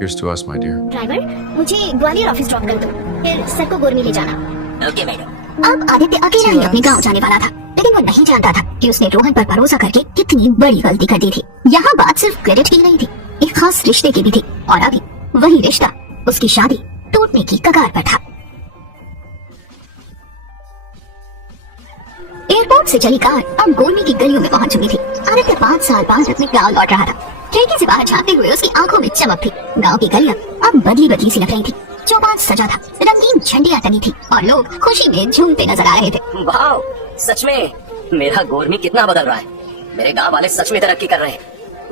Here's to us, my dear. Driver, मुझे Gwalior office drop कर दो, फिर सर को गोरमी ले जाना। Okay madam. अब आदित्य अकेला ही अपने गांव जाने वाला था, लेकिन वो नहीं जानता था कि उसने रोहन पर भरोसा करके कितनी बड़ी गलती कर दी थी। यहाँ बात सिर्फ क्रेडिट की नहीं थी, एक खास रिश्ते की भी थी, और अभी वही रिश्ता, उसकी शादी टूटने की कगार पर था। एयरपोर्ट से चली कार अब गोरमी की गलियों में पहुंच चुकी थी। आदित्य 5 साल बाद अपने गांव लौट रहा था। खिड़की से बाहर झांकते हुए उसकी आंखों में चमक थी। गांव की गलियां अब बदली बदली सी लग रही थी। चौपाल सजा था, रंगीन झंडियां टंगी थी और लोग खुशी में झूमते नजर आ रहे थे। वाह, सच में मेरा गोरमी कितना बदल रहा है। मेरे गांव वाले सच में तरक्की कर रहे हैं,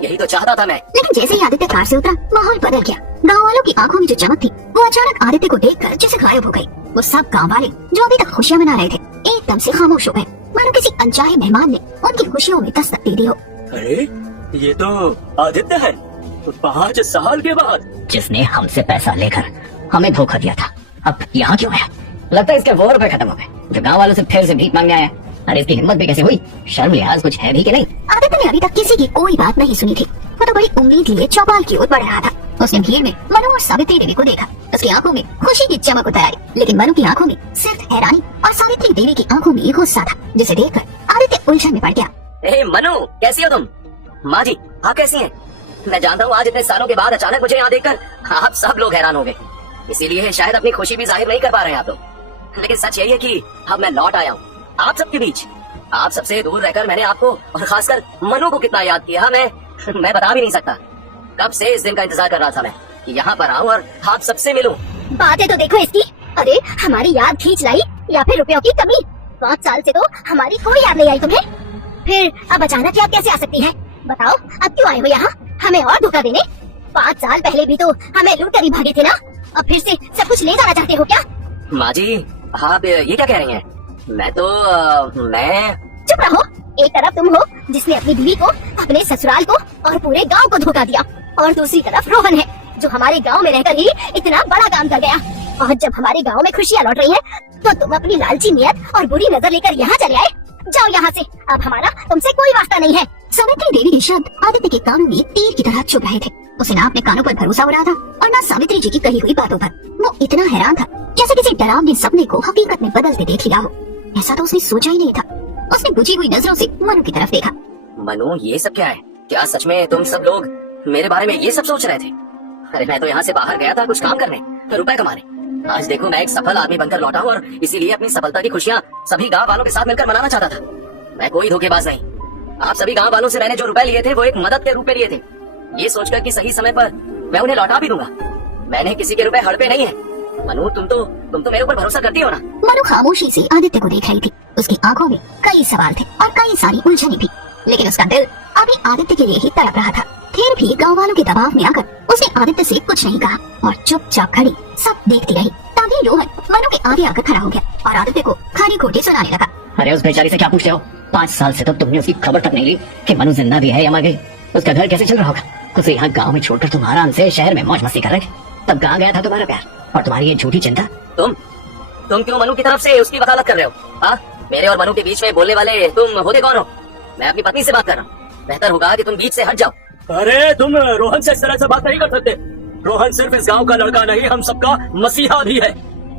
यही तो चाहता था मैं। लेकिन जैसे ही आदित्य कार से उतरा, माहौल बदल गया। गांव वालों की आंखों में जो चमक थी, वो अचानक आदित्य को देखकर जैसे गायब हो गई। वो सब गांव वाले जो अभी तक खुशियां मना रहे थे, एकदम से खामोश हो गए, मानो किसी अनचाहे मेहमान ने उनकी खुशियों में दस्तक दे दी हो। अरे ये तो आदित्य है, 5 साल के बाद। जिसने हमसे पैसा लेकर हमें धोखा दिया था, अब यहाँ क्यों है? लगता है इसके वो रुपए खत्म हो गए जो गांव वालों से फिर से भीख मांगने आया। अरे इसकी हिम्मत भी कैसे हुई? शर्म लिहाज कुछ है भी कि नहीं? आदित्य ने अभी तक किसी की कोई बात नहीं सुनी थी। वो तो बड़ी उम्मीद लिए चौपाल की ओर बढ़ रहा था। उसने भीड़ में मनु और सावित्री देवी को देखा। उसकी आंखों में खुशी की चमक उतर आई, लेकिन मनु की आंखों में सिर्फ हैरानी और सावित्री देवी की आंखों में गुस्सा था, जिसे देखकर आदित्य उलझन में पड़ गया। ए मनु, कैसी हो तुम? माँ जी, आप कैसी हैं? मैं जानता हूँ आज इतने सालों के बाद अचानक मुझे यहाँ देखकर आप सब लोग हैरान हो गए, इसीलिए शायद अपनी खुशी भी जाहिर नहीं कर पा रहे हैं आप लोग। लेकिन सच यही है कि अब मैं लौट आया हूँ आप सबके बीच। आप सबसे दूर रहकर मैंने आपको और खासकर मनु को कितना याद किया, मैं बता भी नहीं सकता। कब से इस दिन का इंतजार कर रहा था मैं कि यहाँ पर आऊँ और आप सबसे मिलूं। बातें तो देखो इसकी। अरे हमारी याद खींच लाई या फिर रुपयों की कमी? 5 साल से तो हमारी कोई याद नहीं आई तुम्हें, फिर अब अचानक याद कैसे आ सकती है? बताओ, अब क्यों आए हो यहाँ हमें और धोखा देने? 5 साल पहले भी तो हमें लूट कर ही भागे थे ना, अब फिर से सब कुछ ले जाना चाहते हो क्या? माँ जी, आप ये क्या कह रही हैं? मैं चुप रहो। एक तरफ तुम हो जिसने अपनी बीवी को, अपने ससुराल को और पूरे गांव को धोखा दिया, और दूसरी तरफ रोहन है जो हमारे गांव में रहकर ही इतना बड़ा काम कर गया। और जब हमारे गांव में खुशियाँ लौट रही हैं, तो तुम अपनी लालची नियत और बुरी नजर लेकर यहाँ चले आए। जाओ यहाँ से, अब हमारा तुमसे कोई वास्ता नहीं है। सावित्री देवी के शब्द आदित्य के कानों में तीर की तरह चुभ रहे थे। उसे ना अपने कानों पर भरोसा हो रहा था और ना सावित्री जी की कही हुई बातों पर। वो इतना हैरान था जैसे किसी डरावने सपने को हकीकत में बदलते देख लिया हो। ऐसा तो उसने सोचा ही नहीं था। उसने बुझी हुई नजरों से मनु की तरफ देखा। मनु, ये सब क्या है? क्या सच में तुम सब लोग मेरे बारे में ये सब सोच रहे थे? अरे मैं तो यहाँ से बाहर गया था कुछ काम करने, रुपए कमाने। आज देखो मैं एक सफल आदमी बनकर लौटा हूँ और इसीलिए अपनी सफलता की खुशियाँ सभी गाँव वालों के साथ मिलकर मनाना चाहता था। मैं कोई धोखेबाज नहीं। आप सभी गाँव वालों से मैंने जो रुपए लिए थे वो एक मदद के रूप में लिए थे, ये सोचकर कि सही समय पर मैं उन्हें लौटा भी दूंगा। मैंने किसी के रुपए हड़पे नहीं है। मनु, तुम तो मेरे ऊपर भरोसा करती हो ना? मनु खामोशी से आदित्य को देख रही थी। उसकी आंखों में कई सवाल थे और कई सारी उलझने भी, लेकिन उसका दिल अभी आदित्य के लिए ही तड़प रहा था। फिर भी गाँव वालों के दबाव में आकर उसने आदित्य से कुछ नहीं कहा और चुपचाप खड़ी सब देखती रही। तभी रोहन मनु के आगे आकर खड़ा हो गया और आदित्य को खाली खोटी सुनाने लगा। अरे उस बेचारी से क्या पूछते हो? 5 साल से तो तुमने उसकी खबर तक नहीं ली कि मनु जिंदा भी है या मर गई। उसका घर कैसे चल रहा होगा? उसे यहाँ गाँव में छोड़कर तुम आराम से शहर में मौज मस्ती कर रहे थे, तब कहाँ गया था तुम्हारा प्यार और तुम्हारी ये झूठी चिंता? तुम क्यों मनु की तरफ से उसकी वकालत कर रहे हो? हाँ, मेरे और मनु के बीच में बोलने वाले तुम होते कौन हो? मैं अपनी पत्नी से बात कर रहा हूँ, बेहतर होगा कि तुम बीच से हट जाओ। अरे तुम रोहन से इस तरह से बात नहीं कर सकते। रोहन सिर्फ इस गांव का लड़का नहीं, हम सबका मसीहा भी है।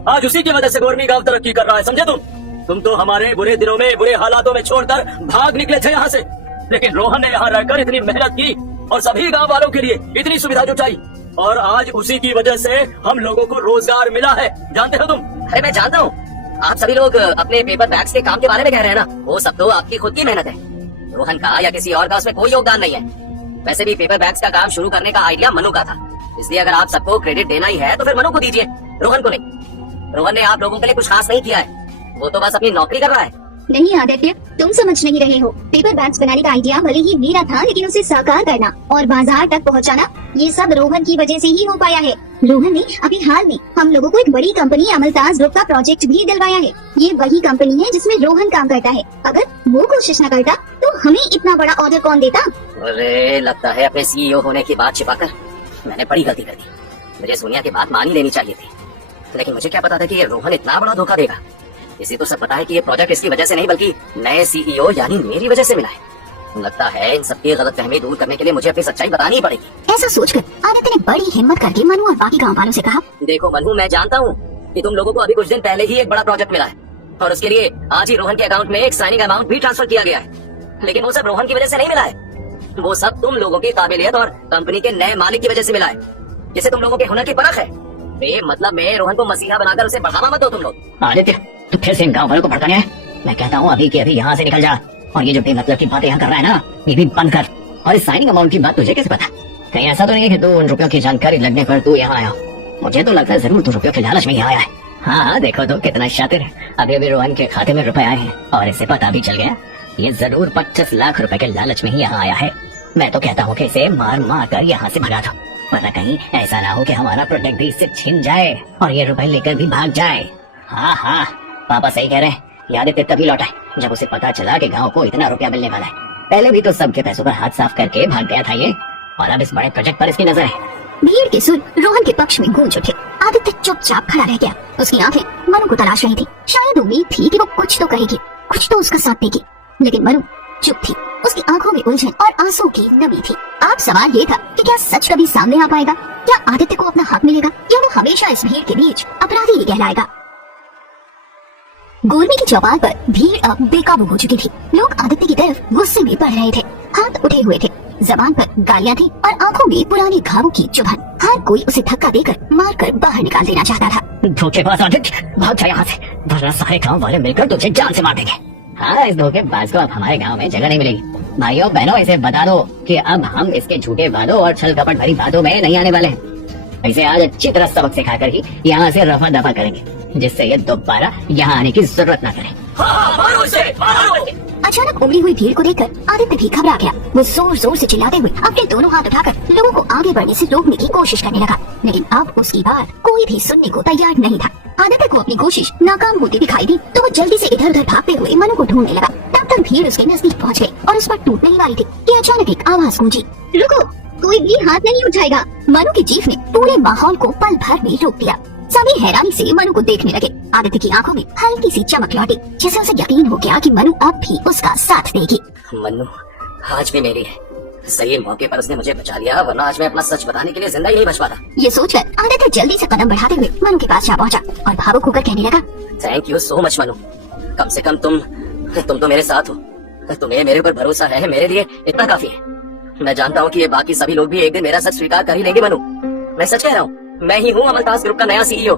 आज उसी की वजह से गोरमी गांव तरक्की कर रहा है, समझे तुम तो हमारे बुरे दिनों में, बुरे हालातों में छोड़कर भाग निकले थे यहाँ से, लेकिन रोहन ने यहाँ रहकर इतनी मेहनत की और सभी गाँव वालों के लिए इतनी सुविधा जुटाई, और आज उसी की वजह से हम लोगों को रोजगार मिला है, जानते हो तुम? अरे मैं जानता हूँ, आप सभी लोग अपने पेपर बैग्स के काम के बारे में कह रहे हैं ना, वो सब तो आपकी खुद की मेहनत है। रोहन का या किसी और का उसमें कोई योगदान नहीं है। वैसे भी पेपर बैग्स का काम शुरू करने का आइडिया मनु का था, इसलिए अगर आप सबको क्रेडिट देना ही है तो फिर मनु को दीजिए, रोहन को नहीं। रोहन ने आप लोगों के लिए कुछ खास नहीं किया है, वो तो बस अपनी नौकरी कर रहा है। नहीं आदित्य, तुम समझ नहीं रहे हो। पेपर बैग्स बनाने का आइडिया भले ही मेरा था, लेकिन उसे साकार करना और बाजार तक पहुंचाना, ये सब रोहन की वजह से ही हो पाया है। रोहन ने अभी हाल में हम लोगों को एक बड़ी कंपनी अमलताज ग्रुप का प्रोजेक्ट भी दिलवाया है। ये वही कंपनी है जिसमें रोहन काम करता है। अगर वो कोशिश न करता तो हमें इतना बड़ा ऑर्डर कौन देता? अरे लगता है अपने CEO होने की बात छिपाकर मैंने बड़ी गलती कर दी। मुझे सोनिया की बात मान ही लेनी चाहिए थी, लेकिन मुझे क्या पता था कि रोहन इतना बड़ा धोखा देगा। इसे तो सब पता है कि ये प्रोजेक्ट इसकी वजह से नहीं बल्कि नए CEO यानी मेरी वजह से मिला है। लगता है इन सबकी गलतफहमी दूर करने के लिए मुझे अपनी सच्चाई बतानी ही पड़ेगी। ऐसा सोचकर आदित्य ने बड़ी हिम्मत करके मनु और बाकी गांव वालों से कहा, देखो मनु, मैं जानता हूँ कि तुम लोगों को अभी कुछ दिन पहले ही एक बड़ा प्रोजेक्ट मिला है और उसके लिए आज ही रोहन के अकाउंट में एक साइनिंग अमाउंट भी ट्रांसफर किया गया है, लेकिन वो सब रोहन की वजह से नहीं मिला है। वो सब तुम लोगों की काबिलियत और कंपनी के नए मालिक की वजह से मिला है, जिसे तुम लोगों के हुनर की परख है। मतलब मैं रोहन को मसीहा बनाकर उसे बढ़ावा मत दो तुम लोग। आदित्य, तू फिर से इन गाँव वालों को भड़काने है। मैं कहता हूँ अभी के अभी यहाँ से निकल जा, और ये जो बेमतलब की बातें यहाँ कर रहा है ना, ये भी बंद कर। और इस साइनिंग अमाउंट की बात तुझे कैसे पता? कहीं ऐसा तो नहीं है कि तू उन रुपयों की जानकारी लगने पर तू यहाँ आया? मुझे तो लगता है जरूर तू रुपयों के लालच में यहाँ आया है। हाँ, देखो तो कितना शातिर है। अभी अभी रोहन के खाते में रुपए आए हैं और इसे पता भी चल गया ये जरूर 25 लाख रुपए के लालच में ही यहाँ आया है। मैं तो कहता हूँ कि इसे मार मार कर यहाँ से भगा दो, वरना कहीं ऐसा ना हो कि हमारा प्रोजेक्ट भी इससे छिन जाए और ये रुपए लेकर भी भाग जाए। हाँ हाँ, पापा सही कह रहे हैं। आदित्य तभी लौटा है जब उसे पता चला कि गांव को इतना रुपया मिलने वाला है। पहले भी तो सबके पैसों पर हाथ साफ करके भाग गया था ये, और अब इस बड़े प्रोजेक्ट पर इसकी नजर है। भीड़ के सुर रोहन के पक्ष में गूंज उठे। आदित्य चुपचाप खड़ा रह गया। उसकी आंखें मनु को तलाश रही थी। शायद उम्मीद थी कि वो कुछ तो कहेगी, कुछ तो उसका साथ देगी, लेकिन मनु चुप थी। उसकी आंखों में उलझन और आंसू की नमी थी। अब सवाल ये था कि क्या सच कभी सामने आ पाएगा? क्या आदित्य को अपना हक मिलेगा, या वो हमेशा इस भीड़ के बीच अपराधी ही कहलाएगा? गोरमी की चौपाल पर भीड़ अब बेकाबू हो चुकी थी। लोग आदित्य की तरफ गुस्से में बढ़ रहे थे, हाथ उठे हुए थे, जबान पर गालियां थी और आंखों में पुराने घावों की चुभन। हर कोई उसे धक्का देकर मारकर बाहर निकाल देना चाहता था। धोखेबाज आदित्य, भाग जा यहाँ से, वरना सारे गाँव वाले मिलकर तुझे जान से मार देंगे। हाँ, इस धोखेबाज को अब हमारे गाँव में जगह नहीं मिलेगी। भाइयों बहनों, इसे बता दो कि अब हम इसके झूठे वादों और छल कपट भरी बातों में नहीं आने वाले हैं। इसे आज अच्छी तरह सबक सिखाकर ही यहाँ से रफा दफा करेंगे, जिससे ये दोबारा यहाँ आने की जरूरत न करे। मारो इसे, मारो। अचानक उमड़ी हुई भीड़ को देखकर आदित्य भी घबरा गया। वो जोर जोर से चिल्लाते हुए अपने दोनों हाथ उठाकर लोगों को आगे बढ़ने से रोकने की कोशिश करने लगा, लेकिन अब उसकी बात कोई भी सुनने को तैयार नहीं था। आदित्य को अपनी कोशिश नाकाम होती दिखाई दी तो वो जल्दी से इधर उधर भागते हुए मनु को ढूंढने लगा। तब तक भीड़ उसके नजदीक पहुंच गई और उस पर टूटने ही वाली थी कि अचानक एक आवाज गूंजी, रुको, कोई भी हाथ नहीं उठाएगा। मनु की जीभ ने पूरे माहौल को पल भर में रोक दिया। सभी हैरानी से मनु को देखने लगे। आदित्य की आंखों में हल्की सी चमक लौटी, जैसे उसे यकीन हो गया कि मनु अब भी उसका साथ देगी। मनु आज भी मेरी है। सही मौके पर उसने मुझे बचा लिया, वरना आज मैं अपना सच बताने के लिए जिंदा ही नहीं बच पाता। ये सोचकर आदित्य जल्दी से कदम बढ़ाते हुए मनु के पास जा पहुंचा और भावुक होकर कहने लगा, thank you so much Manu. कम से कम तुम तो मेरे साथ हो। तुम्हें मेरे ऊपर भरोसा है, मेरे लिए इतना काफी है। मैं जानता हूँ कि ये बाकी सभी लोग भी एक दिन मेरा सच स्वीकार कर ही लेंगे मनु। मैं सच कह रहा हूँ, मैं ही हूँ अमलताज ग्रुप का नया सीईओ।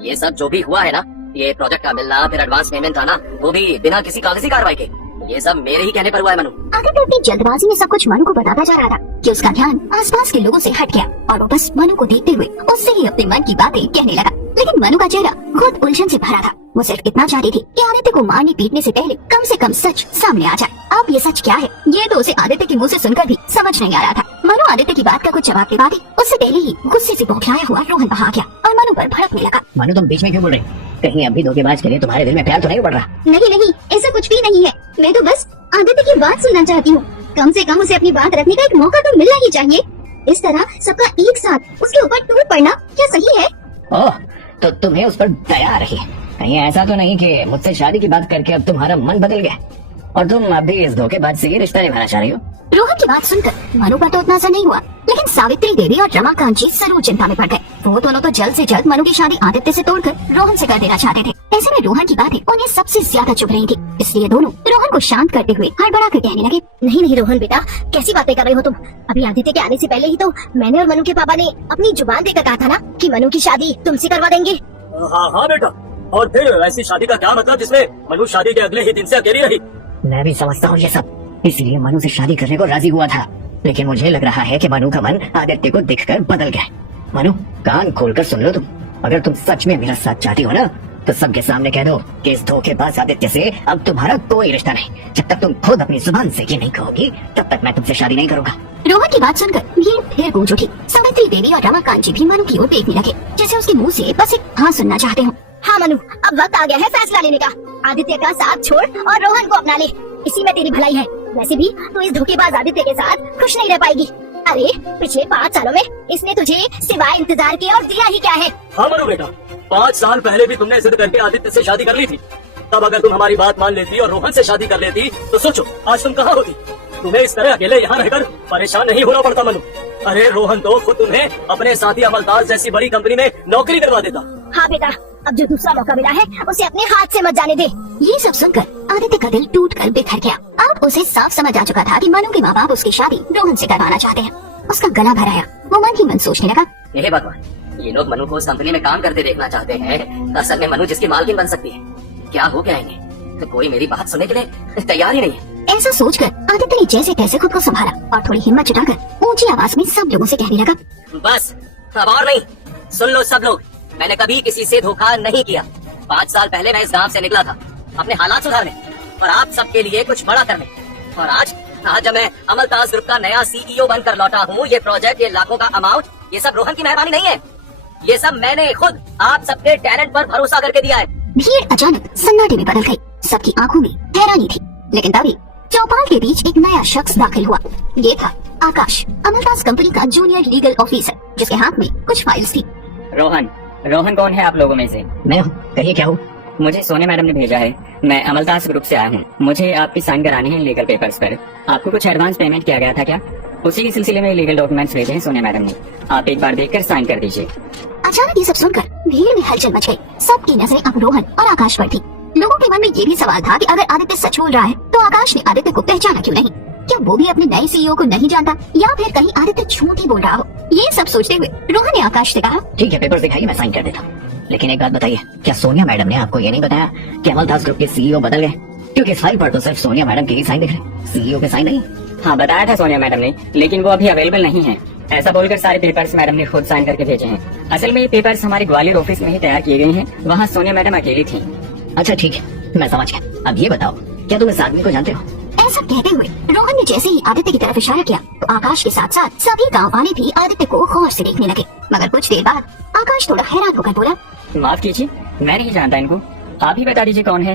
ये सब जो भी हुआ है ना, ये प्रोजेक्ट का मिलना, फिर एडवांस पेमेंट आना, वो भी बिना किसी कागजी कार्रवाई के, ये सब मेरे ही कहने पर हुआ है मनु। आदित्य अपनी जल्दबाजी में सब कुछ मनु को बताता जा रहा था कि उसका ध्यान आसपास के लोगों से हट गया और वो बस मनु को देखते हुए उससे ही अपने मन की बातें कहने लगा। लेकिन मनु का चेहरा खुद उलझन से भरा था। वो सिर्फ इतना चाहती थी कि आदित्य को मारने पीटने से पहले कम से कम सच सामने आ जाए। अब ये सच क्या है, ये तो उसे आदित्य के मुंह से सुनकर भी समझ नहीं आ रहा था। मनु आदित्य की बात का कुछ जवाब के बाद ही उससे पहले ही गुस्से से बौखलाया हुआ रोहन वहाँ आ गया और मनु पर भड़कने लगा। मनु, तुम बीच में क्यों बोल रही? कहीं अभी धोखेबाज के लिए तुम्हारे दिल में प्यार तो नहीं बढ़ रहा? नहीं नहीं, ऐसा कुछ भी नहीं है। मैं तो बस आदित्य की बात सुनना चाहती हूँ। कम से कम उसे अपनी बात रखने का एक मौका तो मिलना ही चाहिए। इस तरह सबका एक साथ उसके ऊपर टूट पड़ना क्या सही है? ओह, तो तुम्हें उस पर दया आ रही है। कहीं ऐसा तो नहीं कि मुझसे शादी की बात करके अब तुम्हारा मन बदल गया और तुम अभी इस धोखेबाज से ये रिश्ता निभाना चाह रही हो? रोहन की बात सुनकर मनु पर तो उतना असर नहीं हुआ, लेकिन सावित्री देवी और रमाकांत जी जरूर चिंता में पड़ गए। वो दोनों तो जल्द से जल्द मनु की शादी आदित्य से तोड़कर रोहन से कर देना चाहते थे। ऐसे में रोहन की बातें उन्हें सबसे ज्यादा चुभ रही थी, इसलिए दोनों रोहन को शांत करते हुए हड़बड़ा कर कहने लगे, नहीं नहीं रोहन बेटा, कैसी बातें कर रहे हो तुम? अभी आदित्य के आने से पहले ही तो मैंने और मनु के पापा ने अपनी जुबान देकर कहा था ना कि मनु की शादी तुमसे करवा देंगे। हाँ बेटा, और फिर ऐसी शादी का क्या मतलब जिसमें मनु शादी के अगले ही दिन से अकेली रही? मैं भी समझता हूँ ये सब, इसलिए मनु से शादी करने को राजी हुआ था। लेकिन मुझे लग रहा है कि मनु का मन आदित्य को देखकर बदल गया। मनु, कान खोलकर सुन लो तुम। अगर तुम सच में मेरा साथ चाहती हो ना, तो सबके सामने कह दो कि इस धोखेबाज आदित्य से अब तुम्हारा कोई रिश्ता नहीं। जब तक तुम खुद अपनी जुबान से ये नहीं कहोगी, तब तक मैं तुमसे शादी नहीं करूंगा। रोहन की बात सुनकर भीड़ फिर गूंज उठी। सावित्री देवी और रमाकांत जी भी मनु की ओर देखने लगे, जैसे उसके मुंह से बस एक हाँ सुनना चाहते हो। हाँ मनु, अब वक्त आ गया है फैसला लेने का। आदित्य का साथ छोड़ और रोहन को अपना ले, इसी में तेरी भलाई है। वैसे भी तो इस धोखेबाज आदित्य के साथ खुश नहीं रह पाएगी। अरे पिछले 5 सालों में इसने तुझे सिवाय इंतजार के और दिया ही क्या है? हाँ मनु बेटा, 5 साल पहले भी तुमने जिद करके आदित्य से शादी कर ली थी। तब अगर तुम हमारी बात मान लेती और रोहन से शादी कर लेती तो सोचो आज तुम कहाँ होती। तुम्हें इस तरह अकेले यहाँ रहकर परेशान नहीं होना पड़ता मनु। अरे रोहन तो खुद तुम्हें अपने साथी अमलताज जैसी बड़ी कंपनी में नौकरी करवा देता। हाँ बेटा, अब जो दूसरा मौका मिला है उसे अपने हाथ से मत जाने दे। ये सब सुनकर आदित्य का दिल टूट कर बिखर गया। अब उसे साफ समझ आ चुका था कि मनु के माँ बाप उसकी शादी रोहन से करवाना चाहते हैं। उसका गला भर आया। वो मन ही मन सोचने लगा, हे भगवान, ये लोग मनु को उस कंपनी में काम करते देखना चाहते हैं। असल में मनु जिसकी मालकिन बन सकती है। क्या हो गया इन्हें? कोई मेरी बात सुनने के लिए तैयार ही नहीं है। ऐसा सोचकर आदित्य ने जैसे तैसे खुद को संभाला और थोड़ी हिम्मत जुटाकर ऊंची आवाज में सब लोगों से कहने लगा, बस अब और नहीं। सुन लो सब लोग, मैंने कभी किसी से धोखा नहीं किया। 5 साल पहले मैं इस गांव से निकला था अपने हालात सुधारने और आप सबके लिए कुछ बड़ा करने। और आज जब मैं अमलताज ग्रुप का नया सीईओ बनकर लौटा हूँ, ये प्रोजेक्ट, ये लाखों का अमाउंट, ये सब रोहन की मेहरबानी नहीं है। ये सब मैंने खुद आप सबके टैलेंट पर भरोसा करके दिया है। भीड़ अचानक सन्नाटे में बदल गई। सबकी आंखों में हैरानी थी। लेकिन तभी चौपाल के बीच एक नया शख्स दाखिल हुआ। ये था आकाश, अमलताज कंपनी का जूनियर लीगल ऑफिसर, जिसके हाथ में कुछ फाइल्स थी। रोहन कौन है आप लोगों में से? मैं हूँ, कहिए क्या हो? मुझे सोनिया मैडम ने भेजा है। मैं अमलताज ग्रुप से आया हूँ। मुझे आपकी साइन करानी है लीगल पेपर्स पर। आपको कुछ एडवांस पेमेंट किया गया था क्या? उसी के सिलसिले में लीगल डॉक्यूमेंट्स भेजे हैं सोनिया मैडम ने। आप एक बार देखकर साइन कर दीजिए। अचानक ये सब सुनकर भीड़ में हलचल मच गई। सबकी नजरें अब रोहन और आकाश पर थी। लोगों के मन में ये भी सवाल था कि अगर आदित्य सच बोल रहा है तो आकाश ने आदित्य को पहचाना क्यों नहीं? क्या वो भी अपने नए सीईओ को नहीं जानता, या फिर कहीं आदित्य झूठ ही बोल रहा हो? ये सब सोचते हुए रोहन ने आकाश से कहा, ठीक है, पेपर दिखाइए, मैं साइन कर देता हूँ। लेकिन एक बात बताइए, क्या सोनिया मैडम ने आपको ये नहीं बताया कि अमलताज ग्रुप के सीईओ बदल गए? क्योंकि इस फाइल पर तो सिर्फ सोनिया मैडम के ही साइन दिख रहे, सीईओ के साइन नहीं। हाँ, बताया था सोनिया मैडम ने, लेकिन वो अभी अवेलेबल नहीं है। ऐसा बोलकर सारे पेपर्स मैडम ने खुद साइन करके भेजे हैं। असल में ये पेपर्स हमारे ग्वालियर ऑफिस में ही तैयार किए गए हैं। वहाँ सोनिया मैडम अकेली थी। अच्छा ठीक है, मैं समझ गया। अब ये बताओ, क्या तुम इस आदमी को जानते हो? ऐसा कहते हुए रोहन ने जैसे ही आदित्य की तरफ इशारा किया तो आकाश के साथ साथ सभी गाँव वाले भी आदित्य को गौर से देखने लगे। मगर कुछ देर बाद आकाश थोड़ा हैरान होकर बोला, माफ कीजिए, मैं नहीं जानता इनको। आप ही बता दीजिए कौन है।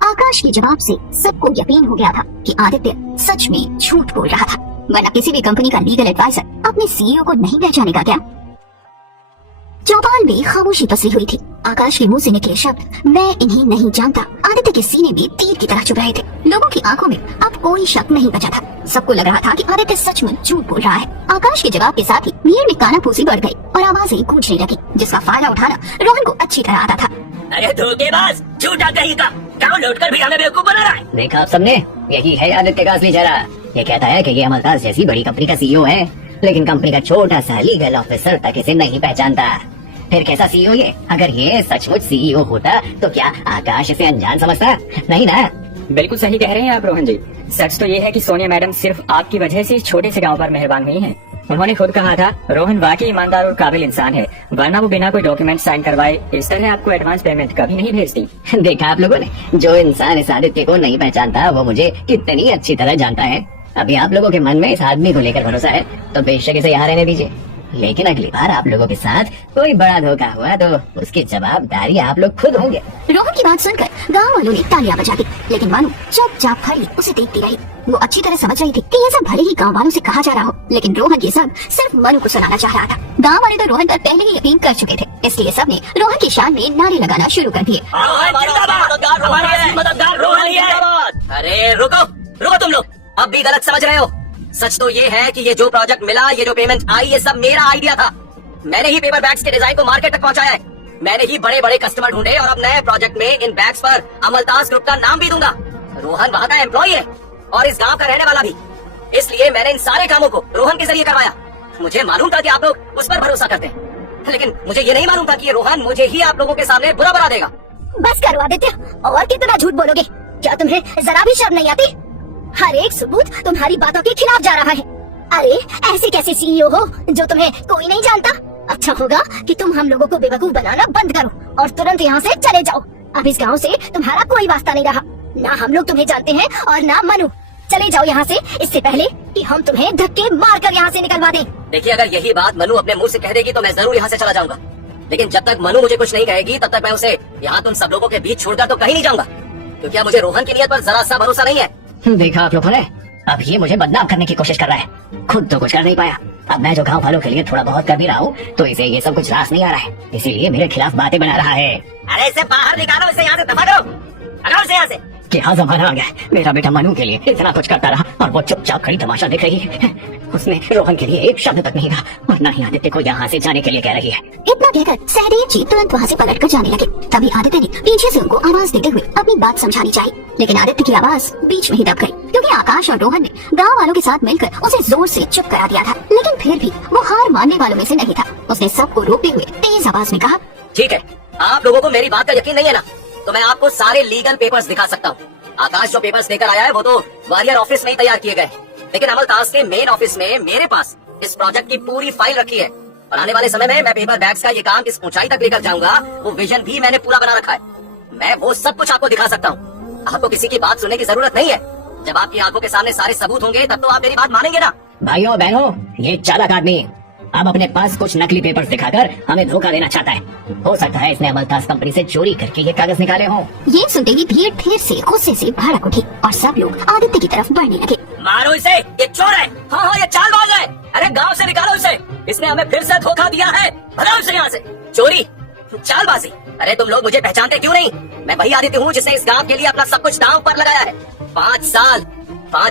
आकाश के जवाब से सबको यकीन हो गया था कि आदित्य सच में झूठ बोल रहा था, वरना किसी भी कंपनी का लीगल एडवाइजर अपने सीईओ को नहीं पहचानेगा क्या? चौपाल में खामोशी पसरी हुई थी। आकाश के मुंह से निकले शब्द मैं इन्हें नहीं जानता आदित्य के सीने में तीर की तरह चुभ रहे थे। लोगों की आंखों में अब कोई शक नहीं बचा था। सबको लग रहा था कि आदित्य सचमुच झूठ बोल रहा है। आकाश के जवाब के साथ ही भीड़ में कानाफूसी बढ़ गई और आवाजें गूंजने लगी, जिसका फायदा उठाना रोहन को अच्छी तरह आता था। अरे धोखेबाज, झूठा कहीं का, गाँव लौटकर भी हमें बेवकूफ बना रहा है। देखा आप सबने, यही है आदित्य का असली चेहरा। ये कहता है कि ये अमलताज जैसी बड़ी कंपनी का सीईओ है, लेकिन कंपनी का छोटा सा लीगल ऑफिसर तक इसे नहीं पहचानता। फिर कैसा सीईओ ये? अगर ये सचमुच सीईओ होता तो क्या आकाश इसे अनजान समझता? नहीं ना। बिल्कुल सही कह रहे हैं आप रोहन जी। सच तो ये है कि सोनिया मैडम सिर्फ आपकी वजह से इस छोटे से गांव पर मेहरबान हुई हैं। उन्होंने खुद कहा था रोहन वाकई ईमानदार और काबिल इंसान है, वरना वो बिना कोई डॉक्यूमेंट साइन करवाए इस तरह आपको एडवांस पेमेंट कभी नहीं भेजती। देखा आप लोगों ने, जो इंसान इस आदित्य को नहीं पहचानता वो मुझे कितनी अच्छी तरह जानता है। अभी आप लोगों के मन में इस आदमी को लेकर भरोसा है तो बेशक इसे यहाँ रहने दीजिए, लेकिन अगली बार आप लोगों के साथ कोई बड़ा धोखा हुआ तो उसकी जवाबदारी आप लोग खुद होंगे। रोहन की बात सुनकर गांव वालों ने तालियां बजा दी, लेकिन मनु चुपचाप खड़ी उसे देखती रही। वो अच्छी तरह समझ रही थी कि ये सब भले ही गांव वालों से कहा जा रहा हो, लेकिन रोहन ये सब सिर्फ मनु को सुनाना चाह रहा था। गांव वाले तो रोहन पर पहले ही यकीन कर चुके थे, इसलिए सबने रोहन की शान में नारे लगाना शुरू कर दिए। अरे रुको रुको, तुम लोग अब भी गलत समझ रहे हो। सच तो ये है कि ये जो प्रोजेक्ट मिला, ये जो पेमेंट आई, ये सब मेरा आइडिया था। मैंने ही पेपर बैग्स के डिजाइन को मार्केट तक पहुंचाया है। मैंने ही बड़े बड़े कस्टमर ढूंढे और अब नए प्रोजेक्ट में इन बैग्स पर अमलताज ग्रुप का नाम भी दूंगा। रोहन वहाँ का एम्प्लॉय है और इस गांव का रहने वाला भी, इसलिए मैंने इन सारे कामों को रोहन के जरिए करवाया। मुझे मालूम था कि आप लोग उस पर भरोसा करते हैं, लेकिन मुझे ये नहीं मालूम था कि ये रोहन मुझे ही आप लोगों के सामने बुरा बना देगा। बस करो आदित्य, और कितना झूठ बोलोगे? क्या तुम्हें जरा भी शर्म नहीं आती? हर एक सबूत तुम्हारी बातों के खिलाफ जा रहा है। अरे ऐसे कैसे सीईओ हो जो तुम्हें कोई नहीं जानता? अच्छा होगा कि तुम हम लोगों को बेवकूफ बनाना बंद करो और तुरंत यहाँ से चले जाओ। अब इस गांव से तुम्हारा कोई वास्ता नहीं रहा, ना हम लोग तुम्हें जानते हैं और ना मनु। चले जाओ यहाँ से, इससे पहले कि हम तुम्हें धक्के मार कर यहाँ से निकलवा दें। देखिए, अगर यही बात मनु अपने मुंह से कह देगी तो मैं जरूर यहाँ से चला जाऊंगा, लेकिन जब तक मनु मुझे कुछ नहीं कहेगी तब तक मैं उसे यहाँ तुम सब लोगों के बीच छोड़कर तो कहीं नहीं जाऊंगा, क्योंकि अब मुझे रोहन की नीयत पर जरा सा भरोसा नहीं है। देखा आप लोगों ने, अब ये मुझे बदनाम करने की कोशिश कर रहा है, खुद तो कुछ कर नहीं पाया। अब मैं जो गांव वालों के लिए थोड़ा बहुत कर भी रहा हूँ तो इसे ये सब कुछ रास नहीं आ रहा है, इसीलिए मेरे खिलाफ बातें बना रहा है। अरे इसे बाहर निकालो, इसे यहाँ से दफा करो, हटाओ इसे यहाँ से। क्या जमाना आ गया है। मेरा बेटा मनु के लिए इतना कुछ करता रहा और वो चुपचाप खड़ी तमाशा देख रही है। उसने रोहन के लिए एक शब्द तक नहीं कहा और न ही आदित्य को यहाँ से जाने के लिए कह रही है। इतना कहकर सहदेव जी तुरंत वहाँ से पलट कर जाने लगे। तभी आदित्य ने पीछे से उनको आवाज देते हुए अपनी बात समझानी चाहिए, लेकिन आदित्य की आवाज बीच में ही दब गई, क्योंकि आकाश और रोहन ने गाँव वालों के साथ मिलकर उसे जोर से चुप करा दिया था। लेकिन फिर भी वो हार मानने वालों में से नहीं था। उसने सबको रोकते हुए तेज आवाज में कहा, ठीक है, आप लोगों को मेरी बात का यकीन नहीं है ना, तो मैं आपको सारे लीगल पेपर्स दिखा सकता हूँ। आकाश जो पेपर्स लेकर आया है वो तो ग्वालियर ऑफिस में ही तैयार किए गए, लेकिन अमलताज के मेन ऑफिस में मेरे पास इस प्रोजेक्ट की पूरी फाइल रखी है और आने वाले समय में मैं पेपर बैग्स का ये काम किस ऊंचाई तक लेकर जाऊंगा वो विजन भी मैंने पूरा बना रखा है। मैं वो सब कुछ आपको दिखा सकता हूँ। आपको किसी की बात सुनने की जरूरत नहीं है। जब आपकी आंखों के सामने सारे सबूत होंगे तब तो आप मेरी बात मानेंगे ना। भाइयों बहनों, ये चालाक आदमी अब अपने पास कुछ नकली पेपर्स दिखाकर हमें धोखा देना चाहता है। हो सकता है इसने अमलताज कंपनी से चोरी करके ये कागज निकाले हों। ये सुनते ही भीड़ फिर से गुस्से से भड़क उठी और सब लोग आदित्य की तरफ बढ़ने लगे। मारो इसे, ये चोर है। हाँ, ये चालबाज है। अरे गांव से निकालो इसे, इसने हमें फिर से धोखा दिया है। भगाओ इसे यहाँ से। चोरी, चालबाजी, अरे तुम लोग मुझे पहचानते क्यों नहीं? मैं वही आदित्य हूँ जिसने इस गांव के लिए अपना सब कुछ दांव पर लगाया है। 5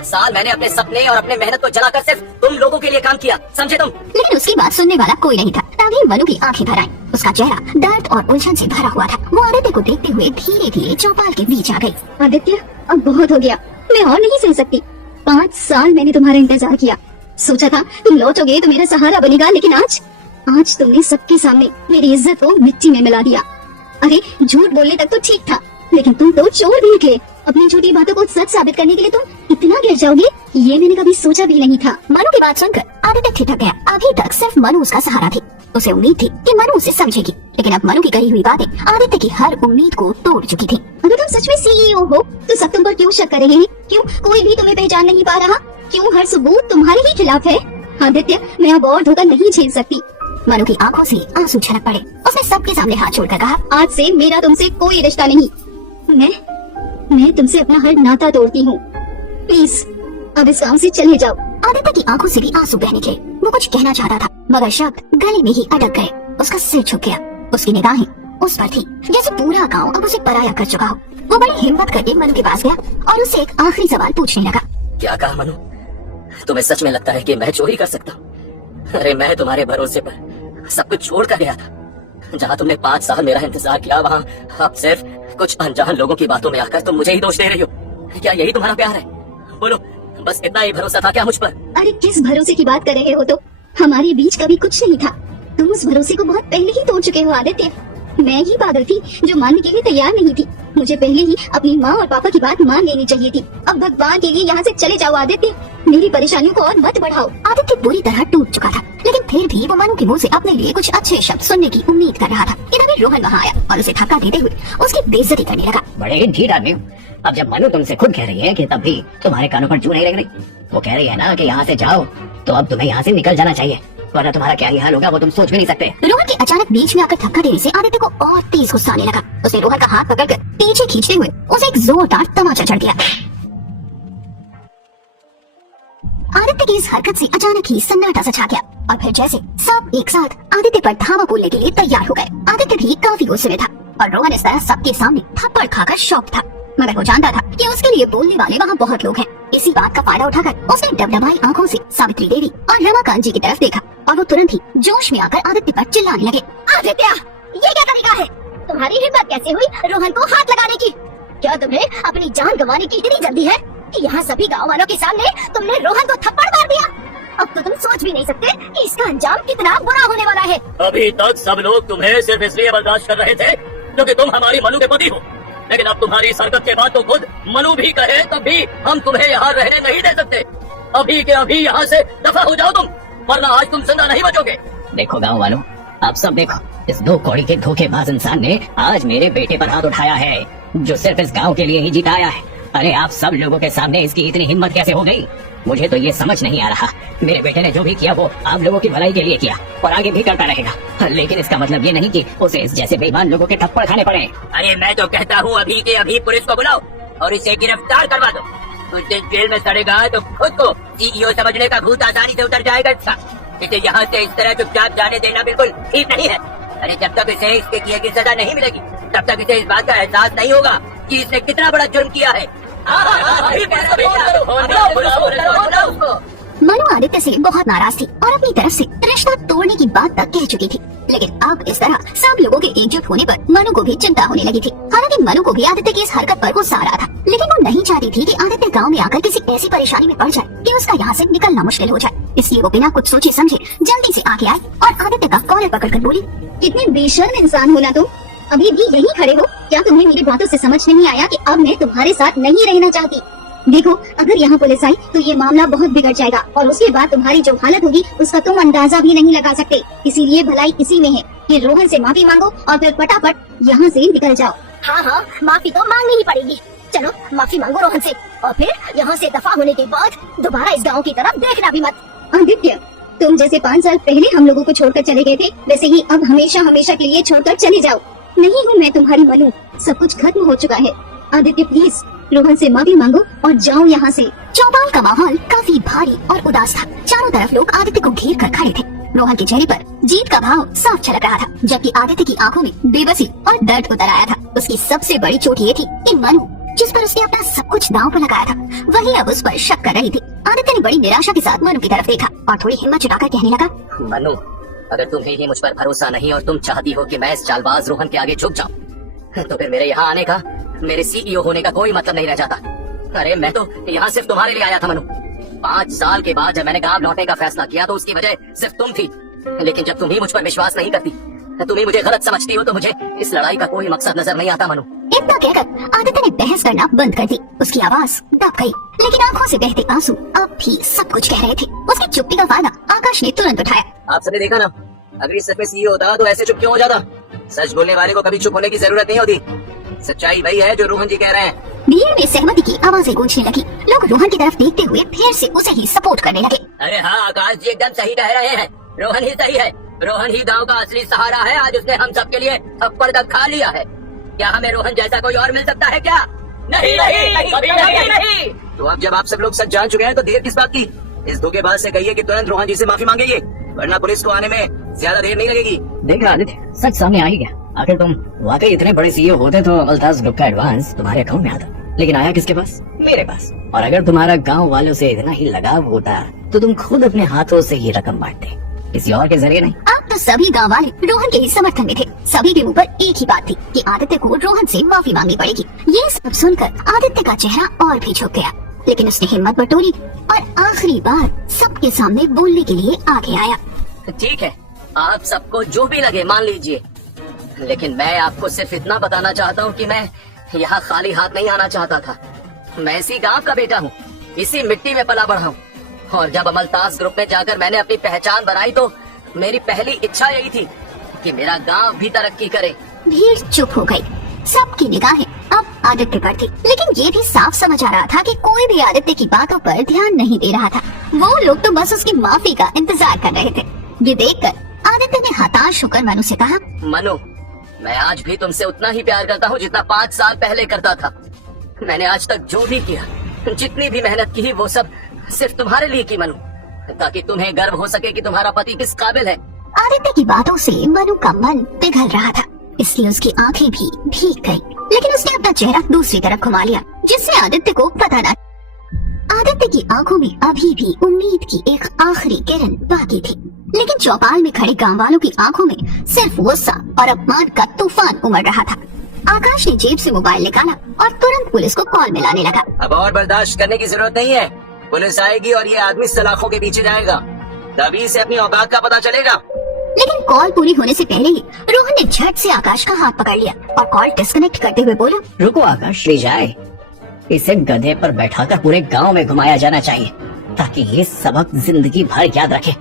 साल मैंने अपने सपने और अपने मेहनत को जलाकर सिर्फ तुम लोगों के लिए काम किया, समझे तुम? लेकिन उसकी बात सुनने वाला कोई नहीं था। तभी मनु की आंखें भर आईं। उसका चेहरा दर्द और उलझन से भरा हुआ था। वो आदित्य को देखते हुए धीरे धीरे चौपाल के बीच आ गई। आदित्य, अब बहुत हो गया, मैं और नहीं सह सकती। 5 साल मैंने तुम्हारा इंतजार किया, सोचा था तुम लौटोगे तो मेरा सहारा बनेगा, लेकिन आज तुमने सबके सामने मेरी इज्जत को मिट्टी में मिला दिया। अरे झूठ बोलने तक तो ठीक था, लेकिन तुम तो चोर भी निकले। अपनी झूठी बातों को सच साबित करने के लिए तुम इतना गिर जाओगे, ये मैंने कभी सोचा भी नहीं था। मनु की बात सुनकर आदित्य ठिठक गया। अभी तक सिर्फ मनु उसका सहारा थी। उसे उम्मीद थी कि मनु उसे समझेगी, लेकिन अब मनु की कही हुई बातें आदित्य की हर उम्मीद को तोड़ चुकी थी। अगर तुम सच में सीईओ हो तो सब तुम पर क्यों शक कर रहे हैं? क्यों कोई भी तुम्हें पहचान नहीं पा रहा? क्यों हर सबूत तुम्हारे ही खिलाफ है? आदित्य, मैं अब और धोखा नहीं झेल सकती। मनु की आंखों से आंसू छलक पड़े। उसने सबके सामने हाथ छोड़कर कहा, आज से मेरा तुमसे कोई रिश्ता नहीं। मैं तुमसे अपना हर नाता तोड़ती हूँ। प्लीज अब इस गांव से चले जाओ। आदित्य की आंखों से भी आंसू बहने लगे। वो कुछ कहना चाहता था, मगर शब्द गले में ही अटक गए। उसका सिर झुक गया। उसकी निगाहें उस पर थी जैसे पूरा गांव अब उसे पराया कर चुका हो। वो बड़ी हिम्मत करके मनु के पास गया और उससे एक आखिरी सवाल पूछने लगा। क्या कहा मनु? तुम्हें सच में लगता है कि मैं चोरी कर सकता हूँ? अरे मैं तुम्हारे भरोसे पर सब कुछ छोड़ कर गया था। जहाँ तुमने 5 साल मेरा इंतजार किया, वहाँ अब सिर्फ कुछ अनजान लोगों की बातों में आकर तुम मुझे ही दोष दे रही हो। क्या यही तुम्हारा प्यार है? बोलो, बस इतना ही भरोसा था क्या मुझ पर? अरे किस भरोसे की बात कर रहे हो? तो हमारे बीच कभी कुछ नहीं था। तुम उस भरोसे को बहुत पहले ही तोड़ चुके हो आदित्य। मैं ही पागल थी जो मानने के लिए तैयार नहीं थी। मुझे पहले ही अपनी माँ और पापा की बात मान लेनी चाहिए थी। अब भगवान के लिए यहाँ से चले जाओ आदित्य, मेरी परेशानियों को और मत बढ़ाओ। आदित्य पूरी तरह टूट चुका था, लेकिन फिर भी वो मनु के मुंह से अपने लिए कुछ अच्छे शब्द सुनने की उम्मीद कर रहा था। इधर रोहन वहाँ आया और उसे धक्का देते हुए उसकी बेइज्जती करने लगा। बड़े ढीठ आदमी हो। अब जब मनु तुमसे खुद कह रही है कि तब भी तुम्हारे कानों पर जू नहीं लग रही, वो कह रही है ना कि यहाँ से जाओ, तो अब तुम्हें यहाँ से निकल जाना चाहिए, वरना तुम्हारा क्या ही हाल होगा वो तुम सोच भी नहीं सकते। रोहन के अचानक बीच में आकर धक्का देने से आदित्य को और तेज गुस्सा आने लगा। उसने रोहन का हाथ पकड़कर पीछे खींचते हुए उसे एक जोरदार तमाचा जड़ दिया। आदित्य की इस हरकत से अचानक ही सन्नाटा सा छा गया और फिर जैसे सब एक साथ आदित्य पर धावा बोलने के लिए तैयार हो गए। आदित्य भी काफी गुस्से में था और रोहन इस तरह सबके सामने थप्पड़ खाकर शॉक था, मगर वो जानता था कि उसके लिए बोलने वाले वहाँ बहुत लोग हैं। इसी बात का फायदा उठाकर उसने डबडबाई आंखों से सावित्री देवी और रमाकांत जी की तरफ देखा और वो तुरंत ही जोश में आकर आदित्य पर चिल्लाने लगे। आदित्य, ये क्या तरीका है? तुम्हारी हिम्मत कैसे हुई रोहन को हाथ लगाने की? क्या तुम्हें अपनी जान गंवाने की इतनी जल्दी है कि यहाँ सभी गाँव वालों के सामने तुमने रोहन को थप्पड़ मार दिया? अब तो तुम सोच भी नहीं सकते कि इसका अंजाम कितना बुरा होने वाला है। अभी तक सब लोग तुम्हें सिर्फ इसलिए बर्दाश्त कर रहे थे क्योंकि तुम हमारी मनु के पति हो, लेकिन अब तुम्हारी इस हरकत के बाद तो खुद मनु भी कहे तब भी हम तुम्हें यहाँ रहने नहीं दे सकते। अभी के अभी यहाँ से दफा हो जाओ तुम, वरना आज तुम जिंदा नहीं बचोगे। देखो गाँव वालों, आप सब देखो, इस 2 कौड़ी के धोखेबाज इंसान ने आज मेरे बेटे पर हाथ उठाया है, जो सिर्फ इस गाँव के लिए ही जीता आया है। अरे आप सब लोगों के सामने इसकी इतनी हिम्मत कैसे हो गई? मुझे तो ये समझ नहीं आ रहा। मेरे बेटे ने जो भी किया वो आप लोगों की भलाई के लिए किया और आगे भी करता रहेगा, लेकिन इसका मतलब ये नहीं कि उसे इस जैसे बेईमान लोगों के थप्पड़ खाने पड़े। अरे मैं तो कहता हूँ अभी के अभी पुलिस को बुलाओ और इसे गिरफ्तार करवा दो। कुछ दिन जेल में सड़ेगा तो खुद को सीईओ समझने का भूत आसानी से उतर जाएगा। इसका इसे यहाँ से इस तरह चुपचाप जाने देना बिल्कुल ठीक नहीं है। अरे जब तक इसे इसके किए की सजा नहीं मिलेगी तब तक इसे इस बात का एहसास नहीं होगा कि इसने कितना बड़ा जुर्म किया है। अभी बुलाओ उसको। मनु आदित्य से बहुत नाराज थी और अपनी तरफ से रिश्ता तोड़ने की बात तक कह चुकी थी, लेकिन अब इस तरह सब लोगों के एकजुट होने पर मनु को भी चिंता होने लगी थी। हालांकि मनु को भी आदित्य की इस हरकत पर गुस्सा आ रहा था, लेकिन वो नहीं चाहती थी कि आदित्य गांव में आकर किसी ऐसी परेशानी में पड़ जाए कि उसका यहाँ से निकलना मुश्किल हो जाए। इसलिए वो बिना कुछ सोचे समझे जल्दी से आगे आई और आदित्य का कॉलर पकड़कर बोली, कितने बेशर्म इंसान हो ना तुम, अभी भी यहीं खड़े हो? क्या तुम्हें मेरी बातों से समझ नहीं आया कि अब मैं तुम्हारे साथ नहीं रहना चाहती? देखो, अगर यहाँ पुलिस आई तो ये मामला बहुत बिगड़ जाएगा और उसके बाद तुम्हारी जो हालत होगी उसका तुम अंदाजा भी नहीं लगा सकते। इसीलिए भलाई इसी में है कि रोहन से माफी मांगो और फिर फटाफट यहाँ से निकल जाओ। हाँ, माफी तो मांगनी ही पड़ेगी। चलो माफी मांगो रोहन से और फिर यहाँ से दफा होने के बाद दोबारा इस गाँव की तरफ देखना भी मत। आदित्य, तुम जैसे 5 साल पहले हम लोगों को छोड़कर चले गए थे, वैसे ही अब हमेशा हमेशा के लिए छोड़कर चले जाओ। नहीं हूँ मैं तुम्हारी मनु, सब कुछ खत्म हो चुका है। आदित्य प्लीज रोहन से माफी मांगो और जाओ यहाँ से। चौपाल का माहौल काफी भारी और उदास था। चारों तरफ लोग आदित्य को घेर कर खड़े थे। रोहन के चेहरे पर जीत का भाव साफ झलक रहा था, जबकि आदित्य की आंखों में बेबसी और दर्द उतर आया था। उसकी सबसे बड़ी चोट ये थी कि मनु, जिस पर उसने अपना सब कुछ दांव पर लगाया था, वही अब उस पर शक कर रही थी। आदित्य ने बड़ी निराशा के साथ मनु की तरफ देखा और थोड़ी हिम्मत जुटाकर कहने लगा, मनु, अगर तुम्हें ही मुझ पर भरोसा नहीं और तुम चाहती हो कि मैं इस चालबाज रोहन के आगे झुक जाऊं, तो फिर मेरे यहाँ आने का, मेरे सीईओ होने का कोई मतलब नहीं रह जाता। अरे मैं तो यहाँ सिर्फ तुम्हारे लिए आया था मनु। 5 साल के बाद जब मैंने गांव लौटने का फैसला किया तो उसकी वजह सिर्फ तुम थी, लेकिन जब तुम ही मुझ पर विश्वास नहीं करती, तुम ही मुझे गलत समझती हो, तो मुझे इस लड़ाई का कोई मकसद नजर नहीं आता मनु। इतना कहकर आदित्य ने बहस करना बंद कर दी। उसकी आवाज दब गई, लेकिन आंखों से बहते आंसू अब भी सब कुछ कह रहे थे। उसकी चुप्पी का फायदा आकाश ने तुरंत उठाया। आप सबने देखा ना, अगर इस सच में सीईओ होता तो ऐसे चुप क्यों हो जाता? सच बोलने वाले को कभी चुप होने की जरूरत नहीं होती। सच्चाई वही है जो रोहन जी कह रहे हैं। भीड़ में सहमति की आवाजें गूंजने लगी। लोग रोहन की तरफ देखते हुए फिर से उसे ही सपोर्ट करने लगे। अरे हाँ, आकाश जी एकदम सही कह रहे हैं। रोहन ही सही है। रोहन ही गांव का असली सहारा है। आज उसने हम सब के लिए थप्पड़ तक खा लिया है। क्या हमें रोहन जैसा कोई और मिल सकता है क्या? नहीं नहीं, कभी नहीं। तो अब जब आप सब लोग सच जान चुके हैं तो देर किस बात की? इस धोखेबाज से कहिए कि तुरंत रोहन जी से माफी मांगेंगे, वरना पुलिस को आने में ज्यादा देर नहीं लगेगी। देखा आदित्य, सच सामने आ ही गया। आखिर तुम वाकई इतने बड़े सीईओ होते तो अमलताज ग्रुप का एडवांस तुम्हारे अकाउंट में आता, लेकिन आया किसके पास? मेरे पास। और अगर तुम्हारा गांव वालों से इतना ही लगाव होता तो तुम खुद अपने हाथों से ही रकम बांटते, किसी और के जरिए नहीं। अब तो सभी गांव वाले रोहन के ही समर्थन में थे। सभी के मुंह पर एक ही बात थी कि आदित्य को रोहन से माफी मांगनी पड़ेगी। ये सब सुनकर आदित्य का चेहरा और भी झुक गया, लेकिन उसने हिम्मत बटोरी और आखिरी बार सबके सामने बोलने के लिए आगे आया। ठीक है, आप सबको जो भी लगे मान लीजिए, लेकिन मैं आपको सिर्फ इतना बताना चाहता हूँ कि मैं यहाँ खाली हाथ नहीं आना चाहता था। मैं इसी गांव का बेटा हूँ, इसी मिट्टी में पला बढ़ा हूँ, और जब अमलताज ग्रुप में जाकर मैंने अपनी पहचान बनाई तो मेरी पहली इच्छा यही थी कि मेरा गांव भी तरक्की करे। भीड़ चुप हो गई। सबकी निगाहें अब आदित्य पर थी, लेकिन ये भी साफ समझ आ रहा था कि कोई भी आदित्य की बातों पर ध्यान नहीं दे रहा था। वो लोग तो बस उसकी माफी का इंतजार कर रहे थे। ये देखकर आदित्य ने हताश होकर मनु से कहा, मनु, मैं आज भी तुमसे उतना ही प्यार करता हूँ जितना 5 साल पहले करता था। मैंने आज तक जो भी किया, जितनी भी मेहनत की, वो सब सिर्फ तुम्हारे लिए की मनु, ताकि तुम्हें गर्व हो सके कि तुम्हारा पति किस काबिल है। आदित्य की बातों से मनु का मन पिघल रहा था, इसलिए उसकी आंखें भी भीग गई, लेकिन उसने अपना चेहरा दूसरी तरफ घुमा लिया, जिससे आदित्य को पता न। आदित्य की आंखों में अभी भी उम्मीद की एक आखिरी किरण बाकी थी, लेकिन चौपाल में खड़े गांव वालों की आंखों में सिर्फ गुस्सा और अपमान का तूफान उमड़ रहा था। आकाश ने जेब से मोबाइल निकाला और तुरंत पुलिस को कॉल मिलाने लगा। अब और बर्दाश्त करने की जरूरत नहीं है। पुलिस आएगी और ये आदमी सलाखों के पीछे जाएगा, तभी से अपनी औकात का पता चलेगा। लेकिन कॉल पूरी होने से पहले ही रोहन ने झट से आकाश का हाथ पकड़ लिया और कॉल डिस्कनेक्ट करते हुए बोला, रुको आकाश, ले जाए। इसे गधे पर बैठाकर पूरे गांव में घुमाया जाना चाहिए, ताकि ये सबक जिंदगी भर याद रखे।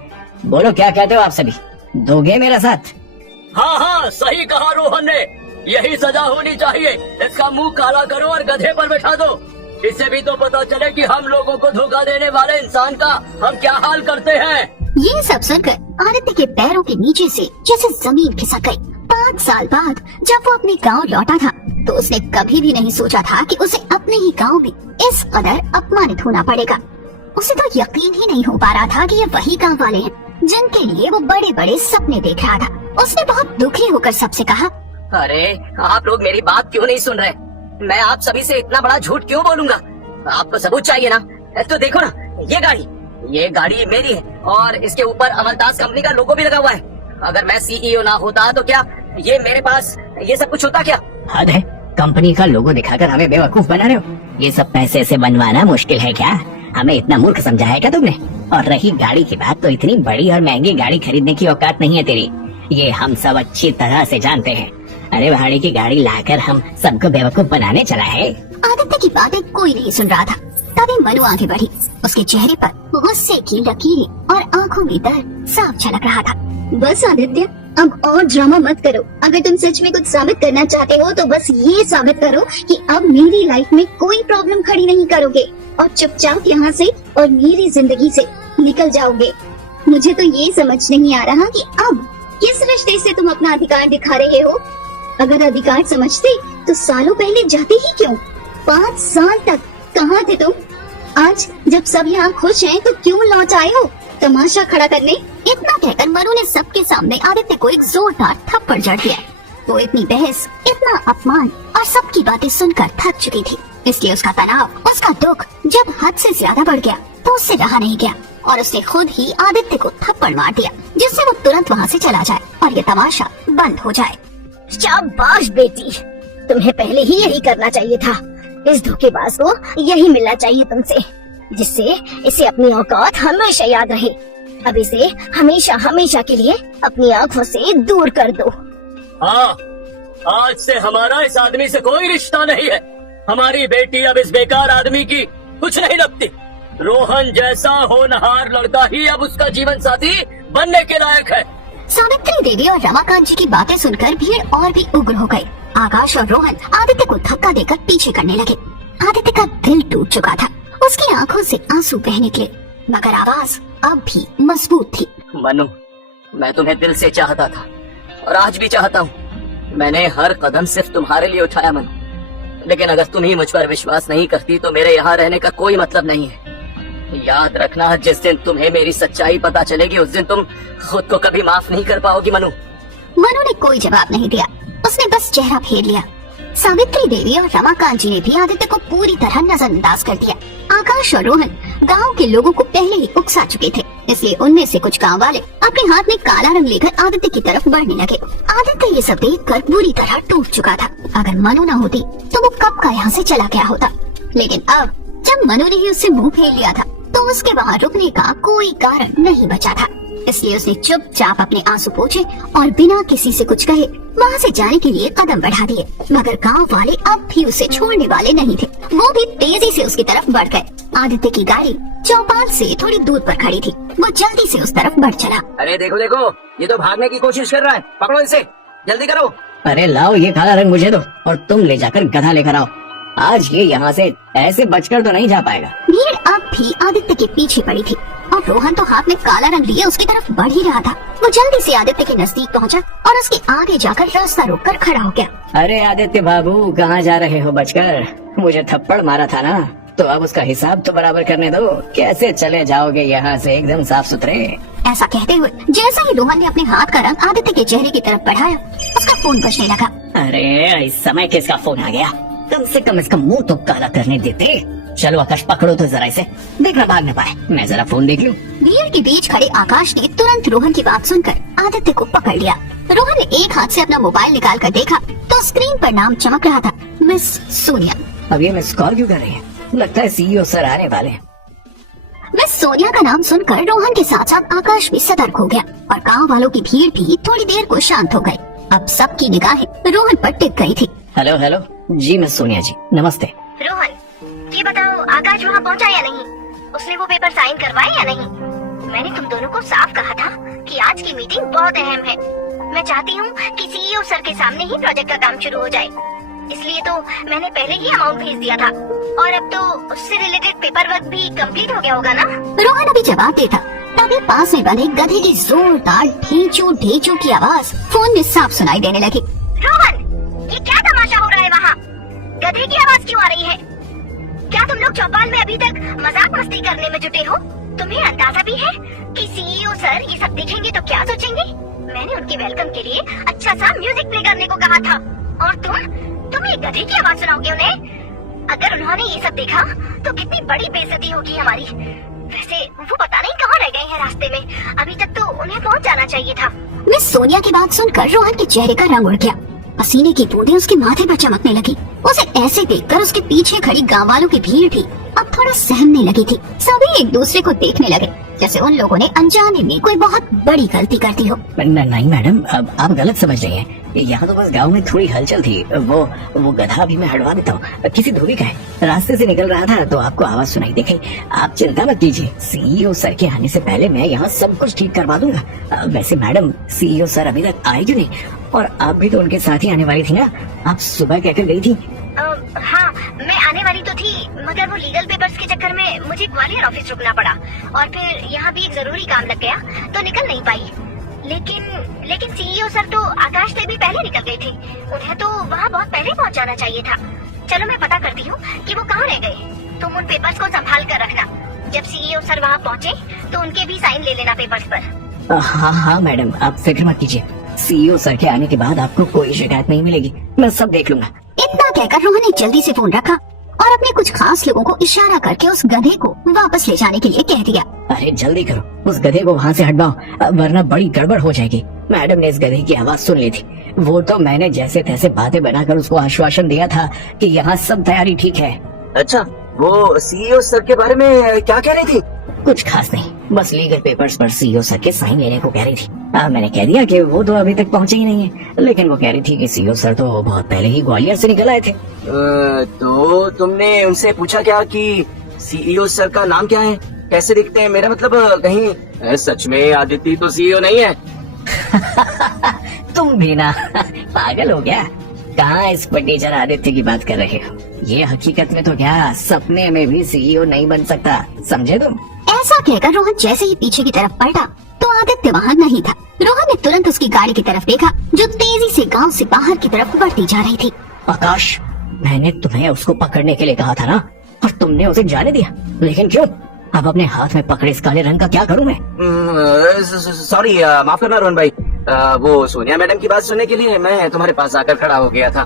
बोलो, क्या कहते हो आप सभी? दोगे मेरा साथ? हाँ हाँ, सही कहा रोहन ने, यही सजा होनी चाहिए। इसका मुंह काला करो और गधे पर बैठा दो। इससे भी तो पता चले कि हम लोगों को धोखा देने वाले इंसान का हम क्या हाल करते हैं। ये सब सुनकर आदित्य के पैरों के नीचे से जैसे जमीन खिसक गई। 5 साल बाद जब वो अपने गांव लौटा था तो उसने कभी भी नहीं सोचा था कि उसे अपने ही गांव में इस कदर अपमानित होना पड़ेगा। उसे तो यकीन ही नहीं हो पा रहा था कि ये वही गांव वाले हैं जिनके लिए वो बड़े बड़े सपने देख रहा था। उसने बहुत दुखी होकर सबसे कहा, अरे आप लोग मेरी बात क्यों नहीं सुन रहे? मैं आप सभी से इतना बड़ा झूठ क्यों बोलूंगा? आपको सबूत चाहिए ना? तो देखो ना, ये गाड़ी मेरी है और इसके ऊपर अमरदास कंपनी का लोगो भी लगा हुआ है। अगर मैं सीईओ ना होता तो क्या ये मेरे पास ये सब कुछ होता क्या? हद है, कंपनी का लोगो दिखाकर हमें बेवकूफ बना रहे हो। ये सब पैसे से बनवाना मुश्किल है क्या? हमें इतना मूर्ख समझा है क्या तुमने? और रही गाड़ी की बात, तो इतनी बड़ी और महंगी गाड़ी खरीदने की औकात नहीं है तेरी, ये हम सब अच्छी तरह से जानते हैं। अरे भाड़ी की गाड़ी लाकर हम सबको बेवकूफ बनाने चला है। आदित्य की बातें कोई नहीं सुन रहा था। तभी मनु आगे बढ़ी। उसके चेहरे पर गुस्से की लकीरें और आंखों में दर्द साफ झलक रहा था। बस आदित्य, अब और ड्रामा मत करो। अगर तुम सच में कुछ साबित करना चाहते हो तो बस ये साबित करो कि अब मेरी लाइफ में कोई प्रॉब्लम खड़ी नहीं करोगे और चुपचाप यहाँ से और मेरी जिंदगी से निकल जाओगे। मुझे तो ये समझ नहीं आ रहा कि अब किस रिश्ते से तुम अपना अधिकार दिखा रहे हो। अगर अधिकार समझते तो सालों पहले जाते ही क्यों? 5 साल तक कहाँ थे तुम? आज जब सब यहाँ खुश हैं तो क्यों लौट आए हो तमाशा खड़ा करने? इतना कहकर मनु ने सबके सामने आदित्य को एक जोरदार थप्पड़ जड़ दिया। वो इतनी बहस, इतना अपमान और सबकी बातें सुनकर थक चुकी थी, इसलिए उसका तनाव, उसका दुख जब हद से ज्यादा बढ़ गया तो उससे रहा नहीं गया और उसने खुद ही आदित्य को थप्पड़ मार दिया, जिससे वो तुरंत वहाँ से चला जाए और ये तमाशा बंद हो जाए। शाबाश बेटी, तुम्हें पहले ही यही करना चाहिए था। इस धोखेबाज को यही मिलना चाहिए तुमसे, जिससे इसे अपनी औकात हमेशा याद रहे। अब इसे हमेशा हमेशा के लिए अपनी आंखों से दूर कर दो। हाँ, आज से हमारा इस आदमी से कोई रिश्ता नहीं है। हमारी बेटी अब इस बेकार आदमी की कुछ नहीं लगती। रोहन जैसा होनहार लड़का ही अब उसका जीवन साथी बनने के लायक है। सावित्री देवी और रमाकांत जी की बातें सुनकर भीड़ और भी उग्र हो गई। आकाश और रोहन आदित्य को धक्का देकर पीछे करने लगे। आदित्य का दिल टूट चुका था, उसकी आंखों से आंसू बह निकले, मगर आवाज अब भी मजबूत थी। मनु, मैं तुम्हें दिल से चाहता था और आज भी चाहता हूँ। मैंने हर कदम सिर्फ तुम्हारे लिए उठाया मनु, लेकिन अगर तुम ही मुझ पर विश्वास नहीं करती तो मेरे यहाँ रहने का कोई मतलब नहीं है। याद रखना, जिस दिन तुम्हें मेरी सच्चाई पता चलेगी उस दिन तुम खुद को कभी माफ नहीं कर पाओगी। मनु ने कोई जवाब नहीं दिया, उसने बस चेहरा फेर लिया। सावित्री देवी और रमाकांत जी ने भी आदित्य को पूरी तरह नजरअंदाज कर दिया। आकाश और रोहन गांव के लोगों को पहले ही उकसा चुके थे, इसलिए उनमें से कुछ गांव वाले अपने हाथ में काला रंग लेकर आदित्य की तरफ बढ़ने लगे। आदित्य ये सब देखकर बुरी तरह टूट चुका था। अगर मनु न होती तो वो कब का यहाँ से चला गया होता, लेकिन अब जब मनु ने ही उससे मुंह फेर लिया था तो उसके वहाँ रुकने का कोई कारण नहीं बचा था। इसलिए उसने चुपचाप अपने आंसू पोंछे और बिना किसी से कुछ कहे वहाँ से जाने के लिए कदम बढ़ा दिए। मगर गांव वाले अब भी उसे छोड़ने वाले नहीं थे, वो भी तेजी से उसकी तरफ बढ़ गए। आदित्य की गाड़ी चौपाल से थोड़ी दूर पर खड़ी थी, वो जल्दी से उस तरफ बढ़ चला। अरे देखो देखो, ये तो भागने की कोशिश कर रहा है, पकड़ो इसे, जल्दी करो। अरे लाओ ये काला रंग मुझे दो और तुम ले जाकर गधा लेकर आओ। आज ये यहाँ से ऐसे बचकर तो नहीं जा पाएगा। भीड़ अब भी आदित्य के पीछे पड़ी थी और रोहन तो हाथ में काला रंग लिए उसकी तरफ बढ़ ही रहा था। वो जल्दी से आदित्य के नजदीक पहुंचा और उसके आगे जाकर रास्ता रोककर खड़ा हो गया। अरे आदित्य बाबू, कहाँ जा रहे हो बचकर? मुझे थप्पड़ मारा था ना, तो अब उसका हिसाब तो बराबर करने दो। कैसे चले जाओगे यहाँ से एकदम साफ सुथरे? ऐसा कहते हुए जैसा ही रोहन ने अपने हाथ का रंग आदित्य के चेहरे की तरफ बढ़ाया, उसका फोन बजने लगा। अरे इस समय किसका फोन आ गया? कम से कम इसका मुंह तो काला करने देते। चलो आकाश, पकड़ो तो जरा इसे, देखना भाग न पाए। मैं जरा फोन देख लूं। भीड़ के बीच खड़े आकाश ने तुरंत रोहन की बात सुनकर आदित्य को पकड़ लिया। रोहन ने एक हाथ से अपना मोबाइल निकाल कर देखा तो स्क्रीन पर नाम चमक रहा था, मिस सोनिया। अब ये मिस कॉल क्यों कर रही है? लगता है सीईओ सर आने वाले हैं। मिस सोनिया का नाम सुनकर रोहन के साथ साथ आकाश भी सतर्क हो गया और गाँव वालों की भीड़ भी थोड़ी देर को शांत हो गई। अब सबकी निगाहें रोहन पर टिक गई थी। हेलो हेलो जी, मिस सोनिया जी, नमस्ते। रोहन, ये बताओ आकाश वहाँ पहुँचा या नहीं? उसने वो पेपर साइन करवाए या नहीं? मैंने तुम दोनों को साफ कहा था कि आज की मीटिंग बहुत अहम है। मैं चाहती हूँ कि सीईओ सर के सामने ही प्रोजेक्ट का काम शुरू हो जाए, इसलिए तो मैंने पहले ही अमाउंट भेज दिया था और अब तो उससे रिलेटेड पेपर वर्क भी कंप्लीट हो गया होगा ना? रोहन अभी जवाब देता तभी पास में बंधे गधे की जोरदार ढींचू ढींचू की आवाज फोन में साफ सुनाई देने लगी। रोहन, ये क्या तमाशा हो रहा है वहाँ? गधे की आवाज क्यों आ रही है? क्या तुम लोग चौपाल में अभी तक मजाक मस्ती करने में जुटे हो? तुम्हें अंदाजा भी है कि सीईओ सर ये सब देखेंगे तो क्या सोचेंगे? मैंने उनके वेलकम के लिए अच्छा सा म्यूजिक प्ले करने को कहा था और तुम एक गधे की आवाज सुनाओगे उन्हें? अगर उन्होंने ये सब देखा तो कितनी बड़ी बेइज्जती होगी हमारी। वैसे वो पता नहीं कहाँ रह गए हैं रास्ते में, अभी तक तो उन्हें पहुँच जाना चाहिए था। मिस सोनिया की बात सुनकर रोहन के चेहरे का रंग उड़ गया। पसीने की बूंदें उसके माथे पर चमकने लगी। उसे ऐसे देखकर उसके पीछे खड़ी गांव वालों की भीड़ भी अब थोड़ा सहमने लगी थी। सभी एक दूसरे को देखने लगे जैसे उन लोगों ने अनजाने में कोई बहुत बड़ी गलती कर दी हो। नहीं मैडम, अब आप गलत समझ रही हैं। यहाँ तो बस गांव में थोड़ी हलचल थी। वो गधा भी मैं हटवा देता हूँ। किसी धोबी का है, रास्ते से निकल रहा था तो आपको आवाज सुनाई दी। आप चिंता मत कीजिए, सीईओ सर के आने से पहले मैं यहाँ सब कुछ ठीक करवा दूंगा। वैसे मैडम, सीईओ सर अभी तक आए क्यों नहीं? और आप भी तो उनके साथ ही आने वाली थी ना? आप सुबह कहकर गई थी। हाँ, मैं आने वाली तो थी, मगर वो लीगल पेपर्स के चक्कर में मुझे ग्वालियर ऑफिस रुकना पड़ा और फिर यहाँ भी एक जरूरी काम लग गया तो निकल नहीं पाई। लेकिन सीईओ सर तो आकाश से भी पहले निकल गए थे। उन्हें तो वहाँ बहुत पहले पहुँच जाना चाहिए था। चलो मैं पता करती हूँ कि वो कहाँ रह गए। तुम उन पेपर्स को संभाल कर रखना। जब सीईओ सर वहाँ पहुँचे तो उनके भी साइन ले लेना पेपर्स पर। हाँ मैडम, आप फिक्र मत कीजिए। सीईओ सर के आने के बाद आपको कोई शिकायत नहीं मिलेगी, मैं सब देख लूंगा। इतना कहकर रोहन ने जल्दी से फोन रखा और अपने कुछ खास लोगों को इशारा करके उस गधे को वापस ले जाने के लिए कह दिया। अरे जल्दी करो, उस गधे को वहाँ से हटवाओ, वरना बड़ी गड़बड़ हो जाएगी। मैडम ने इस गधे की आवाज सुन ली थी। वो तो मैंने जैसे तैसे बातें बनाकर उसको आश्वासन दिया था कि यहाँ सब तैयारी ठीक है। अच्छा, वो सीईओ सर के बारे में क्या कह रही थी? कुछ खास नहीं, बस लीगल पेपर्स पर सीईओ सर के साइन लेने को कह रही थी। मैंने कह दिया कि वो तो अभी तक पहुँचे ही नहीं है, लेकिन वो कह रही थी कि सीईओ सर तो बहुत पहले ही ग्वालियर से निकल आए थे। तो तुमने उनसे पूछा क्या कि सीईओ सर का नाम क्या है, कैसे दिखते हैं? मेरा मतलब कहीं सच में आदित्य तो सीईओ नहीं है? तुम भी ना पागल हो गया? कहाँ इस टीचर आदित्य की बात कर रहे हो? ये हकीकत में तो क्या सपने में भी सीईओ नहीं बन सकता, समझे तुम? ऐसा कहकर रोहन जैसे ही पीछे की तरफ पलटा तो आदित्य वहाँ नहीं था। रोहन ने तुरंत उसकी गाड़ी की तरफ देखा जो तेजी से गांव से बाहर की तरफ बढ़ती जा रही थी। आकाश, मैंने तुम्हें उसको पकड़ने के लिए कहा था ना, और तुमने उसे जाने दिया, लेकिन क्यों? अब अपने हाथ में पकड़े इस काले रंग का क्या करूँ मैं? सॉरी, माफ करना रोहन भाई। वो सोनिया मैडम की बात सुनने के लिए मैं तुम्हारे पास आकर खड़ा हो गया था।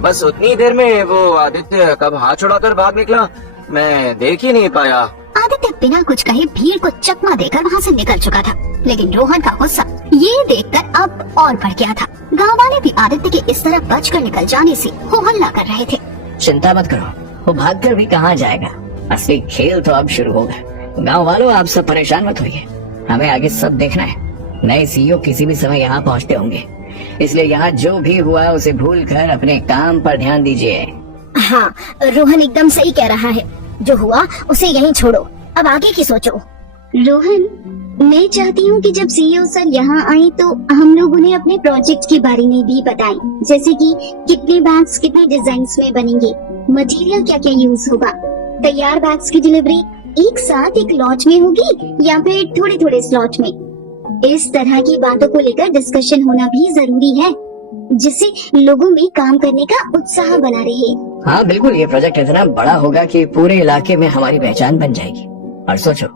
बस उतनी देर में वो आदित्य कब हाथ छुड़ाकर भाग निकला मैं देख ही नहीं पाया। आदित्य बिना कुछ कहे भीड़ को चकमा देकर वहाँ से निकल चुका था, लेकिन रोहन का गुस्सा ये देखकर अब और बढ़ गया था। गाँव वाले भी आदित्य के इस तरह बचकर निकल जाने से हो हल्ला कर रहे थे। चिंता मत करो, वो भागकर भी कहाँ जाएगा। असली खेल तो अब शुरू होगा। गाँव वालों, आप सब परेशान मत होइए, हमें आगे सब देखना है। नए सीईओ किसी भी समय यहाँ पहुँचते होंगे, इसलिए यहाँ जो भी हुआ उसे भूलकर अपने काम पर ध्यान दीजिए। हाँ, रोहन एकदम सही कह रहा है। जो हुआ उसे यहीं छोड़ो, अब आगे की सोचो। रोहन, मैं चाहती हूँ कि जब सीईओ सर यहाँ आए तो हम लोग उन्हें अपने प्रोजेक्ट के बारे में भी बताएं, जैसे कि कितने बैग्स कितने डिजाइन्स में बनेंगे, मटेरियल क्या क्या यूज होगा, तैयार बैग्स की डिलीवरी एक साथ एक लॉट में होगी या फिर थोड़े थोड़े स्लॉट में। इस तरह की बातों को लेकर डिस्कशन होना भी जरूरी है, जिससे लोगों में काम करने का उत्साह बना रहे। हाँ बिल्कुल, ये प्रोजेक्ट इतना बड़ा होगा कि पूरे इलाके में हमारी पहचान बन जाएगी। और सोचो,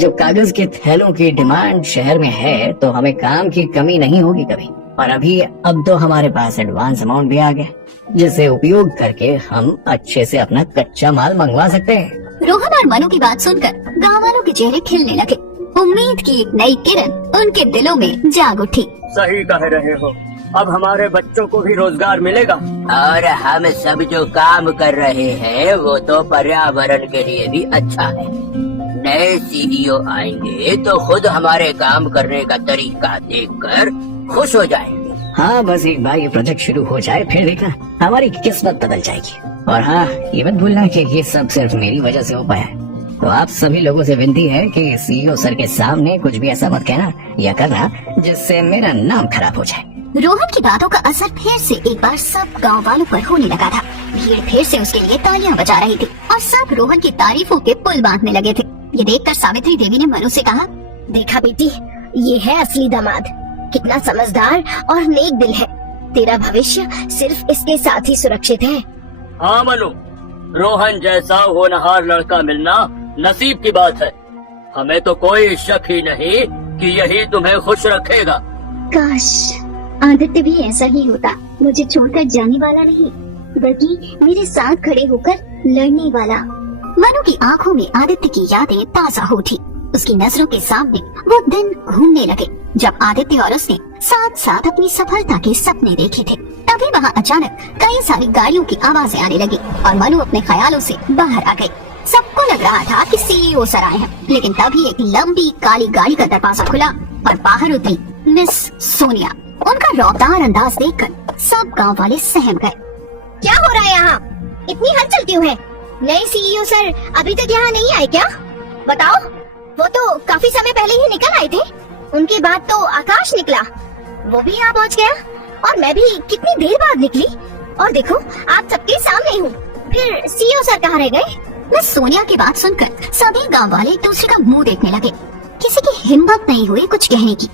जब कागज के थैलों की डिमांड शहर में है तो हमें काम की कमी नहीं होगी कभी। और अब तो हमारे पास एडवांस अमाउंट भी आ गया, जिसे उपयोग करके हम अच्छे से अपना कच्चा माल मंगवा सकते हैं। रोहन और मनु की बात सुनकर गाँव वालों के चेहरे खिलने लगे। उम्मीद की एक नई किरण उनके दिलों में जाग उठी। सही कह रहे हो, अब हमारे बच्चों को भी रोजगार मिलेगा। और हम सब जो काम कर रहे हैं वो तो पर्यावरण के लिए भी अच्छा है। नए सीईओ आएंगे तो खुद हमारे काम करने का तरीका देखकर खुश हो जाएंगे। हाँ, बस एक बार ये प्रोजेक्ट शुरू हो जाए फिर देखना हमारी किस्मत बदल जाएगी। और हाँ, ये मत भूलना कि ये सब सिर्फ मेरी वजह से हो पाया है। तो आप सभी लोगों से विनती है कि सीईओ सर के सामने कुछ भी ऐसा मत कहना या करना जिससे मेरा नाम खराब हो जाए। रोहन की बातों का असर फिर से एक बार सब गांव वालों पर होने लगा था। भीड़ फिर से उसके लिए तालियां बजा रही थी और सब रोहन की तारीफों के पुल बांधने लगे थे। ये देखकर सावित्री देवी ने मनु से कहा, देखा बेटी, ये है असली दामाद, कितना समझदार और नेक दिल है। तेरा भविष्य सिर्फ इसके साथ ही सुरक्षित है। हाँ मनु, रोहन जैसा होनहार लड़का मिलना नसीब की बात है। हमें तो कोई शक ही नहीं कि यही तुम्हें खुश रखेगा। काश आदित्य भी ऐसा ही होता, मुझे छोड़कर जाने वाला नहीं, बल्कि मेरे साथ खड़े होकर लड़ने वाला। मनु की आंखों में आदित्य की यादें ताजा हो उठी। उसकी नजरों के सामने वो दिन घूमने लगे जब आदित्य और उसने साथ साथ अपनी सफलता के सपने देखे थे। तभी वहाँ अचानक कई सारी गाड़ियों की आवाजें आने लगी और मनु अपने ख्यालों से बाहर आ गई। सबको लग रहा था कि सीईओ सर आए हैं, लेकिन तभी एक लंबी काली गाड़ी का दरवाजा खुला और बाहर उतरी मिस सोनिया। उनका रौबदार अंदाज देखकर सब गांव वाले सहम गए। क्या हो रहा है यहाँ? इतनी हलचल क्यों है? नए सीईओ सर अभी तक यहाँ नहीं आए क्या? बताओ। वो तो काफी समय पहले ही निकल आए थे। उनके बाद तो आकाश निकला, वो भी यहाँ पहुँच गया और मैं भी कितनी देर बाद निकली। और देखो आप सबके सामने हूँ। फिर सीईओ सर कहाँ रह गए? मिस सोनिया की बात सुनकर सभी गांव वाले एक दूसरे का मुंह देखने लगे। किसी की हिम्मत नहीं हुई कुछ कहने की।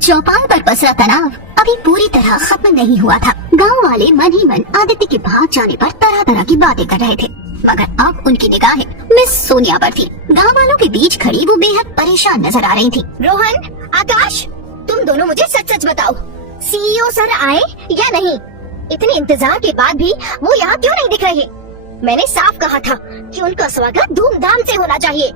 चौपाल पर पसरा तनाव अभी पूरी तरह खत्म नहीं हुआ था। गांव वाले मन ही मन आदित्य के भाग जाने पर तरह तरह की बातें कर रहे थे, मगर अब उनकी निगाहें मिस सोनिया पर थी। गांव वालों के बीच खड़ी वो बेहद परेशान नजर आ रही थी। रोहन, आकाश, तुम दोनों मुझे सच सच बताओ, सीईओ सर आए या नहीं? इतने इंतजार के बाद भी वो यहाँ क्यों नहीं दिख रहे? मैंने साफ कहा था कि उनका स्वागत धूमधाम से होना चाहिए।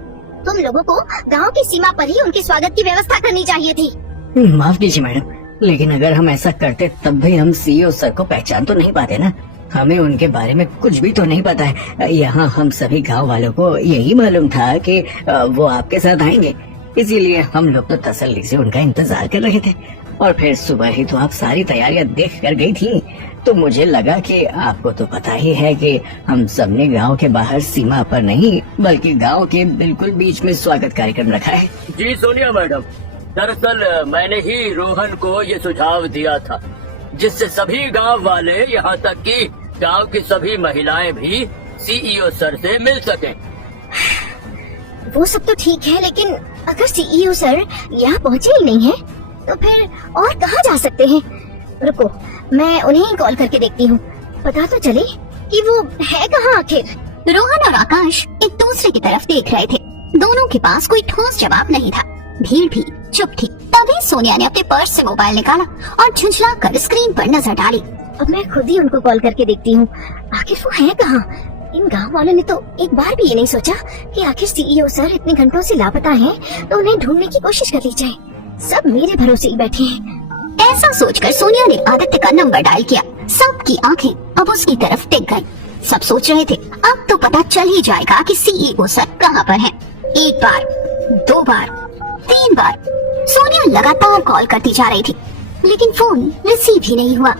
तुम लोगों को गांव की सीमा पर ही उनके स्वागत की व्यवस्था करनी चाहिए थी। माफ कीजिए मैडम, लेकिन अगर हम ऐसा करते तब भी हम सीईओ सर को पहचान तो नहीं पाते ना। हमें उनके बारे में कुछ भी तो नहीं पता है। यहाँ हम सभी गांव वालों को यही मालूम था कि वो आपके साथ आएंगे, इसीलिए हम लोग तो तसल्ली से उनका इंतजार कर रहे थे। और फिर सुबह ही तो आप सारी तैयारियां देख कर गई थी, तो मुझे लगा कि आपको तो पता ही है कि हम सबने गांव के बाहर सीमा पर नहीं बल्कि गांव के बिल्कुल बीच में स्वागत कार्यक्रम रखा है। जी सोनिया मैडम, दरअसल मैंने ही रोहन को ये सुझाव दिया था, जिससे सभी गांव वाले यहाँ तक कि गांव की सभी महिलाएं भी सीईओ सर से मिल सकें। वो सब तो ठीक है, लेकिन अगर सीईओ सर यहाँ पहुँचे ही नहीं है तो फिर और कहाँ जा सकते हैं? रुको, मैं उन्हें ही कॉल करके देखती हूँ, पता तो चले कि वो है कहाँ आखिर। रोहन और आकाश एक दूसरे की तरफ देख रहे थे। दोनों के पास कोई ठोस जवाब नहीं था। भीड़ भी चुप थी। तभी सोनिया ने अपने पर्स से मोबाइल निकाला और झुंझला कर स्क्रीन पर नजर डाली। अब मैं खुद ही उनको कॉल करके देखती हूँ, आखिर वो है कहाँ। इन गांव वालों ने तो एक बार भी ये नहीं सोचा कि आखिर सीईओ सर इतने घंटों से लापता हैं, तो उन्हें ढूंढने की कोशिश कर ली जाए। सब मेरे भरोसे ही बैठे हैं। ऐसा सोचकर सोनिया ने आदित्य का नंबर डायल किया। सबकी आंखें अब उसकी तरफ टिक गईं। सब सोच रहे थे अब तो पता चल ही जाएगा कि सीईओ सर कहाँ पर हैं। एक बार, 2 बार, 3 बार सोनिया लगातार कॉल करती जा रही थी, लेकिन फोन रिसीव ही नहीं हुआ।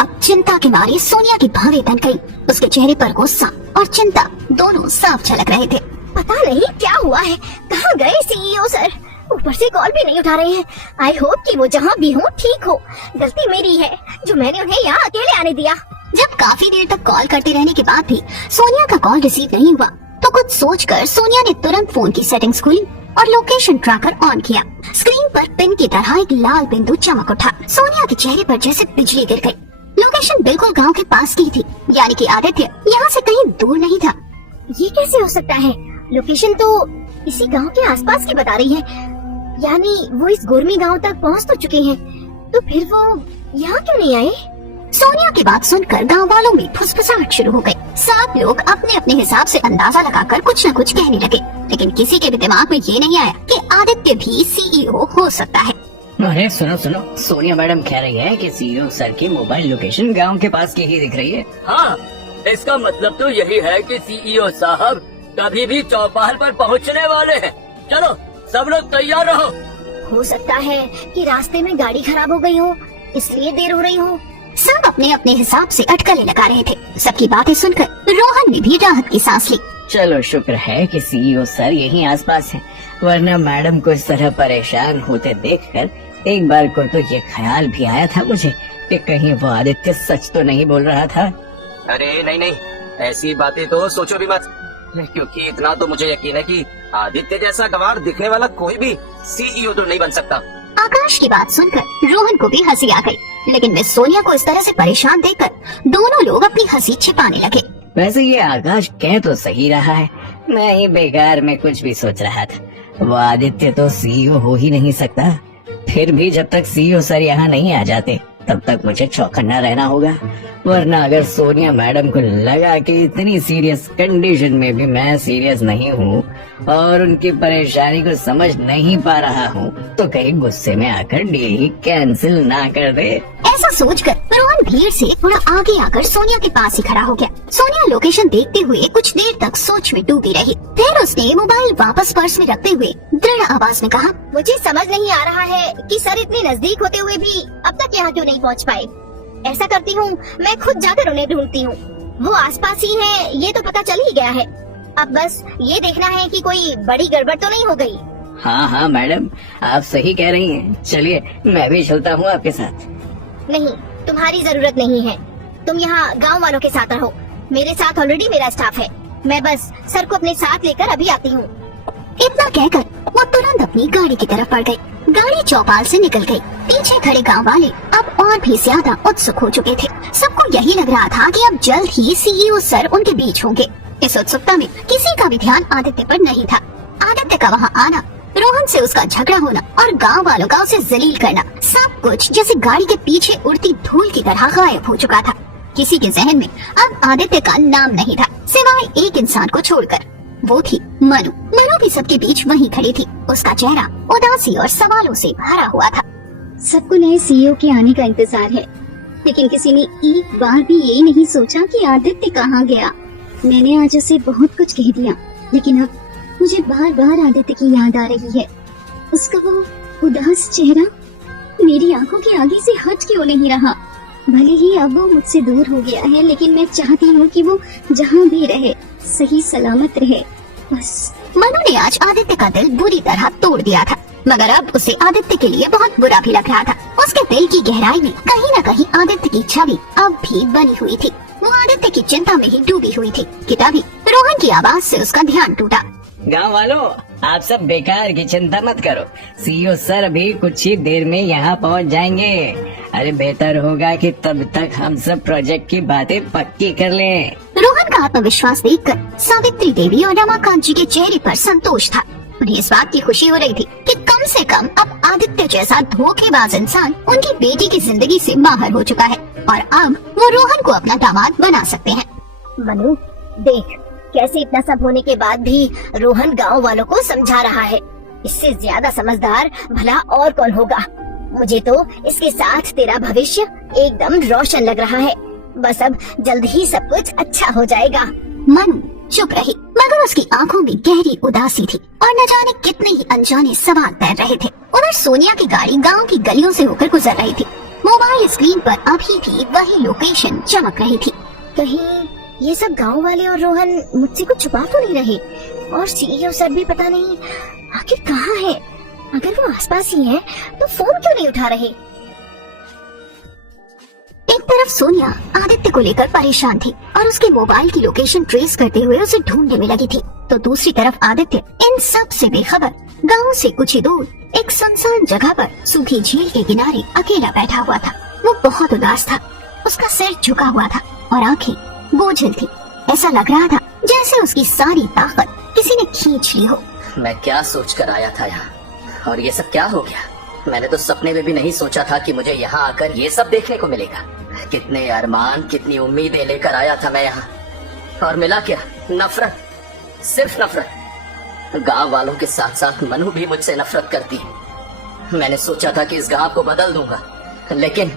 अब चिंता के मारे सोनिया की भावें तन गई। उसके चेहरे पर गुस्सा और चिंता दोनों साफ झलक रहे थे। पता नहीं क्या हुआ है, कहाँ गए सीईओ सर? ऊपर से कॉल भी नहीं उठा रहे हैं। आई होप कि वो जहाँ भी हो ठीक हो। गलती मेरी है जो मैंने उन्हें यहाँ अकेले आने दिया। जब काफी देर तक कॉल करते रहने के बाद भी सोनिया का कॉल रिसीव नहीं हुआ, तो कुछ सोचकर सोनिया ने तुरंत फोन की सेटिंग्स खोली और लोकेशन ट्रैकर ऑन किया। स्क्रीन पर पिन की तरह एक लाल बिंदु चमक उठा। सोनिया के चेहरे पर जैसे बिजली गिर गई। लोकेशन बिल्कुल गांव के पास की थी, यानी कि आदित्य यहाँ से कहीं दूर नहीं था। ये कैसे हो सकता है? लोकेशन तो इसी गांव के आसपास की बता रही है, यानी वो इस गोरमी गांव तक पहुंच तो चुके हैं। तो फिर वो यहाँ क्यों नहीं आए? सोनिया की बात सुनकर गांव वालों में फुसफुसाहट शुरू हो गई। सब लोग अपने अपने हिसाब से अंदाजा लगाकर कुछ न कुछ कहने लगे, लेकिन किसी के भी दिमाग में ये नहीं आया कि आदित्य भी सीईओ हो सकता है। अरे सुनो सुनो, सोनिया मैडम कह रही है कि सीईओ सर की मोबाइल लोकेशन गांव के पास की ही दिख रही है। हाँ, इसका मतलब तो यही है कि सीईओ साहब कभी भी चौपाल पर पहुंचने वाले हैं। चलो सब लोग तैयार रहो। हो सकता है कि रास्ते में गाड़ी खराब हो गई हो, इसलिए देर हो रही हो। सब अपने अपने हिसाब से अटकलें लगा रहे थे। सबकी बातें सुनकर रोहन ने भी राहत की सांस ली। चलो शुक्र है कि सीईओ सर यहीं आसपास हैं, वरना मैडम को इस तरह परेशान होते देखकर एक बार को तो ये ख्याल भी आया था मुझे कि कहीं वो आदित्य सच तो नहीं बोल रहा था। अरे नहीं नहीं, ऐसी बातें तो सोचो भी मत, क्योंकि इतना तो मुझे यकीन है कि आदित्य जैसा गंवार दिखने वाला कोई भी सीईओ तो नहीं बन सकता। आकाश की बात सुनकर रोहन को भी हंसी आ गई, लेकिन मिस सोनिया को इस तरह से परेशान देखकर दोनों लोग अपनी हंसी छिपाने लगे। वैसे ये आकाश कह तो सही रहा है, मैं ही बेकार में कुछ भी सोच रहा था। वो आदित्य तो सीईओ हो ही नहीं सकता। फिर भी जब तक सीईओ सर यहाँ नहीं आ जाते तब तक मुझे चौकन्ना रहना होगा, वरना अगर सोनिया मैडम को लगा कि इतनी सीरियस कंडीशन में भी मैं सीरियस नहीं हूँ और उनकी परेशानी को समझ नहीं पा रहा हूँ, तो कहीं गुस्से में आकर डील ही कैंसिल ना कर दे। ऐसा सोचकर रोहन भीड़ से थोड़ा आगे आकर सोनिया के पास ही खड़ा हो गया। सोनिया लोकेशन देखते हुए कुछ देर तक सोच में डूबी रही। फिर उसने मोबाइल वापस पर्स में रखते हुए दृढ़ आवाज में कहा, मुझे समझ नहीं आ रहा है कि सर इतने नजदीक होते हुए भी अब तक यहाँ क्यों नहीं पहुँच पाए। ऐसा करती हूँ, मैं खुद जाकर उन्हें ढूंढती हूँ। वो आसपास ही है, ये तो पता चल ही गया है। अब बस ये देखना है कि कोई बड़ी गड़बड़ तो नहीं हो गई। हाँ हाँ मैडम, आप सही कह रही हैं। चलिए मैं भी चलता हूँ आपके साथ। नहीं, तुम्हारी जरूरत नहीं है। तुम यहाँ गांव वालों के साथ रहो। मेरे साथ ऑलरेडी मेरा स्टाफ है। मैं बस सर को अपने साथ लेकर अभी आती हूँ। इतना कहकर वो तुरंत अपनी गाड़ी की तरफ बढ़ गई। गाड़ी चौपाल से निकल गई। पीछे खड़े गांव वाले अब और भी ज्यादा उत्सुक हो चुके थे। सबको यही लग रहा था कि अब जल्द ही सीईओ सर उनके बीच होंगे। इस उत्सुकता में किसी का भी ध्यान आदित्य पर नहीं था। आदित्य का वहाँ आना, रोहन से उसका झगड़ा होना और गांव वालों का उसे जलील करना, सब कुछ जैसे गाड़ी के पीछे उड़ती धूल की तरह गायब हो चुका था। किसी के जहन में अब आदित्य का नाम नहीं था, सिवाय एक इंसान को छोड़कर। वो थी मनु। मनु भी सबके बीच वहीं खड़ी थी। उसका चेहरा उदासी और सवालों से भरा हुआ था। सबको नए सीईओ के आने का इंतजार है, लेकिन किसी ने एक बार भी ये नहीं सोचा कि आदित्य कहाँ गया। मैंने आज उसे बहुत कुछ कह दिया, लेकिन अब मुझे बार बार आदित्य की याद आ रही है। उसका वो उदास चेहरा मेरी आंखों के आगे से हट क्यों नहीं रहा। भले ही अब वो मुझसे दूर हो गया है, लेकिन मैं चाहती हूँ कि वो जहाँ भी रहे सही सलामत रहे, बस। मनु ने आज आदित्य का दिल बुरी तरह तोड़ दिया था, मगर अब उसे आदित्य के लिए बहुत बुरा भी लग रहा था। उसके दिल की गहराई में कहीं न कहीं आदित्य की छवि अब भी बनी हुई थी। वो आदित्य की चिंता में ही डूबी हुई थी कि तभी रोहन की आवाज से उसका ध्यान टूटा। गांव वालों, आप सब बेकार की चिंता मत करो। सीईओ सर अभी कुछ ही देर में यहाँ पहुँच जाएंगे। अरे बेहतर होगा कि तब तक हम सब प्रोजेक्ट की बातें पक्की कर लें। रोहन का आत्मविश्वास देखकर सावित्री देवी और रमाकांत जी के चेहरे पर संतोष था। उन्हें इस बात की खुशी हो रही थी कि कम से कम अब आदित्य जैसा धोखेबाज इंसान उनकी बेटी की जिंदगी से बाहर हो चुका है और अब वो रोहन को अपना दामाद बना सकते हैं। मनु, देख कैसे इतना सब होने के बाद भी रोहन गांव वालों को समझा रहा है। इससे ज्यादा समझदार भला और कौन होगा। मुझे तो इसके साथ तेरा भविष्य एकदम रोशन लग रहा है। बस अब जल्द ही सब कुछ अच्छा हो जाएगा। मनु चुप रही, मगर उसकी आंखों में गहरी उदासी थी और न जाने कितने ही अनजाने सवाल तैर रहे थे। उधर सोनिया की गाड़ी गांव की गलियों से होकर गुजर रही थी। मोबाइल स्क्रीन पर अभी भी वही लोकेशन चमक रही थी। कहीं ये सब गांव वाले और रोहन मुझसे कुछ छुपा तो नहीं रहे, और सीईओ सर भी पता नहीं आखिर कहाँ है। अगर वो आसपास ही है तो फोन क्यों नहीं उठा रहे। एक तरफ सोनिया आदित्य को लेकर परेशान थी और उसके मोबाइल की लोकेशन ट्रेस करते हुए उसे ढूंढने में लगी थी, तो दूसरी तरफ आदित्य इन सब से बेखबर गांव से कुछ ही दूर एक सुनसान जगह पर सूखी झील के किनारे अकेला बैठा हुआ था। वो बहुत उदास था। उसका सिर झुका हुआ था और आंखें बोझिल थी। ऐसा लग रहा था जैसे उसकी सारी ताकत किसी ने खींच ली हो। मैं क्या सोच कर आया था यहाँ, और ये सब क्या हो गया। मैंने तो सपने में भी नहीं सोचा था कि मुझे यहाँ आकर ये सब देखने को मिलेगा। कितने अरमान, कितनी उम्मीदें लेकर आया था मैं यहाँ, और मिला क्या? नफरत, सिर्फ नफरत। गांव वालों के साथ साथ मनु भी मुझसे नफरत करती है। मैंने सोचा था कि इस गांव को बदल दूंगा, लेकिन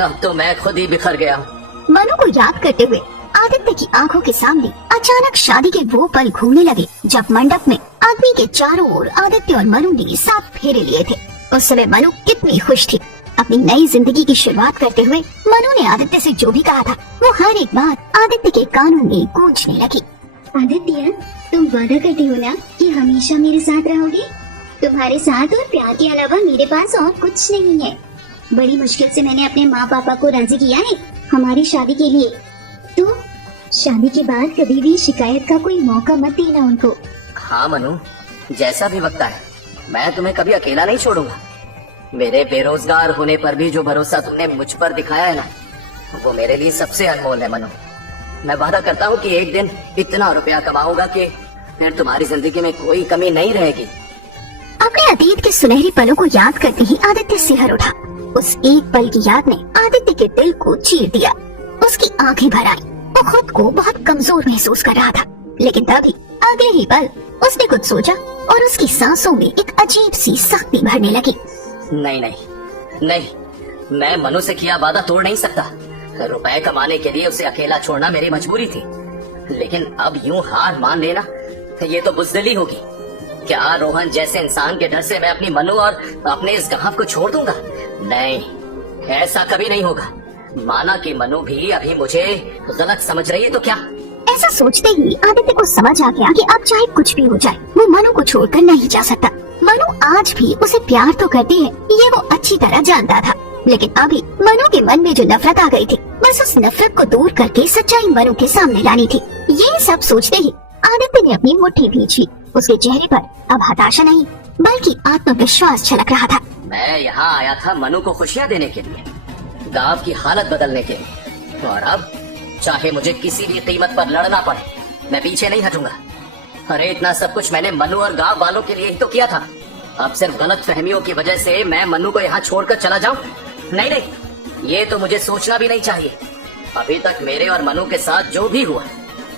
अब तो मैं खुद ही बिखर गया हूँ। मनु को याद करते हुए आदित्य की आंखों के सामने अचानक शादी के वो पल घूमने लगे जब मंडप में अग्नि के चारों ओर आदित्य और मनु ने 7 फेरे लिए थे। उस समय मनु कितनी खुश थी। अपनी नई जिंदगी की शुरुआत करते हुए मनु ने आदित्य से जो भी कहा था वो हर एक बात आदित्य के कानों में गूंजने लगी। आदित्य, तुम वादा करते हो ना कि हमेशा मेरे साथ रहोगे? तुम्हारे साथ और प्यार के अलावा मेरे पास और कुछ नहीं है। बड़ी मुश्किल से मैंने अपने माँ पापा को राजी किया है हमारी शादी के लिए, तो शादी के बाद कभी भी शिकायत का कोई मौका मत देना उनको। हाँ मनु, जैसा भी वक्त है मैं तुम्हें कभी अकेला नहीं छोड़ूंगा। मेरे बेरोजगार होने पर भी जो भरोसा तुमने मुझ पर दिखाया है ना, वो मेरे लिए सबसे अनमोल है मनु। मैं वादा करता हूँ कि एक दिन इतना रुपया कमाऊंगा कि फिर तुम्हारी जिंदगी में कोई कमी नहीं रहेगी। अपने अतीत के सुनहरी पलों को याद करते ही आदित्य सिहर उठा। उस एक पल की याद ने आदित्य के दिल को चीर दिया। उसकी आंखें भर आई। वो खुद को बहुत कमजोर महसूस कर रहा था, लेकिन तभी अगले ही पल उसने कुछ सोचा और उसकी सांसों में एक अजीब सी सख्ती भरने लगी। नहीं नहीं नहीं, मैं मनु से किया वादा तोड़ नहीं सकता। रुपए कमाने के लिए उसे अकेला छोड़ना मेरी मजबूरी थी, लेकिन अब यूं हार मान लेना ये तो बुज़दिली होगी। क्या रोहन जैसे इंसान के डर से मैं अपनी मनु और अपने इस गांव को छोड़ दूंगा? नहीं, ऐसा कभी नहीं होगा। माना कि मनु भी अभी मुझे गलत समझ रही है तो क्या? ऐसा सोचते ही आदित्य को समझ आ गया कि अब चाहे कुछ भी हो जाए वो मनु को छोड़कर नहीं जा सकता। मनु आज भी उसे प्यार तो करती है, ये वो अच्छी तरह जानता था, लेकिन अभी मनु के मन में जो नफरत आ गई थी, बस उस नफरत को दूर करके सच्चाई मनु के सामने लानी थी। ये सब सोचते ही आदित्य ने अपनी मुट्ठी भींची। उसके चेहरे पर अब हताशा नहीं बल्कि आत्मविश्वास झलक रहा था। मैं यहाँ आया था मनु को खुशियाँ देने के लिए, गांव की हालत बदलने के लिए, और अब चाहे मुझे किसी भी कीमत पर लड़ना पड़े, मैं पीछे नहीं हटूंगा। अरे इतना सब कुछ मैंने मनु और गांव वालों के लिए ही तो किया था। अब सिर्फ गलत फहमियों की वजह से मैं मनु को यहाँ छोड़कर चला जाऊं? नहीं नहीं, ये तो मुझे सोचना भी नहीं चाहिए। अभी तक मेरे और मनु के साथ जो भी हुआ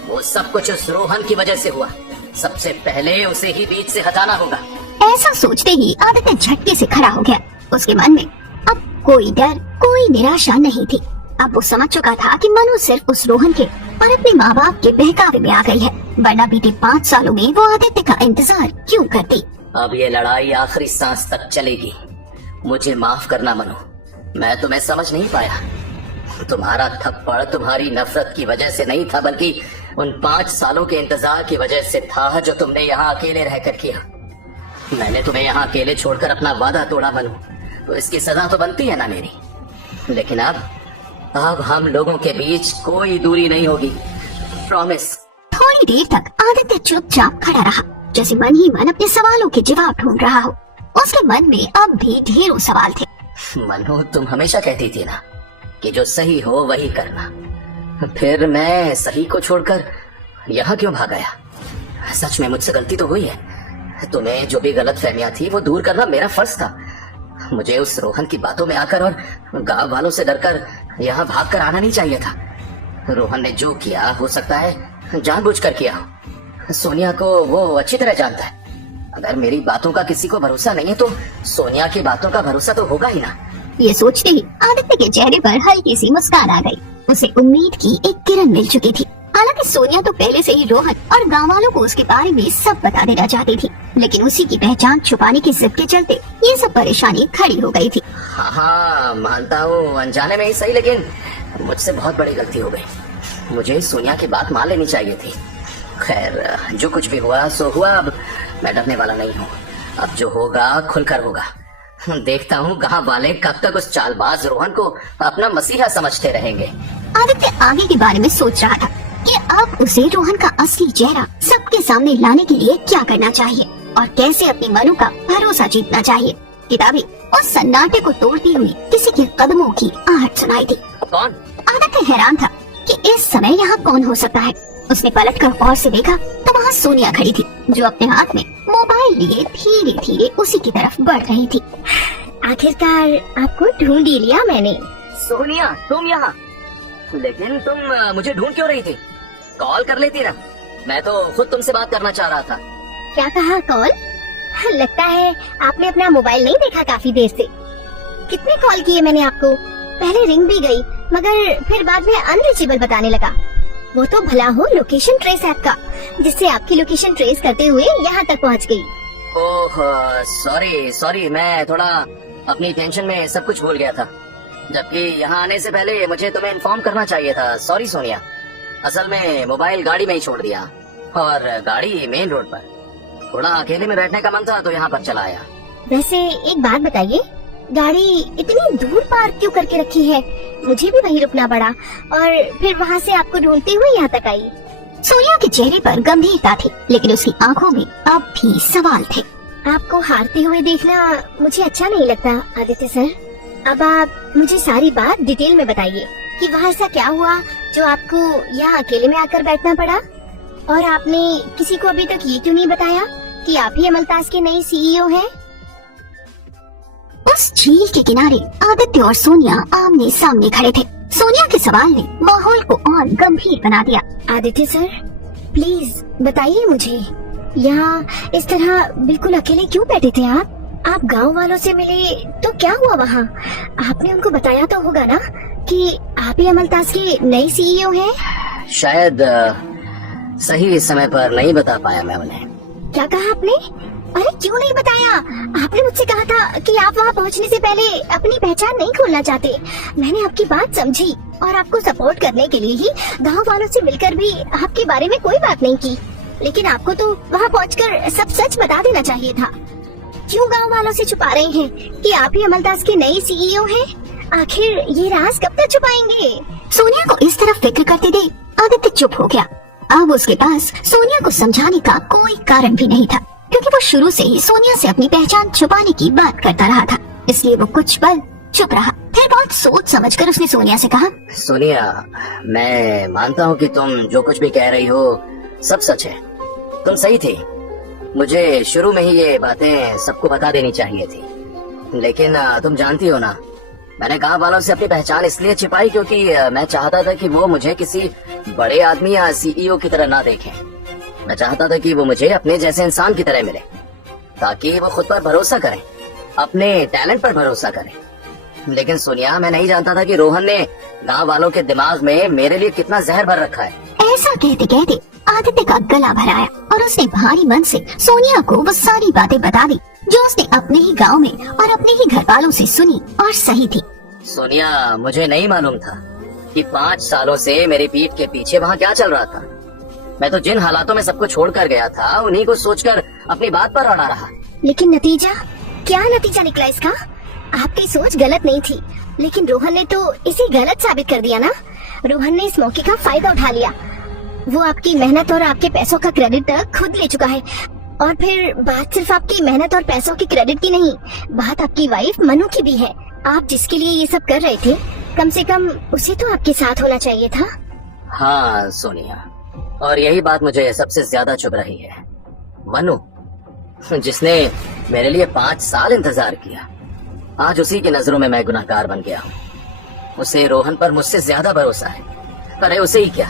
वो सब कुछ उस रोहन की वजह से हुआ। सबसे पहले उसे ही बीच से हटाना होगा। ऐसा सोचते ही आदित्य झटके से खड़ा हो गया। उसके मन में अब कोई डर, कोई निराशा नहीं थी। अब वो समझ चुका था कि मनु सिर्फ उस रोहन के और अपने माँ बाप के बहकावे में आ गई है, वरना बीते 5 सालों में वो आदित्य का इंतजार क्यों करती। अब ये लड़ाई आखिरी सांस तक चलेगी। मुझे माफ करना मनु, मैं तुम्हें समझ नहीं पाया। तुम्हारा थप्पड़ तुम्हारी नफरत की वजह से नहीं था, बल्कि उन 5 सालों के इंतजार की वजह से था जो तुमने यहाँ अकेले रहकर किया। मैंने तुम्हें यहाँ अकेले छोड़कर अपना वादा तोड़ा मनु, तो इसकी सजा तो बनती है ना मेरी। लेकिन अब हम लोगों के बीच कोई दूरी नहीं होगी, प्रॉमिस। थोड़ी देर तक आदित्य चुपचाप खड़ा रहा, जैसे मन ही मन अपने सवालों के जवाब ढूंढ रहा हो। उसके मन में अब भी ढेरों सवाल थे। मनु, तुम हमेशा कहती थी ना कि जो सही हो वही करना, फिर मैं सही को छोड़कर यहाँ क्यों भाग गया? सच में मुझसे गलती तो हुई है। तुम्हें जो भी गलत फहमियां थी वो दूर करना मेरा फर्ज था। मुझे उस रोहन की बातों में आकर और गांव वालों से डरकर यहाँ भागकर आना नहीं चाहिए था। रोहन ने जो किया हो सकता है जानबूझकर किया हो। सोनिया को वो अच्छी तरह जानता है। अगर मेरी बातों का किसी को भरोसा नहीं है तो सोनिया की बातों का भरोसा तो होगा ही ना। ये सोचते ही आदित्य के चेहरे पर हल्की सी मुस्कान आ गई। उसे उम्मीद की एक किरण मिल चुकी थी। हालांकि सोनिया तो पहले से ही रोहन और गांव वालों को उसके बारे में सब बता देना चाहती थी, लेकिन उसी की पहचान छुपाने की जिद के चलते ये सब परेशानी खड़ी हो गई थी। हाँ, मानता हूँ अनजाने में ही सही, लेकिन मुझसे बहुत बड़ी गलती हो गई। मुझे सोनिया की बात मान लेनी चाहिए थी। खैर, जो कुछ भी हुआ सो हुआ। अब मैं डरने वाला नहीं हूँ। अब जो होगा खुलकर होगा। देखता हूँ गांव वाले कब तक उस चालबाज रोहन को अपना मसीहा समझते रहेंगे। आदित्य आगे के बारे में सोच रहा था कि अब उसे रोहन का असली चेहरा सबके सामने लाने के लिए क्या करना चाहिए और कैसे अपनी मनु का भरोसा जीतना चाहिए। किताबी उस सन्नाटे को तोड़ती हुई किसी के कदमों की आहट सुनाई थी। कौन? आदित्य हैरान था कि इस समय यहाँ कौन हो सकता है। उसने पलटकर गौर से देखा तो वहाँ सोनिया खड़ी थी, जो अपने हाथ में मोबाइल लिए धीरे धीरे उसी की तरफ बढ़ रही थी। आखिरकार आपको ढूंढ ही लिया मैंने। सोनिया, तुम यहाँ? लेकिन तुम मुझे ढूंढ क्यों रही थी? कॉल कर लेती ना, मैं तो खुद तुमसे बात करना चाह रहा था। क्या कहा? कॉल? लगता है आपने अपना मोबाइल नहीं देखा काफी देर से। कितने कॉल किए मैंने आपको, पहले रिंग भी गई मगर फिर बाद में अनरीचेबल बताने लगा। वो तो भला हो लोकेशन ट्रेस ऐप का, जिससे आपकी लोकेशन ट्रेस करते हुए यहाँ तक पहुँच गई। ओह सॉरी, मैं थोड़ा अपनी टेंशन में सब कुछ भूल गया था, जबकि यहाँ आने से पहले मुझे तुम्हें इन्फॉर्म करना चाहिए था। सॉरी सोनिया, असल में मोबाइल गाड़ी में ही छोड़ दिया और गाड़ी मेन रोड पर। थोड़ा अकेले में बैठने का मन था तो यहाँ पर चला आया। वैसे एक बात बताइए, गाड़ी इतनी दूर पार्क क्यों करके रखी है? मुझे भी वहीं रुकना पड़ा और फिर वहाँ से आपको ढूंढते हुए यहाँ तक आई। सोनिया के चेहरे पर गंभीरता थी, लेकिन उसकी आंखों में अब भी सवाल थे। आपको हारते हुए देखना मुझे अच्छा नहीं लगता आदित्य सर। अब आप मुझे सारी बात डिटेल में बताइए कि वहाँ ऐसा क्या हुआ जो आपको यहाँ अकेले में आकर बैठना पड़ा, और आपने किसी को अभी तक ये क्यों नहीं बताया कि आप ही अमलताज के नए CEO हैं? उस झील के किनारे आदित्य और सोनिया आमने सामने खड़े थे। सोनिया के सवाल ने माहौल को और गंभीर बना दिया। आदित्य सर, प्लीज बताइए मुझे, यहाँ इस तरह बिल्कुल अकेले क्यों बैठे थे आप? आप गांव वालों से मिले तो क्या हुआ वहाँ? आपने उनको बताया तो होगा ना कि आप ही अमलताज की नई सीईओ हैं? शायद सही समय पर नहीं बता पाया मैं उन्हें। क्या कहा आपने? अरे क्यों नहीं बताया? आपने मुझसे कहा था कि आप वहाँ पहुँचने से पहले अपनी पहचान नहीं खोलना चाहते। मैंने आपकी बात समझी और आपको सपोर्ट करने के लिए ही गांव वालों से मिलकर भी आपके बारे में कोई बात नहीं की। लेकिन आपको तो वहाँ पहुँचकर सब सच बता देना चाहिए था। क्यों गांव वालों से छुपा रहे हैं कि आप ही अमलताज के नई सीईओ हैं? आखिर ये राज कब तक छुपाएंगे? सोनिया को इस तरफ फिक्र करते देख आदित्य चुप हो गया। अब उसके पास सोनिया को समझाने का कोई कारण भी नहीं था, क्योंकि वो शुरू से ही सोनिया से अपनी पहचान छुपाने की बात करता रहा था। इसलिए वो कुछ पल चुप रहा। फिर बहुत सोच समझकर उसने सोनिया से कहा, सोनिया, मैं मानता हूँ कि तुम जो कुछ भी कह रही हो सब सच है। तुम सही थी। मुझे शुरू में ही ये बातें सबको बता देनी चाहिए थी। लेकिन तुम जानती हो ना, मैंने गांव वालों से अपनी पहचान इसलिए छिपाई क्योंकि मैं चाहता था कि वो मुझे किसी बड़े आदमी या सीईओ की तरह ना देखें। मैं चाहता था कि वो मुझे अपने जैसे इंसान की तरह मिले, ताकि वो खुद पर भरोसा करें, अपने टैलेंट पर भरोसा करें। लेकिन सोनिया, मैं नहीं जानता था कि रोहन ने गांव वालों के दिमाग में मेरे लिए कितना जहर भर रखा है। ऐसा कहते कहते आदित्य का गला भर आया और उसने भारी मन से सोनिया को वो सारी बातें बता दी जो उसने अपने ही गांव में और अपने ही घर वालों से सुनी और सही थी। सोनिया, मुझे नहीं मालूम था कि 5 सालों से मेरी पीठ के पीछे वहाँ क्या चल रहा था। मैं तो जिन हालातों में सबको छोड़कर गया था उन्हीं को सोचकर अपनी बात पर अड़ा रहा। लेकिन नतीजा क्या नतीजा निकला इसका? आपकी सोच गलत नहीं थी, लेकिन रोहन ने तो इसे गलत साबित कर दिया ना। रोहन ने इस मौके का फायदा उठा लिया। वो आपकी मेहनत और आपके पैसों का क्रेडिट तक खुद ले चुका है। और फिर बात सिर्फ आपकी मेहनत और पैसों की क्रेडिट की नहीं, बात आपकी वाइफ मनु की भी है। आप जिसके लिए ये सब कर रहे थे, कम से कम उसे तो आपके साथ होना चाहिए था। हाँ सोनिया, और यही बात मुझे सबसे ज्यादा चुभ रही है। मनु, जिसने मेरे लिए 5 साल इंतजार किया, आज उसी की नजरों में मैं गुनहगार बन गया हूँ। उसे रोहन पर मुझसे ज्यादा भरोसा है। अरे उसे ही क्या,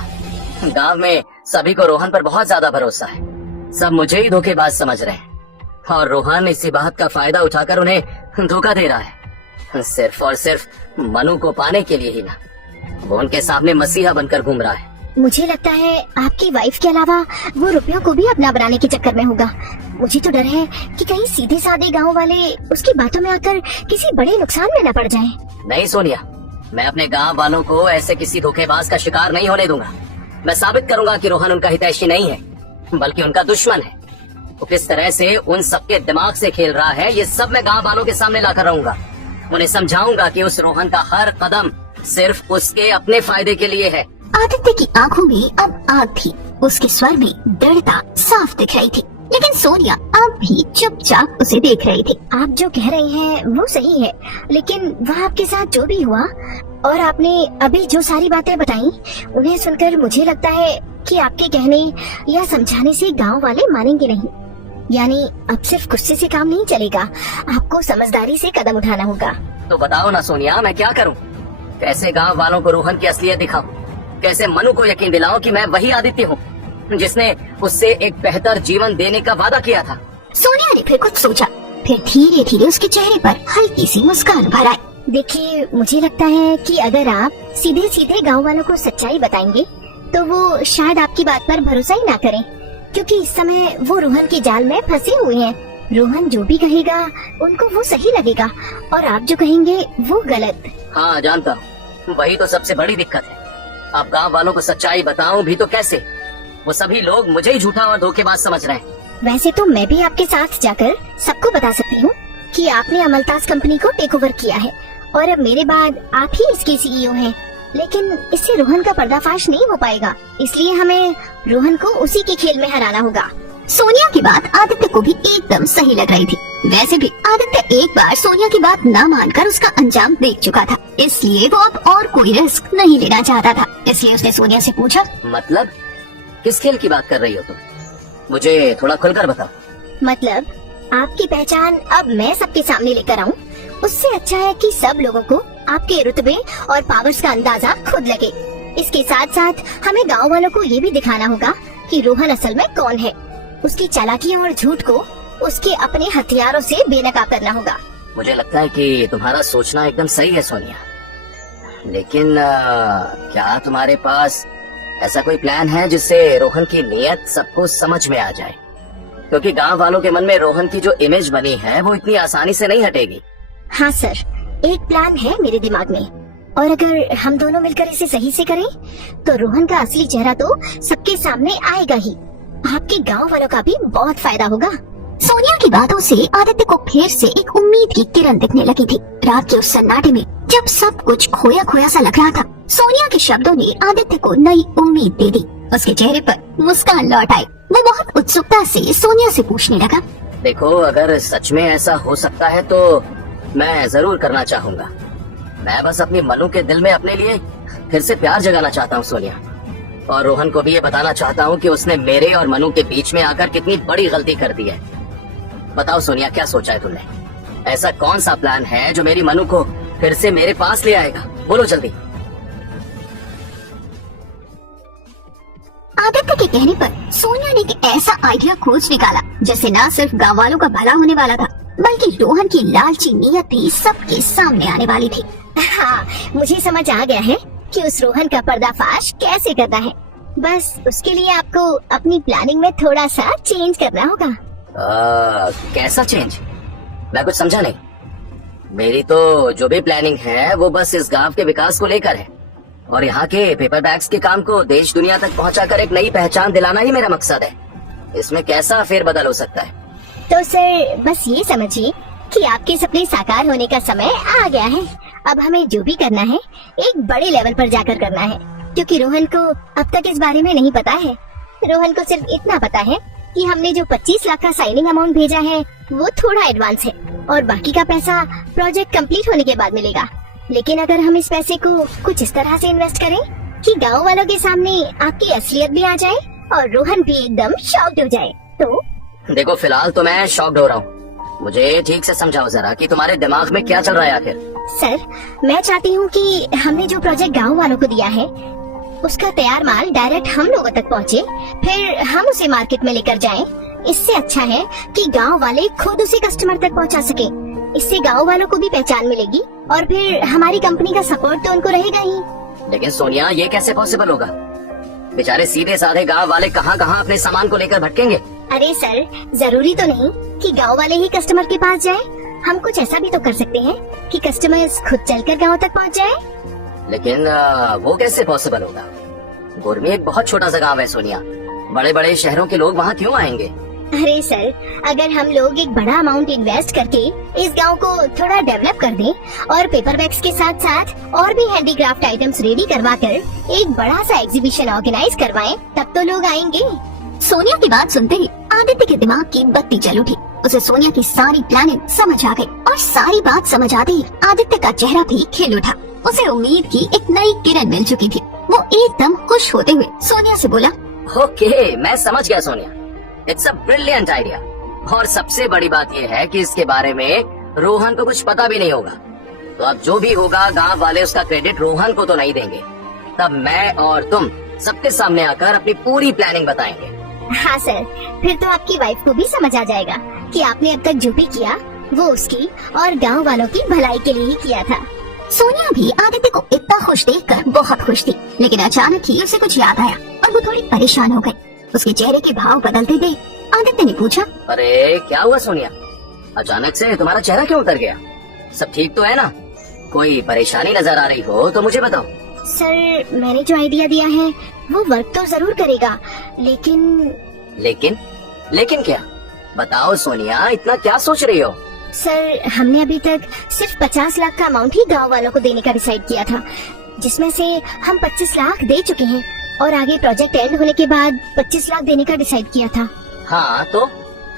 गांव में सभी को रोहन पर बहुत ज्यादा भरोसा है। सब मुझे ही धोखेबाज समझ रहे हैं और रोहन इसी बात का फायदा उठाकर उन्हें धोखा दे रहा है, सिर्फ और सिर्फ मनु को पाने के लिए ही ना। वो उनके सामने मसीहा बनकर घूम रहा है। मुझे लगता है आपकी वाइफ के अलावा वो रुपयों को भी अपना बनाने के चक्कर में होगा। मुझे तो डर है कि कहीं सीधे साधे गांव वाले उसकी बातों में आकर किसी बड़े नुकसान में न पड़ जाएं। नहीं सोनिया, मैं अपने गांव वालों को ऐसे किसी धोखेबाज का शिकार नहीं होने दूंगा। मैं साबित करूंगा कि रोहन उनका हितैषी नहीं है, बल्कि उनका दुश्मन है। वो किस तरह से उन सबके दिमाग से खेल रहा है, ये सब मैं गांव वालों के सामने लाकर रहूंगा। उन्हें समझाऊंगा कि उस रोहन का हर कदम सिर्फ उसके अपने फायदे के लिए है। आदित्य की आंखों में अब आग थी, उसके स्वर में दृढ़ता साफ दिख रही थी, लेकिन सोनिया अब भी चुपचाप उसे देख रही थी। आप जो कह रहे हैं वो सही है, लेकिन वह आपके साथ जो भी हुआ और आपने अभी जो सारी बातें बताई, उन्हें सुनकर मुझे लगता है कि आपके कहने या समझाने से गांव वाले मानेंगे नहीं। यानी अब सिर्फ गुस्से से काम नहीं चलेगा, आपको समझदारी से कदम उठाना होगा। तो बताओ ना सोनिया, मैं क्या करूं? कैसे गांव वालों को रोहन की असलियत दिखाऊं? कैसे मनु को यकीन दिलाऊं कि मैं वही आदित्य हूं जिसने उससे एक बेहतर जीवन देने का वादा किया था? सोनिया ने फिर कुछ सोचा, फिर धीरे धीरे उसके चेहरे पर हल्की सी मुस्कान भर आई। देखिए, मुझे लगता है कि अगर आप सीधे सीधे गांव वालों को सच्चाई बताएंगे तो वो शायद आपकी बात पर भरोसा ही ना करें, क्योंकि इस समय वो रोहन के जाल में फंसे हुए हैं। रोहन जो भी कहेगा उनको वो सही लगेगा और आप जो कहेंगे वो गलत। हाँ जानता हूँ, वही तो सबसे बड़ी दिक्कत है। अब गांव वालों को सच्चाई बताऊं भी तो कैसे? वो सभी लोग मुझे ही झूठा और धोखेबाज समझ रहे हैं। वैसे तो मैं भी आपके साथ जाकर सबको बता सकती हूँ कि आपने अमलताज कंपनी को टेक ओवर किया है और अब मेरे बाद आप ही इसके सीईओ हैं। लेकिन इससे रोहन का पर्दाफाश नहीं हो पाएगा, इसलिए हमें रोहन को उसी के खेल में हराना होगा। सोनिया की बात आदित्य को भी एकदम सही लग रही थी। वैसे भी आदित्य एक बार सोनिया की बात न मानकर उसका अंजाम देख चुका था, इसलिए वो अब और कोई रिस्क नहीं लेना चाहता था। इसलिए उसने सोनिया से पूछा, मतलब किस खेल की बात कर रही हो तुम? मुझे थोड़ा खुलकर बताओ। मतलब आपकी पहचान अब मैं सबके सामने लेकर आऊं उससे अच्छा है कि सब लोगों को आपके रुतबे और पावर्स का अंदाजा खुद लगे। इसके साथ साथ हमें गांव वालों को ये भी दिखाना होगा कि रोहन असल में कौन है। उसकी चालाकियों और झूठ को उसके अपने हथियारों से बेनकाब करना होगा। मुझे लगता है कि तुम्हारा सोचना एकदम सही है सोनिया, लेकिन क्या तुम्हारे पास ऐसा कोई प्लान है जिससे रोहन की नीयत सबको समझ में आ जाए? क्योंकि गांव वालों के मन में रोहन की जो इमेज बनी है वो इतनी आसानी से नहीं हटेगी। हाँ सर, एक प्लान है मेरे दिमाग में, और अगर हम दोनों मिलकर इसे सही से करें तो रोहन का असली चेहरा तो सबके सामने आएगा ही। आपके गांव वालों का भी बहुत फायदा होगा। सोनिया की बातों से आदित्य को फिर से एक उम्मीद की किरण दिखने लगी थी। रात के उस सन्नाटे में जब सब कुछ खोया खोया सा लग रहा था, सोनिया के शब्दों ने आदित्य को नई उम्मीद दे दी। उसके चेहरे पर मुस्कान लौट आई। वो बहुत उत्सुकता से सोनिया से पूछने लगा, देखो, अगर सच में ऐसा हो सकता है तो मैं जरूर करना चाहूंगा। मैं बस अपनी मनु के दिल में अपने लिए फिर से प्यार जगाना चाहता हूँ सोनिया, और रोहन को भी ये बताना चाहता हूँ कि उसने मेरे और मनु के बीच में आकर कितनी बड़ी गलती कर दी है। बताओ सोनिया, क्या सोचा है तुमने? ऐसा कौन सा प्लान है जो मेरी मनु को फिर से मेरे पास ले आएगा? बोलो जल्दी। आदित्य के कहने पर सोनिया ने एक ऐसा आइडिया खोज निकाला जैसे न सिर्फ गाँव वालों का भला होने वाला था, बल्कि रोहन की लालची नीयत भी सबके सामने आने वाली थी। हाँ, मुझे समझ आ गया है कि उस रोहन का पर्दाफाश कैसे करना है। बस उसके लिए आपको अपनी प्लानिंग में थोड़ा सा चेंज करना होगा। कैसा चेंज? मैं कुछ समझा नहीं। मेरी तो जो भी प्लानिंग है वो बस इस गांव के विकास को लेकर है, और यहाँ के पेपर बैग्स के काम को देश दुनिया तक पहुँचाकर एक नई पहचान दिलाना ही मेरा मकसद है। इसमें कैसा फेरबदल हो सकता है? तो सर बस ये समझिए कि आपके सपने साकार होने का समय आ गया है। अब हमें जो भी करना है एक बड़े लेवल पर जाकर करना है, क्योंकि रोहन को अब तक इस बारे में नहीं पता है। रोहन को सिर्फ इतना पता है कि हमने जो 25 लाख का साइनिंग अमाउंट भेजा है वो थोड़ा एडवांस है, और बाकी का पैसा प्रोजेक्ट कंप्लीट होने के बाद मिलेगा। लेकिन अगर हम इस पैसे को कुछ इस तरह से इन्वेस्ट करें कि गाँव वालों के सामने आपकी असलियत भी आ जाए और रोहन भी एकदम शॉक्ड हो जाए, तो देखो, फिलहाल तो मैं शॉक्ड हो रहा हूँ। मुझे ठीक से समझाओ जरा कि तुम्हारे दिमाग में क्या चल रहा है आखिर। सर, मैं चाहती हूँ कि हमने जो प्रोजेक्ट गाँव वालों को दिया है उसका तैयार माल डायरेक्ट हम लोगों तक पहुँचे, फिर हम उसे मार्केट में लेकर जाएं। इससे अच्छा है कि गाँव वाले खुद उसे कस्टमर तक पहुँचा सके। इससे गाँव वालों को भी पहचान मिलेगी और फिर हमारी कंपनी का सपोर्ट तो उनको रहेगा ही। लेकिन सोनिया, ये कैसे पॉसिबल होगा? बेचारे सीधे साधे गाँव वाले कहाँ कहाँ अपने सामान को लेकर भटकेंगे। अरे सर, जरूरी तो नहीं कि गांव वाले ही कस्टमर के पास जाएं। हम कुछ ऐसा भी तो कर सकते हैं कि कस्टमर्स खुद चलकर गांव तक पहुंच जाएं। लेकिन वो कैसे पॉसिबल होगा? गोरमी एक बहुत छोटा सा गांव है सोनिया, बड़े बड़े शहरों के लोग वहाँ क्यों आएंगे? अरे सर, अगर हम लोग एक बड़ा अमाउंट इन्वेस्ट करके इस गांव को थोड़ा डेवलप कर दें और पेपर बैग्स के साथ साथ और भी हैंडीक्राफ्ट आइटम्स रेडी करवाकर एक बड़ा सा एग्जीबिशन ऑर्गेनाइज करवाएं, तब तो लोग आएंगे। सोनिया की बात सुनते ही आदित्य के दिमाग की बत्ती जल उठी। उसे सोनिया की सारी प्लानिंग समझ आ गई, और सारी बात समझ आते ही आदित्य का चेहरा भी खिल उठा। उसे उम्मीद की एक नई किरण मिल चुकी थी। वो एकदम खुश होते हुए सोनिया से बोला, ओके, मैं समझ गया Sonia. It's a brilliant idea, और सबसे बड़ी बात यह है कि इसके बारे में रोहन को कुछ पता भी नहीं होगा। तो अब जो भी होगा गांव वाले उसका क्रेडिट रोहन को तो नहीं देंगे। तब मैं और तुम सबके सामने आकर अपनी पूरी प्लानिंग बताएंगे। हाँ सर, फिर तो आपकी वाइफ को भी समझ आ जाएगा कि आपने अब तक जो भी किया वो उसकी और गांव वालों की भलाई के लिए ही किया था। सोनिया भी आदित्य को इतना खुश देखकर बहुत खुश थी, लेकिन अचानक ही उसे कुछ याद आया और वो थोड़ी परेशान हो गई। उसके चेहरे के भाव बदलते देख आदित्य ने पूछा, अरे क्या हुआ सोनिया? अचानक से तुम्हारा चेहरा क्यों उतर गया? सब ठीक तो है ना? कोई परेशानी नजर आ रही हो तो मुझे बताओ। सर, मैंने जो आइडिया दिया है वो वर्क तो जरूर करेगा, लेकिन क्या? बताओ सोनिया, इतना क्या सोच रही हो? सर, हमने अभी तक सिर्फ 50 लाख का अमाउंट ही गांव वालों को देने का डिसाइड किया था, जिसमें से हम 25 लाख दे चुके हैं, और आगे प्रोजेक्ट एंड होने के बाद 25 लाख देने का डिसाइड किया था। हाँ, तो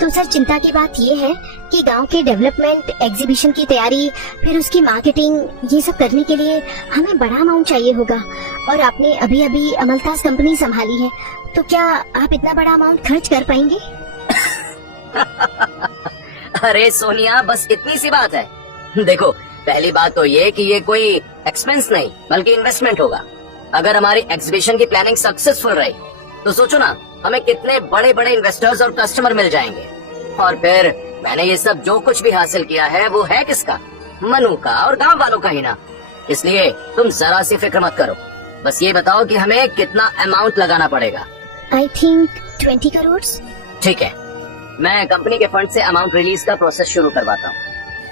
सर, चिंता की बात ये है कि गांव के डेवलपमेंट, एग्जीबिशन की तैयारी, फिर उसकी मार्केटिंग, ये सब करने के लिए हमें बड़ा अमाउंट चाहिए होगा, और आपने अभी अभी अमलताज कंपनी संभाली है, तो क्या आप इतना बड़ा अमाउंट खर्च कर पाएंगे? अरे सोनिया, बस इतनी सी बात है। देखो, पहली बात तो ये कि ये कोई एक्सपेंस नहीं बल्कि इन्वेस्टमेंट होगा। अगर हमारी एग्जीबिशन की प्लानिंग सक्सेसफुल रही तो सोचो ना, हमें कितने बड़े बड़े इन्वेस्टर्स और कस्टमर मिल जाएंगे। और फिर मैंने ये सब जो कुछ भी हासिल किया है वो है किसका? मनु का और गांव वालों का ही ना। इसलिए तुम जरा सी फिक्र मत करो, बस ये बताओ कि हमें कितना अमाउंट लगाना पड़ेगा। I think 20 crore. ठीक है, मैं कंपनी के फंड से अमाउंट रिलीज का प्रोसेस शुरू करवाता हूँ।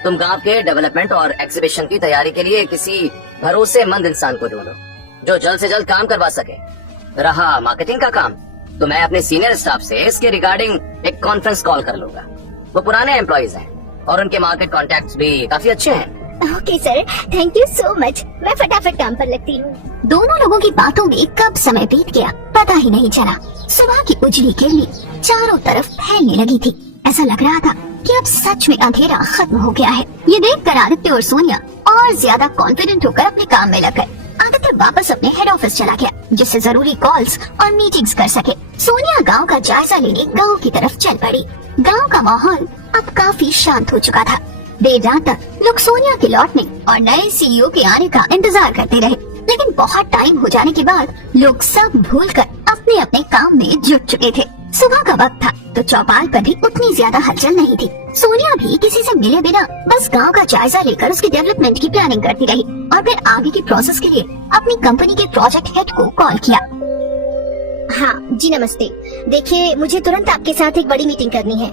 तुम गांव के डेवलपमेंट और एग्जीबिशन की तैयारी के लिए किसी भरोसेमंद इंसान को ढूंढो जो जल्द से जल्द काम करवा सके। रहा मार्केटिंग का काम, तो मैं अपने सीनियर स्टाफ से इसके रिगार्डिंग एक कॉन्फ्रेंस कॉल कर लूंगा। वो पुराने एम्प्लॉइज हैं और उनके मार्केट कॉन्टैक्ट्स भी काफी अच्छे हैं। Okay sir, thank you so much. मैं फटाफट काम पर लगती हूँ। दोनों लोगों की बातों में कब समय बीत गया पता ही नहीं चला। सुबह की उजली किरणें चारों तरफ फैलने लगी थी। ऐसा लग रहा था कि अब सच में अंधेरा खत्म हो गया है। ये देखकर आदित्य और सोनिया और ज्यादा कॉन्फिडेंट होकर अपने काम में लग गए। आदित्य वापस अपने हेड ऑफिस चला गया जिससे जरूरी कॉल्स और मीटिंग्स कर सके। सोनिया गांव का जायजा लेने गांव की तरफ चल पड़ी। गांव का माहौल अब काफी शांत हो चुका था। देर रात तक लोग सोनिया के लौटने और नए सीईओ के आने का इंतजार करते रहे, लेकिन बहुत टाइम हो जाने के बाद लोग सब भूलकर अपने अपने काम में जुट चुके थे। सुबह का वक्त था तो चौपाल पर भी उतनी ज्यादा हलचल नहीं थी। सोनिया भी किसी से मिले बिना बस गांव का जायजा लेकर उसके डेवलपमेंट की प्लानिंग करती रही और फिर आगे की प्रोसेस के लिए अपनी कंपनी के प्रोजेक्ट हेड को कॉल किया। हाँ जी, नमस्ते। देखिए, मुझे तुरंत आपके साथ एक बड़ी मीटिंग करनी है।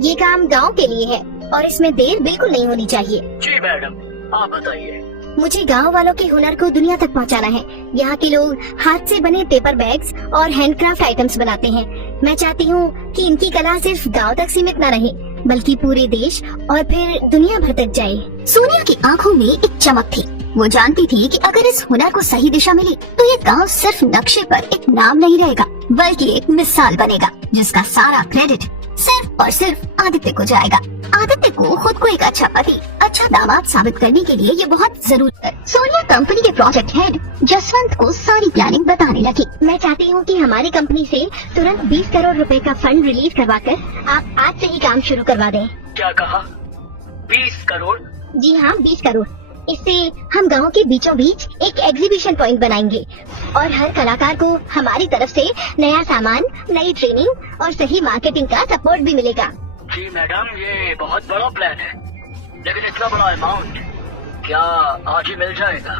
ये काम गांव के लिए है और इसमें देर बिल्कुल नहीं होनी चाहिए। जी मैडम, आप बताइए। मुझे गांव वालों के हुनर को दुनिया तक पहुंचाना है। यहाँ के लोग हाथ से बने पेपर बैग्स और हैंडक्राफ्ट आइटम्स बनाते हैं। मैं चाहती हूँ कि इनकी कला सिर्फ गांव तक सीमित न रहे बल्कि पूरे देश और फिर दुनिया भर तक जाए। सोनिया की आंखों में एक चमक थी। वो जानती थी कि अगर इस हुनर को सही दिशा मिली तो ये गांव सिर्फ नक्शे पर एक नाम नहीं रहेगा बल्कि एक मिसाल बनेगा जिसका सारा क्रेडिट सिर्फ और सिर्फ आदित्य को जाएगा। आदित्य को खुद को एक अच्छा पति, अच्छा दामाद साबित करने के लिए ये बहुत जरूरी है। सोनिया कंपनी के प्रोजेक्ट हेड जसवंत को सारी प्लानिंग बताने लगी। मैं चाहती हूँ कि हमारी कंपनी से तुरंत 20 करोड़ रुपए का फंड रिलीज करवाकर आप आज से ही काम शुरू करवा दें। क्या कहा? 20 करोड़? जी हाँ, 20 करोड़। इससे हम गांव के बीचों बीच एक एग्जीबिशन पॉइंट बनाएंगे और हर कलाकार को हमारी तरफ से नया सामान, नई ट्रेनिंग और सही मार्केटिंग का सपोर्ट भी मिलेगा। जी मैडम, ये बहुत बड़ा प्लान है, लेकिन इतना बड़ा अमाउंट क्या आज ही मिल जाएगा?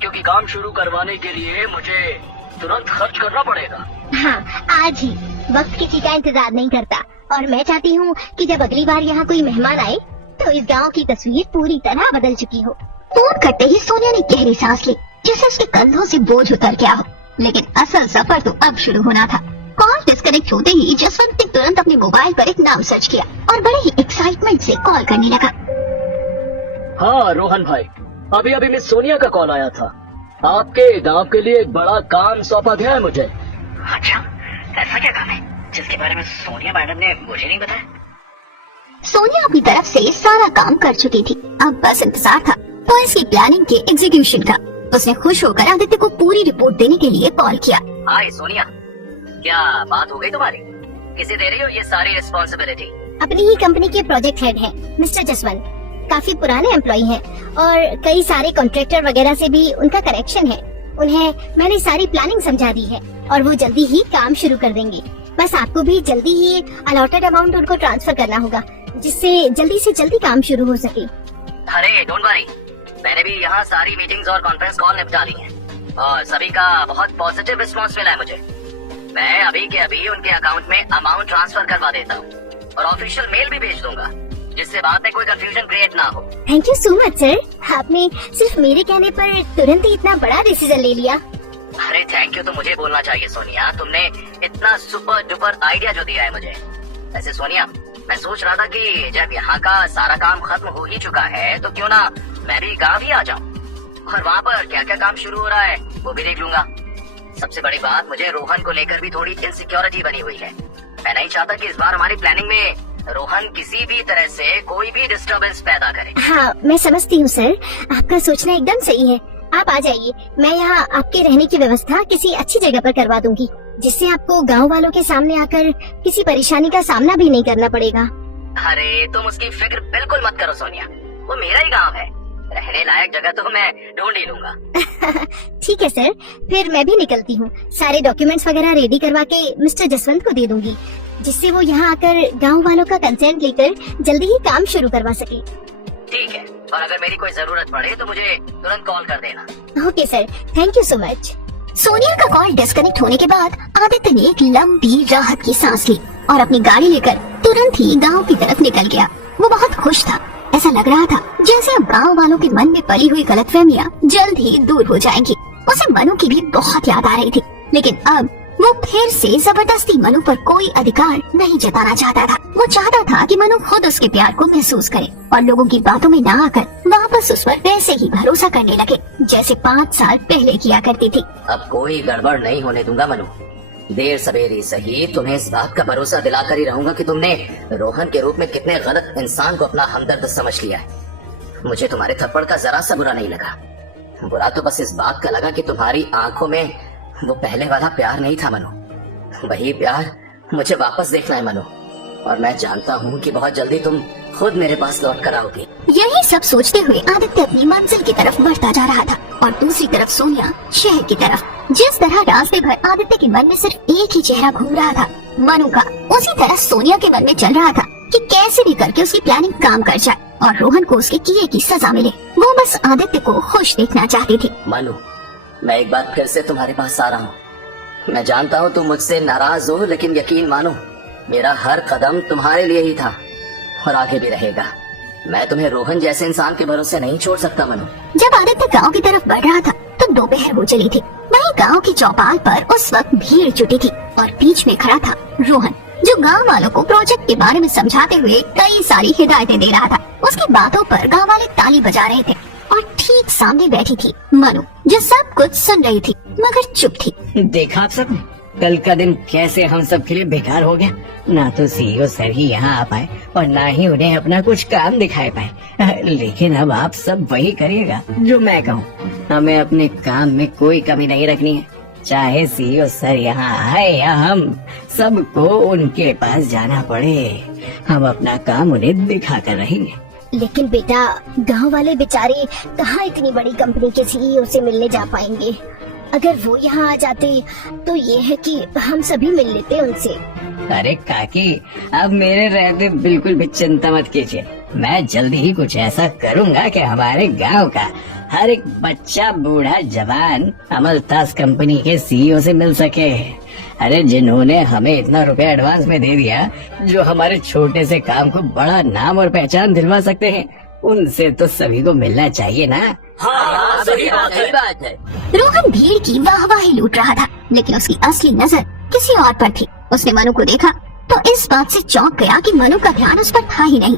क्योंकि काम शुरू करवाने के लिए मुझे तुरंत खर्च करना पड़ेगा। हाँ, आज ही। वक्त किसी का इंतजार नहीं करता और मैं चाहती हूँ कि जब अगली बार यहाँ कोई मेहमान आए तो इस गांव की तस्वीर पूरी तरह बदल चुकी हो। फोन करते ही सोनिया ने गहरी सांस ली जैसे उसके कंधों से बोझ उतर गया हो। लेकिन असल सफर तो अब शुरू होना था। कॉल डिस्कनेक्ट होते ही जसवंत ने तुरंत अपने मोबाइल पर एक नाम सर्च किया और बड़े ही एक्साइटमेंट से कॉल करने लगा। हाँ रोहन भाई, अभी अभी मिस सोनिया का कॉल आया था। आपके गांव के लिए एक बड़ा काम सौंपा गया है मुझे। अच्छा, ऐसा क्या काम है जिसके बारे में सोनिया मैडम ने मुझे नहीं बताया? सोनिया अपनी तरफ से सारा काम कर चुकी थी। अब बस इंतजार था पुलिस की प्लानिंग के एग्जीक्यूशन का। उसने खुश होकर आदित्य को पूरी रिपोर्ट देने के लिए कॉल किया। हाय सोनिया, क्या बात हो गई तुम्हारी? किसे दे रही हो ये सारी रिस्पॉन्सिबिलिटी? अपनी ही कंपनी के प्रोजेक्ट हेड हैं, मिस्टर जसवंत। काफी पुराने एम्प्लॉय हैं और कई सारे कॉन्ट्रैक्टर वगैरह से भी उनका कनेक्शन है। उन्हें मैंने सारी प्लानिंग समझा दी है और वो जल्दी ही काम शुरू कर देंगे। बस आपको भी जल्दी ही अलॉटेड अमाउंट उनको ट्रांसफर करना होगा जिससे जल्दी से जल्दी काम शुरू हो सके। अरे डोंट वरी, मैंने भी यहाँ सारी मीटिंग्स और कॉन्फ्रेंस कॉल निपटा ली हैं और सभी का बहुत पॉजिटिव रिस्पांस मिला है मुझे। मैं अभी के अभी उनके अकाउंट में अमाउंट ट्रांसफर करवा देता हूँ और ऑफिशियल मेल भी भेज दूंगा जिससे बाद में कोई कंफ्यूजन क्रिएट ना हो। Thank you so much sir, आपने सिर्फ मेरे कहने पर तुरंत ही इतना बड़ा डिसीजन ले लिया। अरे थैंक यू तो मुझे बोलना चाहिए सोनिया, तुमने इतना सुपर डुपर आइडिया जो दिया है मुझे। वैसे सोनिया, मैं सोच रहा था कि जब यहाँ का सारा काम खत्म हो ही चुका है तो क्यों ना मैं भी गाँव ही आ जाऊँ और वहाँ पर क्या क्या काम शुरू हो रहा है वो भी देख लूंगा। सबसे बड़ी बात, मुझे रोहन को लेकर भी थोड़ी इनसिक्योरिटी बनी हुई है। मैं नहीं चाहता कि इस बार हमारी प्लानिंग में रोहन किसी भी तरह से कोई भी डिस्टर्बेंस पैदा करे। हाँ, मैं समझती हूँ सर, आपका सोचना एकदम सही है। आप आ जाइए, मैं यहाँ आपके रहने की व्यवस्था किसी अच्छी जगह पर करवा दूंगी जिससे आपको गांव वालों के सामने आकर किसी परेशानी का सामना भी नहीं करना पड़ेगा। अरे तुम उसकी फिक्र बिल्कुल मत करो सोनिया, वो मेरा ही गांव है। रहने लायक जगह तो मैं ढूंढ ही लूंगा। ठीक है सर, फिर मैं भी निकलती हूँ। सारे डॉक्यूमेंट्स वगैरह रेडी करवा के मिस्टर जसवंत को दे दूंगी, जिससे वो यहाँ आकर गांव वालों का कंसेंट लेकर जल्दी ही काम शुरू करवा सके। ठीक है, और अगर मेरी कोई जरूरत पड़े तो मुझे तुरंत कॉल कर देना। Okay sir, thank you so much. Sonia का कॉल डिस्कनेक्ट होने के बाद आदित्य ने एक लंबी राहत की सांस ली और अपनी गाड़ी लेकर तुरंत ही गांव की तरफ निकल गया। वो बहुत खुश था। ऐसा लग रहा था जैसे अब गांव वालों के मन में पली हुई गलतफहमियां जल्द ही दूर हो जाएंगी। उसे मनु की भी बहुत याद आ रही थी, लेकिन अब वो फिर से जबरदस्ती मनु पर कोई अधिकार नहीं जताना चाहता था। वो चाहता था कि मनु खुद उसके प्यार को महसूस करे और लोगों की बातों में न आकर वापस उस पर वैसे ही भरोसा करने लगे जैसे 5 साल पहले किया करती थी। अब कोई गड़बड़ नहीं होने दूंगा मनु। देर सवेरे सही तुम्हें इस बात का भरोसा दिलाकर ही रहूंगा कि तुमने रोहन के रूप में कितने गलत इंसान को अपना हमदर्द समझ लिया है। मुझे तुम्हारे थप्पड़ का जरा सा बुरा नहीं लगा। बुरा तो बस इस बात का लगा कि तुम्हारी आंखों में वो पहले वाला प्यार नहीं था मनु। वही प्यार मुझे वापस देखना है मनु, और मैं जानता हूँ कि बहुत जल्दी तुम खुद मेरे पास लौट कर आओगी। यही सब सोचते हुए आदित्य अपनी मंजिल की तरफ बढ़ता जा रहा था और दूसरी तरफ सोनिया शहर की तरफ। जिस तरह रास्ते भर आदित्य के मन में सिर्फ एक ही चेहरा घूम रहा था, मनु का, उसी तरह सोनिया के मन में चल रहा था कि कैसे भी करके उसकी प्लानिंग काम कर जाए और रोहन को उसके किए की सजा मिले। वो बस आदित्य को खुश देखना चाहती थी। मनु, मैं एक बार फिर से तुम्हारे पास आ रहा हूँ। मैं जानता हूँ तुम मुझसे नाराज हो, लेकिन यकीन मानो मेरा हर कदम तुम्हारे लिए ही था और आगे भी रहेगा। मैं तुम्हें रोहन जैसे इंसान के भरोसे नहीं छोड़ सकता मनु। जब आदित्य गांव की तरफ बढ़ रहा था तो दोपहर हो चली थी। वहीं गांव की चौपाल पर उस वक्त भीड़ जुटी थी और बीच में खड़ा था रोहन, जो गांव वालों को प्रोजेक्ट के बारे में समझाते हुए कई सारी हिदायतें दे रहा था। उसकी बातों पर गांव वाले ताली बजा रहे थे और ठीक सामने बैठी थी मनु, जो सब कुछ सुन रही थी मगर चुप थी। देखा आप सबने कल का दिन कैसे हम सब के लिए बेकार हो गया। ना तो सीईओ सर ही यहाँ आ पाए और ना ही उन्हें अपना कुछ काम दिखाई पाए। लेकिन अब आप सब वही करिएगा जो मैं कहूँ। हमें अपने काम में कोई कमी नहीं रखनी है, चाहे सीईओ सर यहाँ आए या हम सबको उनके पास जाना पड़े। हम अपना काम उन्हें दिखा कर रहेंगे। लेकिन बेटा, गांव वाले बेचारे कहाँ इतनी बड़ी कंपनी के सीईओ से मिलने जा पाएंगे। अगर वो यहाँ आ जाते तो ये है कि हम सभी मिल लेते उनसे। अरे काकी, अब मेरे रहते बिल्कुल भी चिंता मत कीजिए। मैं जल्दी ही कुछ ऐसा करूँगा कि हमारे गांव का हर एक बच्चा, बूढ़ा, जवान अमलताज कंपनी के सीईओ से मिल सके। अरे जिन्होंने हमें इतना रुपया एडवांस में दे दिया, जो हमारे छोटे से काम को बड़ा नाम और पहचान दिलवा सकते हैं, उनसे तो सभी को मिलना चाहिए ना। हाँ, सही बात है। रोहन भीड़ की वाहवाही लूट रहा था, लेकिन उसकी असली नजर किसी और पर थी। उसने मनु को देखा तो इस बात से चौंक गया कि मनु का ध्यान उस पर था ही नहीं।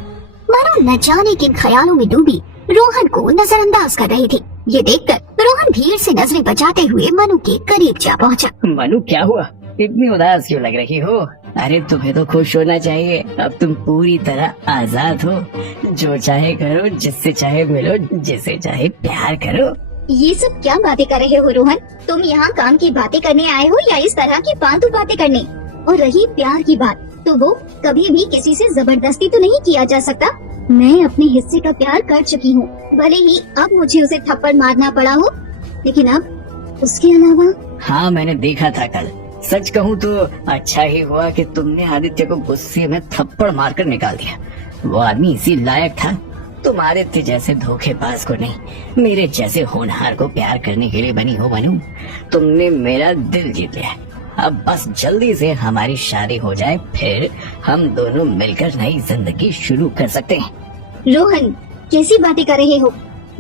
मनु न जाने किन ख्यालों में डूबी रोहन को नजरअंदाज कर रही थी। ये देखकर रोहन भीड़ से नजरें बचाते हुए मनु के करीब जा पहुंचा। मनु, क्या हुआ? इतनी उदास क्यों लग रही हो? अरे तुम्हें तो खुश होना चाहिए। अब तुम पूरी तरह आजाद हो। जो चाहे करो, जिससे चाहे मिलो, जिसे चाहे प्यार करो। ये सब क्या बातें कर रहे हो रोहन? तुम यहाँ काम की बातें करने आए हो या इस तरह की फालतू बातें करने? और रही प्यार की बात, तो वो कभी भी किसी से जबरदस्ती तो नहीं किया जा सकता। मैं अपने हिस्से का प्यार कर चुकी हूँ, भले ही अब मुझे उसे थप्पड़ मारना पड़ा हो, लेकिन अब उसके अलावा। हाँ, मैंने देखा था कल। सच कहूँ तो अच्छा ही हुआ कि तुमने आदित्य को गुस्से में थप्पड़ मारकर निकाल दिया। वो आदमी इसी लायक था। तुम आदित्य जैसे धोखेबाज को नहीं, मेरे जैसे होनहार को प्यार करने के लिए बनी हो मनु। तुमने मेरा दिल जीत लिया। अब बस जल्दी से हमारी शादी हो जाए, फिर हम दोनों मिलकर नई जिंदगी शुरू कर सकते हैं। रोहन, कैसी बातें कर रहे हो?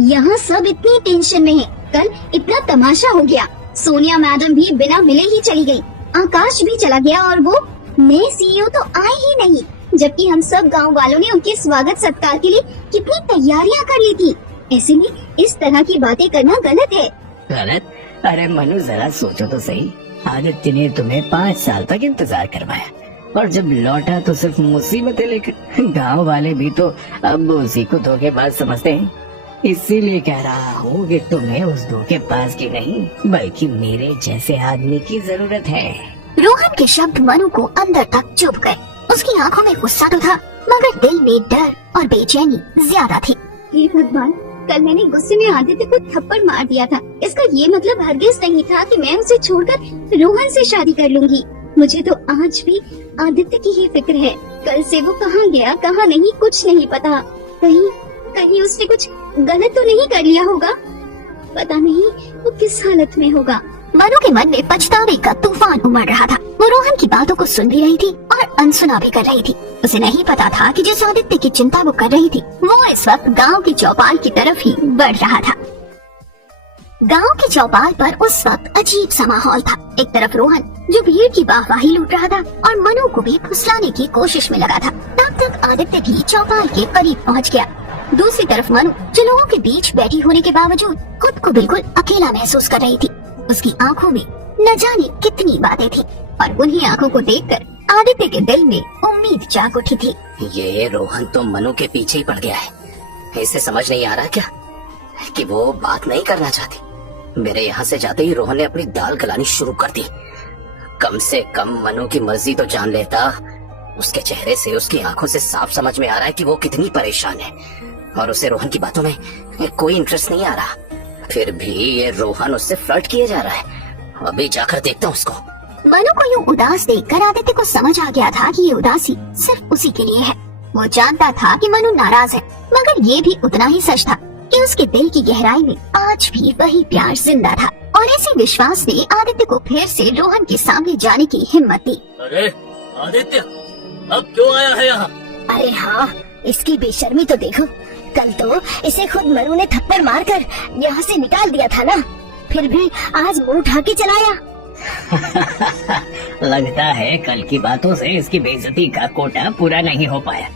यहाँ सब इतनी टेंशन में है। कल इतना तमाशा हो गया, सोनिया मैडम भी बिना मिले ही चली गई, आकाश भी चला गया और वो नए सीईओ तो आए ही नहीं, जबकि हम सब गांव वालों ने उनके स्वागत सत्कार के लिए कितनी तैयारियां कर ली थी। ऐसे में इस तरह की बातें करना गलत है। गलत? अरे मनु, जरा सोचो तो सही। आदित्य ने तुम्हें 5 साल तक इंतजार करवाया और जब लौटा तो सिर्फ मुसीबतें लेकर। गांव वाले भी तो अब उसी को धोखेबाज समझते हैं। इसीलिए कह रहा हूँ कि तुम्हें उस धोखेबाज की नहीं, बल्कि मेरे जैसे आदमी की जरूरत है। रोहन के शब्द मनु को अंदर तक चुभ गए। उसकी आंखों में गुस्सा तो था, मगर दिल में डर और बेचैनी ज्यादा थी। हे भगवान, कल मैंने गुस्से में आदित्य को थप्पड़ मार दिया था। इसका ये मतलब हरगिज नहीं था कि मैं उसे छोड़कर रोहन से शादी कर लूंगी। मुझे तो आज भी आदित्य की ही फिक्र है। कल से वो कहाँ गया कहाँ नहीं कुछ नहीं पता। कहीं उसने कुछ गलत तो नहीं कर लिया होगा। पता नहीं वो किस हालत में होगा। मनु के मन में पछतावे का तूफान उमड़ रहा था। वो रोहन की बातों को सुन भी रही थी और अनसुना भी कर रही थी। उसे नहीं पता था कि जिस आदित्य की चिंता वो कर रही थी वो इस वक्त गांव की चौपाल की तरफ ही बढ़ रहा था। गांव की चौपाल पर उस वक्त अजीब सा माहौल था। एक तरफ रोहन जो भीड़ की वाहवाही लूट रहा था और मनु को भी फुसलाने की कोशिश में लगा था। तब तक आदित्य भी चौपाल के करीब पहुंच गया। दूसरी तरफ मनु जो लोगों के बीच बैठी होने के बावजूद खुद को बिल्कुल अकेला महसूस कर रही थी। उसकी आंखों में न जाने कितनी बातें थी और उन्हीं आंखों को देखकर आदित्य के दिल में उम्मीद जाग उठी थी। ये रोहन तो मनु के पीछे ही पड़ गया है। इसे समझ नहीं आ रहा क्या कि वो बात नहीं करना चाहती। मेरे यहाँ से जाते ही रोहन ने अपनी दाल गलानी शुरू कर दी। कम से कम मनु की मर्जी तो जान लेता। उसके चेहरे से, उसकी आंखों से साफ समझ में आ रहा है कि वो कितनी परेशान है और उसे रोहन की बातों में कोई इंटरेस्ट नहीं आ रहा। फिर भी ये रोहन उससे फ्लर्ट किए जा रहा है। अभी जाकर देखता हूँ उसको। मनु को यूं उदास देखकर आदित्य को समझ आ गया था कि ये उदासी सिर्फ उसी के लिए है। वो जानता था कि मनु नाराज है, मगर ये भी उतना ही सच था कि उसके दिल की गहराई में आज भी वही प्यार जिंदा था। और इसी विश्वास ने आदित्य को फिर से रोहन के सामने जाने की हिम्मत दी। अरे आदित्य, अब क्यों आया है यहाँ? अरे हाँ, इसकी बेशर्मी तो देखो। कल तो इसे खुद मनु ने थप्पड़ मारकर यहाँ से निकाल दिया था ना, फिर भी आज मुंह उठा के चलाया। लगता है कल की बातों से इसकी बेइज्जती का कोटा पूरा नहीं हो पाया,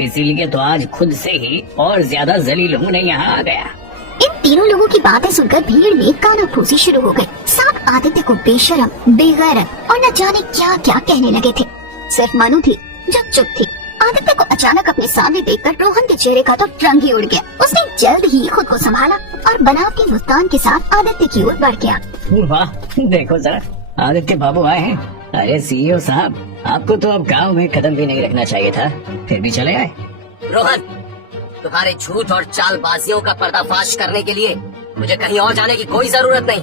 इसीलिए तो आज खुद से ही और ज्यादा जलील होने यहाँ आ गया। इन तीनों लोगों की बातें सुनकर भीड़ में कानाफूसी शुरू हो गई। सब आदित्य को बेशरम, बेगैरत और न जाने क्या क्या कहने लगे थे। सिर्फ मनु थी जो चुप थी। आदित्य को अचानक अपने सामने देखकर रोहन के चेहरे का तो रंग ही उड़ गया। उसने जल्द ही खुद को संभाला और बनावटी मुस्कान के साथ आदित्य की ओर बढ़ गया। वाह, देखो जरा, आदित्य बाबू आए हैं। अरे सीईओ साहब, आपको तो अब गांव में कदम भी नहीं रखना चाहिए था, फिर भी चले आए। रोहन, तुम्हारे झूठ और चालबाजियों का पर्दाफाश करने के लिए मुझे कहीं और जाने की कोई जरूरत नहीं।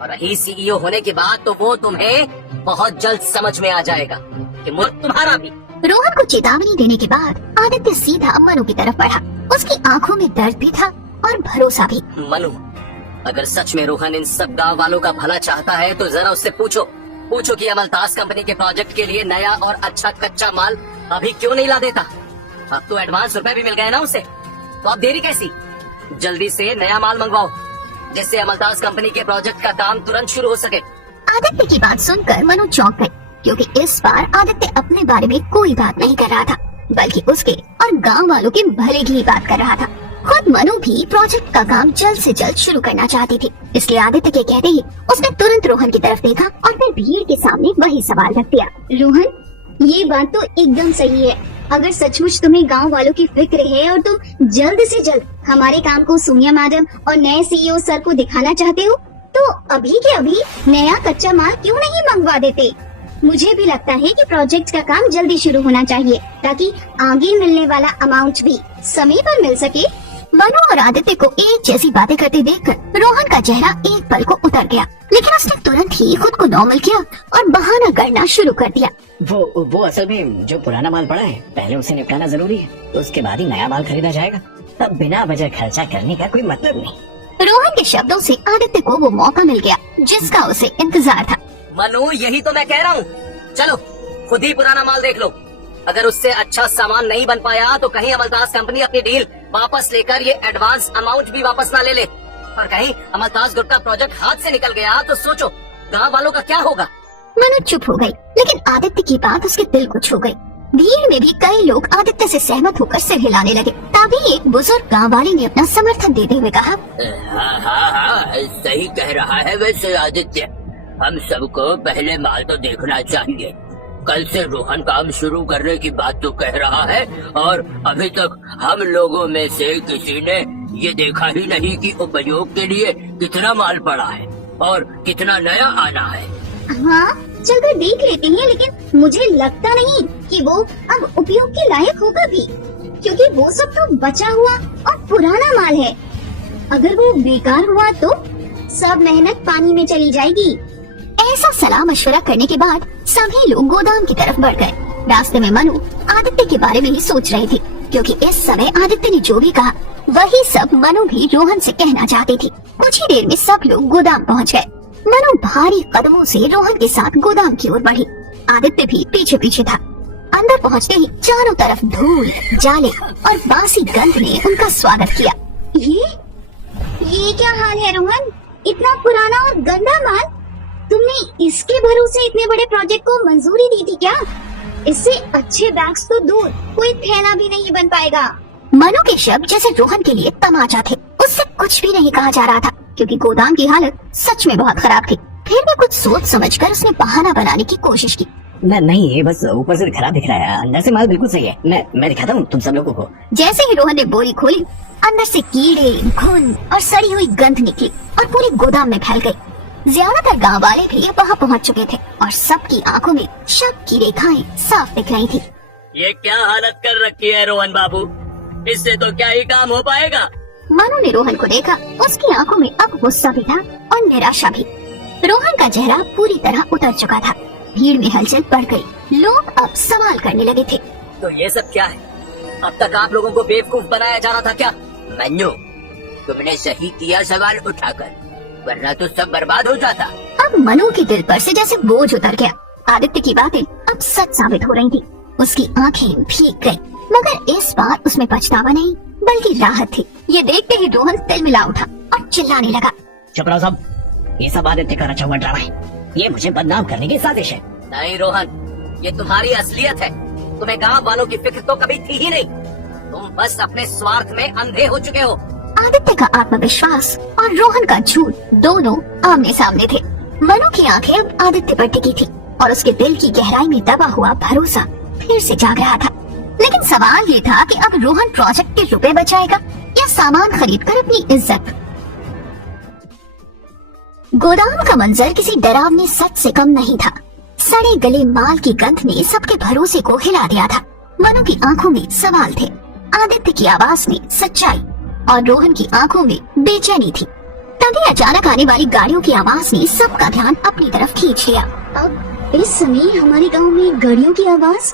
और रही सीईओ होने की बात, तो वो तुम्हें बहुत जल्द समझ में आ जाएगा कि मुल्क तुम्हारा भी। रोहन को चेतावनी देने के बाद आदित्य सीधा मनु की तरफ बढ़ा। उसकी आंखों में दर्द भी था और भरोसा भी। मनु, अगर सच में रोहन इन सब गांव वालों का भला चाहता है तो जरा उससे पूछो कि अमलतास कंपनी के प्रोजेक्ट के लिए नया और अच्छा कच्चा माल अभी क्यों नहीं ला देता। अब तो एडवांस रुपए भी मिल गए ना उसे, तो अब देरी कैसी? जल्दी से नया माल मंगवाओ जिससे अमलतास कंपनी के प्रोजेक्ट का काम तुरंत शुरू हो सके। आदित्य की बात सुनकर मनु चौंक गई, क्योंकि इस बार आदित्य अपने बारे में कोई बात नहीं कर रहा था, बल्कि उसके और गांव वालों के भले की ही बात कर रहा था। खुद मनु भी प्रोजेक्ट का काम जल्द से जल्द शुरू करना चाहती थी, इसलिए आदित्य के कहते ही उसने तुरंत रोहन की तरफ देखा और फिर भीड़ के सामने वही सवाल रख दिया। रोहन, ये बात तो एकदम सही है। अगर सचमुच तुम्हें गांव वालों की फिक्र है और तुम जल्द से जल्द हमारे काम को सोनिया मैडम और नए सीईओ सर को दिखाना चाहते हो, तो अभी के अभी नया कच्चा माल क्यों नहीं मंगवा देते? मुझे भी लगता है कि प्रोजेक्ट का काम जल्दी शुरू होना चाहिए, ताकि आगे मिलने वाला अमाउंट भी समय पर मिल सके। मनु और आदित्य को एक जैसी बातें करते देखकर रोहन का चेहरा एक पल को उतर गया, लेकिन उसने तुरंत ही खुद को नॉर्मल किया और बहाना करना शुरू कर दिया। वो असल में जो पुराना माल पड़ा है पहले उसे निपटाना जरूरी है, तो उसके बाद ही नया माल खरीदा जाएगा। अब बिना वजह खर्चा करने का कोई मतलब नहीं। रोहन के शब्दों से आदित्य को वो मौका मिल गया जिसका उसे इंतजार था। मनु, यही तो मैं कह रहा हूँ, चलो खुद ही पुराना माल देख लो। अगर उससे अच्छा सामान नहीं बन पाया तो कहीं अमलतास कंपनी अपनी डील वापस लेकर ये एडवांस अमाउंट भी वापस ना ले ले, और कहीं अमलतास ग्रुप का प्रोजेक्ट हाथ से निकल गया तो सोचो गांव वालों का क्या होगा। मनु चुप हो गई, लेकिन आदित्य की बात उसके दिल को छू गई। भीड़ में भी कई लोग आदित्य से सहमत होकर सिर हिलाने लगे। तभी एक बुजुर्ग गाँव वाले ने अपना समर्थन देते हुए कहा, हाँ, सही कह रहा है वैसे आदित्य, हम सबको पहले माल तो देखना चाहिए। कल से रोहन काम शुरू करने की बात तो कह रहा है, और अभी तक हम लोगों में से किसी ने ये देखा ही नहीं कि उपयोग के लिए कितना माल पड़ा है और कितना नया आना है। हाँ, चलकर देख लेते हैं, लेकिन मुझे लगता नहीं कि वो अब उपयोग के लायक होगा भी। क्योंकि वो सब तो बचा हुआ और पुराना माल है। अगर वो बेकार हुआ तो सब मेहनत पानी में चली जाएगी। ऐसा सलाह मशवरा करने के बाद सभी लोग गोदाम की तरफ बढ़ गए। रास्ते में मनु आदित्य के बारे में ही सोच रहे थे, क्योंकि इस समय आदित्य ने जो भी कहा वही सब मनु भी रोहन से कहना चाहती थी। कुछ ही देर में सब लोग गोदाम पहुंच गए। मनु भारी कदमों से रोहन के साथ गोदाम की ओर बढ़ी। आदित्य भी पीछे पीछे था। अंदर पहुंचते ही चारों तरफ धूल, जाले और बासी गंध ने उनका स्वागत किया। ये क्या हाल है रोहन? इतना पुराना और गंदा माल? तुमने इसके भरोसे इतने बड़े प्रोजेक्ट को मंजूरी दी थी क्या? इससे अच्छे बैग्स तो दूर, कोई थैला भी नहीं बन पाएगा। मनु के शब्द जैसे रोहन के लिए तमाचा थे। उससे कुछ भी नहीं कहा जा रहा था, क्योंकि गोदाम की हालत सच में बहुत खराब थी। फिर भी कुछ सोच समझकर उसने बहाना बनाने की कोशिश की। नहीं, ये बस ऊपर से खराब दिख रहा है, अंदर से माल बिल्कुल सही है। मैं दिखाता हूँ तुम सब लोगों को। जैसे ही रोहन ने बोरी खोली, अंदर से कीड़े, घुन और सड़ी हुई गंध निकली और पूरे गोदाम में फैल गई। ज्यादातर गांव वाले भी वहाँ पहुँच चुके थे और सबकी आंखों में शक की रेखाएं साफ दिख रही थी। ये क्या हालत कर रखी है रोहन बाबू, इससे तो क्या ही काम हो पाएगा। मनु ने रोहन को देखा। उसकी आंखों में अब गुस्सा भी था और निराशा भी। रोहन का चेहरा पूरी तरह उतर चुका था। भीड़ में हलचल बढ़ गई। लोग अब सवाल करने लगे थे। तो ये सब क्या है? अब तक आप लोगों को बेवकूफ बनाया जा रहा था क्या? मन्नू, तुमने सही किया सवाल उठाकर, वरना तो सब बर्बाद हो जाता। अब मनु के दिल पर से जैसे बोझ उतर गया। आदित्य की बातें अब सच साबित हो रही थी। उसकी आंखें भीग गई, मगर इस बार उसमें पछतावा नहीं बल्कि राहत थी। ये देखते ही रोहन तिलमिला उठा और चिल्लाने लगा। चुप रहो सब, ये सब आदित्य का रचा हुआ ड्रामा है। ये मुझे बदनाम करने की साजिश है। नहीं रोहन, ये तुम्हारी असलियत है। तुम्हें गांव वालों की फिक्र तो कभी थी ही नहीं। तुम बस अपने स्वार्थ में अंधे हो चुके हो। आदित्य का आत्मविश्वास और रोहन का झूठ दोनों आमने सामने थे। मनु की आंखें अब आदित्य पर टिकी थी और उसके दिल की गहराई में दबा हुआ भरोसा फिर से जाग रहा था। लेकिन सवाल ये था कि अब रोहन प्रोजेक्ट के रुपए बचाएगा या सामान खरीद कर अपनी इज्जत। गोदाम का मंजर किसी डरावने सच से कम नहीं था। सड़े गले माल की गंध ने सबके भरोसे को हिला दिया था। मनु की आंखों में सवाल थे, आदित्य की आवाज में सच्चाई और रोहन की आंखों में बेचैनी थी। तभी अचानक आने वाली गाड़ियों की आवाज ने सबका ध्यान अपनी तरफ खींच लिया। अब इस समय हमारे गांव में गाड़ियों की आवाज?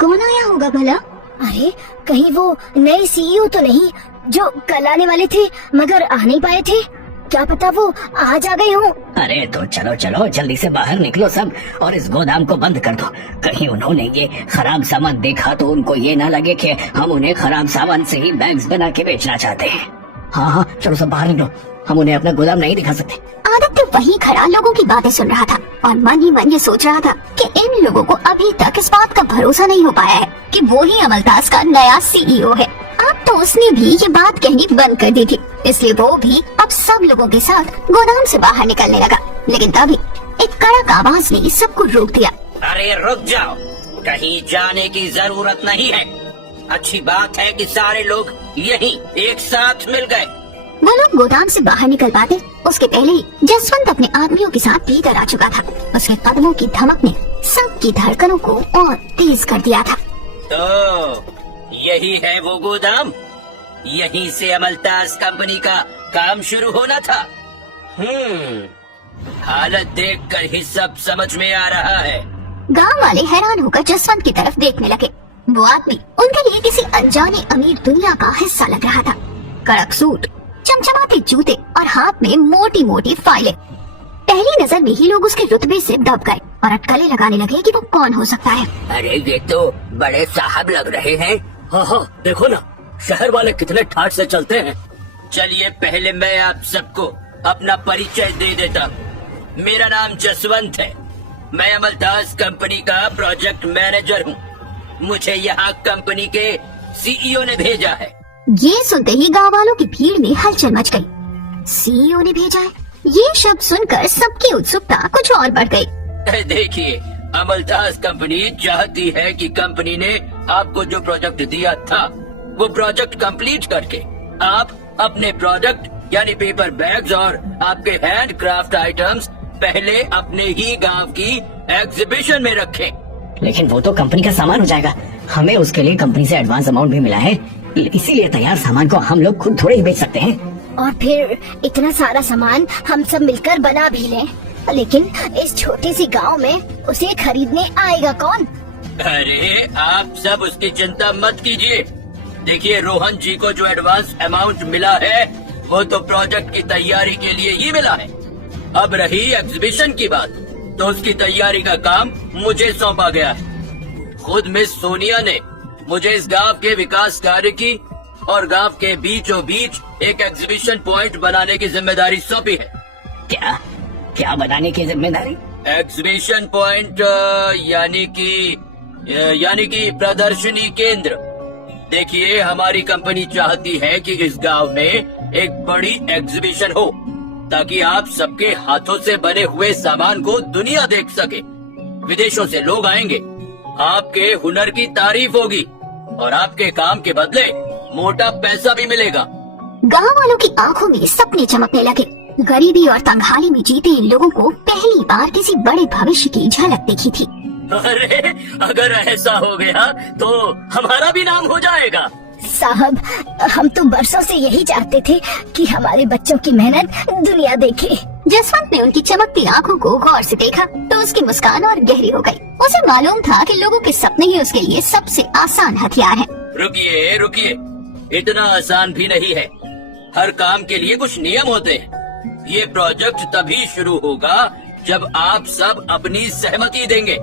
कौन आया होगा भला? अरे कहीं वो नए सीईओ तो नहीं जो कल आने वाले थे मगर आ नहीं पाए थे? क्या पता वो आज आ गए हों। अरे तो चलो चलो जल्दी से बाहर निकलो सब और इस गोदाम को बंद कर दो। कहीं उन्होंने ये खराब सामान देखा तो उनको ये ना लगे कि हम उन्हें खराब सामान से ही बैग्स बना के बेचना चाहते हैं। हाँ, चलो सब बाहर निकलो, हम उन्हें अपना गोदाम नहीं दिखा सकते। आदित्य वहीं खड़ा लोगों की बातें सुन रहा था और मन ही मन ये सोच रहा था कि इन लोगों को अभी तक इस बात का भरोसा नहीं हो पाया है कि वो ही अमलतास का नया सीईओ है। अब तो उसने भी ये बात कहनी बंद कर दी थी, इसलिए वो भी अब सब लोगों के साथ गोदाम से बाहर निकलने लगा। लेकिन तभी एक कड़क आवाज ने सबको रोक दिया। अरे रुक जाओ, कहीं जाने की जरूरत नहीं है। अच्छी बात है कि सारे लोग यहीं एक साथ मिल गए। वो लोग गोदाम से बाहर निकल पाते उसके पहले ही जसवंत अपने आदमियों के साथ भीतर आ चुका था। उसके कदमों की धमक ने सबकी धड़कनों को और तेज कर दिया था। तो यही है वो गोदाम, यहीं से अमलतास कंपनी का काम शुरू होना था। हालत देखकर ही सब समझ में आ रहा है। गांव वाले हैरान होकर जसवंत की तरफ देखने लगे। वो आदमी उनके लिए किसी अनजाने अमीर दुनिया का हिस्सा लग रहा था। कड़क सूट, चमचमाते जूते और हाथ में मोटी मोटी फाइलें। पहली नजर में ही लोग उसके रुतबे से दब गए और अटकलें लगाने लगे कि वो कौन हो सकता है। अरे ये तो बड़े साहब लग रहे हैं। हाँ, देखो ना शहर वाले कितने ठाठ से चलते हैं। चलिए पहले मैं आप सबको अपना परिचय दे देता हूँ। मेरा नाम जसवंत है। मैं अमलतास कंपनी का प्रोजेक्ट मैनेजर हूँ। मुझे यहाँ कंपनी के सीईओ ने भेजा है। ये सुनते ही गांव वालों की भीड़ में हलचल मच गई। सीईओ ने भेजा है? ये शब्द सुनकर सबकी उत्सुकता कुछ और बढ़ गई। देखिए, अमलतास कंपनी चाहती है कि कंपनी ने आपको जो प्रोजेक्ट दिया था वो प्रोजेक्ट कंप्लीट करके आप अपने प्रोडक्ट यानी पेपर बैग्स और आपके हैंडक्राफ्ट आइटम्स पहले अपने ही गांव की एग्जीबिशन में रखें। लेकिन वो तो कंपनी का सामान हो जाएगा, हमें उसके लिए कंपनी से एडवांस अमाउंट भी मिला है, इसीलिए तैयार सामान को हम लोग खुद थोड़े ही बेच सकते हैं। और फिर इतना सारा सामान हम सब मिलकर बना भी लें, लेकिन इस छोटी सी गांव में उसे खरीदने आएगा कौन? अरे आप सब उसकी चिंता मत कीजिए। देखिए रोहन जी को जो एडवांस अमाउंट मिला है वो तो प्रोजेक्ट की तैयारी के लिए ही मिला है। अब रही एग्जीबिशन की बात, तो उसकी तैयारी का काम मुझे सौंपा गया है। खुद मिस सोनिया ने मुझे इस गांव के विकास कार्य की और गांव के बीचों बीच एक एग्जीबिशन पॉइंट बनाने की जिम्मेदारी सौंपी है। क्या क्या बनाने की जिम्मेदारी? एग्जीबिशन पॉइंट यानी कि प्रदर्शनी केंद्र। देखिए हमारी कंपनी चाहती है कि इस गांव में एक बड़ी एग्जीबिशन हो, ताकि आप सबके हाथों से बने हुए सामान को दुनिया देख सके। विदेशों से लोग आएंगे, आपके हुनर की तारीफ होगी और आपके काम के बदले मोटा पैसा भी मिलेगा। गांव वालों की आंखों में सपने चमकने लगे। गरीबी और तंगहाली में जीते इन लोगों को पहली बार किसी बड़े भविष्य की झलक दिखी थी। अरे अगर ऐसा हो गया तो हमारा भी नाम हो जाएगा। साहब, हम तो बरसों से यही चाहते थे कि हमारे बच्चों की मेहनत दुनिया देखे। जसवंत ने उनकी चमकती आंखों को गौर से देखा तो उसकी मुस्कान और गहरी हो गई। उसे मालूम था कि लोगों के सपने ही उसके लिए सबसे आसान हथियार है। रुकिए रुकिए, इतना आसान भी नहीं है। हर काम के लिए कुछ नियम होते हैं। ये प्रोजेक्ट तभी शुरू होगा जब आप सब अपनी सहमति देंगे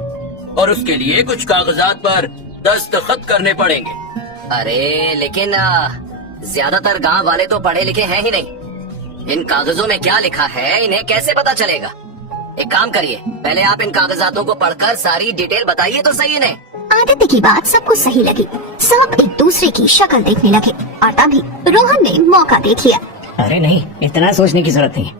और उसके लिए कुछ कागजात पर दस्तखत करने पड़ेंगे। अरे लेकिन ज्यादातर गांव वाले तो पढ़े लिखे हैं ही नहीं। इन कागजों में क्या लिखा है इन्हें कैसे पता चलेगा? एक काम करिए, पहले आप इन कागजातों को पढ़कर सारी डिटेल बताइए तो सही इन्हें। आदित्य की बात सबको सही लगी। सब एक दूसरे की शक्ल देखने लगे और तभी रोहन ने मौका देख लिया। अरे नहीं, इतना सोचने की जरूरत नहीं।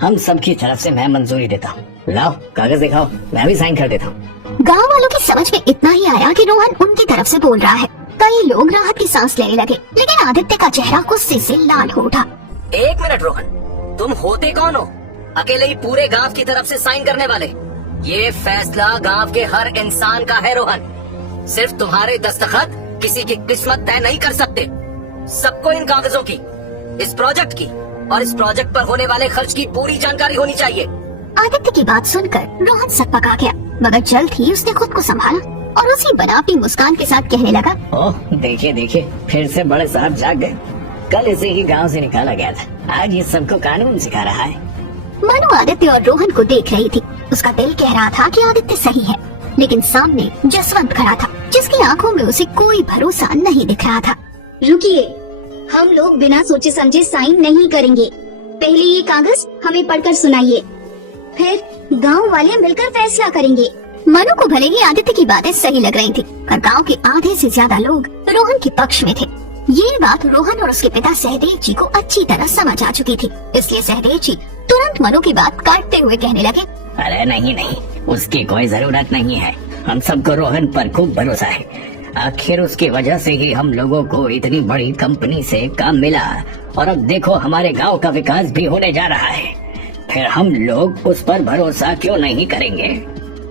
हम सबकी तरफ से मैं मंजूरी देता हूँ। लाओ कागज दिखाओ, मैं भी साइन कर देता हूँ। गांव वालों की समझ में इतना ही आया कि रोहन उनकी तरफ से बोल रहा है। कई लोग राहत की सांस लेने लगे, लेकिन आदित्य का चेहरा गुस्से से लाल हो उठा। एक मिनट रोहन, तुम होते कौन हो? अकेले ही पूरे गांव की तरफ से साइन करने वाले? ये फैसला गांव के हर इंसान का है रोहन। सिर्फ तुम्हारे दस्तखत किसी की किस्मत तय नहीं कर सकते। सबको इन कागजों की, इस प्रोजेक्ट की और इस प्रोजेक्ट पर होने वाले खर्च की पूरी जानकारी होनी चाहिए। आदित्य की बात सुनकर रोहन सकपका गया, मगर जल्द ही उसने खुद को संभाला और उसी बनावटी मुस्कान के साथ कहने लगा, ओह देखिए देखिए, फिर से बड़े साहब जाग गए। कल इसे ही गांव से निकाला गया था, आज ये सबको कानून सिखा रहा है। मनु आदित्य और रोहन को देख रही थी। उसका दिल कह रहा था कि आदित्य सही है, लेकिन सामने जसवंत खड़ा था, जिसकी आंखों में उसे कोई भरोसा नहीं दिख रहा था। रुकिए, हम लोग बिना सोचे समझे साइन नहीं करेंगे। पहले ये कागज हमें पढ़कर सुनाइए, फिर गांव वाले मिलकर फैसला करेंगे। मनु को भले ही आदित्य की बातें सही लग रही थी, पर गांव के आधे से ज्यादा लोग रोहन के पक्ष में थे। ये बात रोहन और उसके पिता सहदेव जी को अच्छी तरह समझ आ चुकी थी, इसलिए सहदेव जी तुरंत मनु की बात काटते हुए कहने लगे, अरे नहीं नहीं, उसकी कोई जरूरत नहीं है। हम सबको रोहन पर खूब भरोसा है। आखिर उसकी वजह से ही हम लोगों को इतनी बड़ी कंपनी से काम मिला और अब देखो हमारे गांव का विकास भी होने जा रहा है। फिर हम लोग उस पर भरोसा क्यों नहीं करेंगे?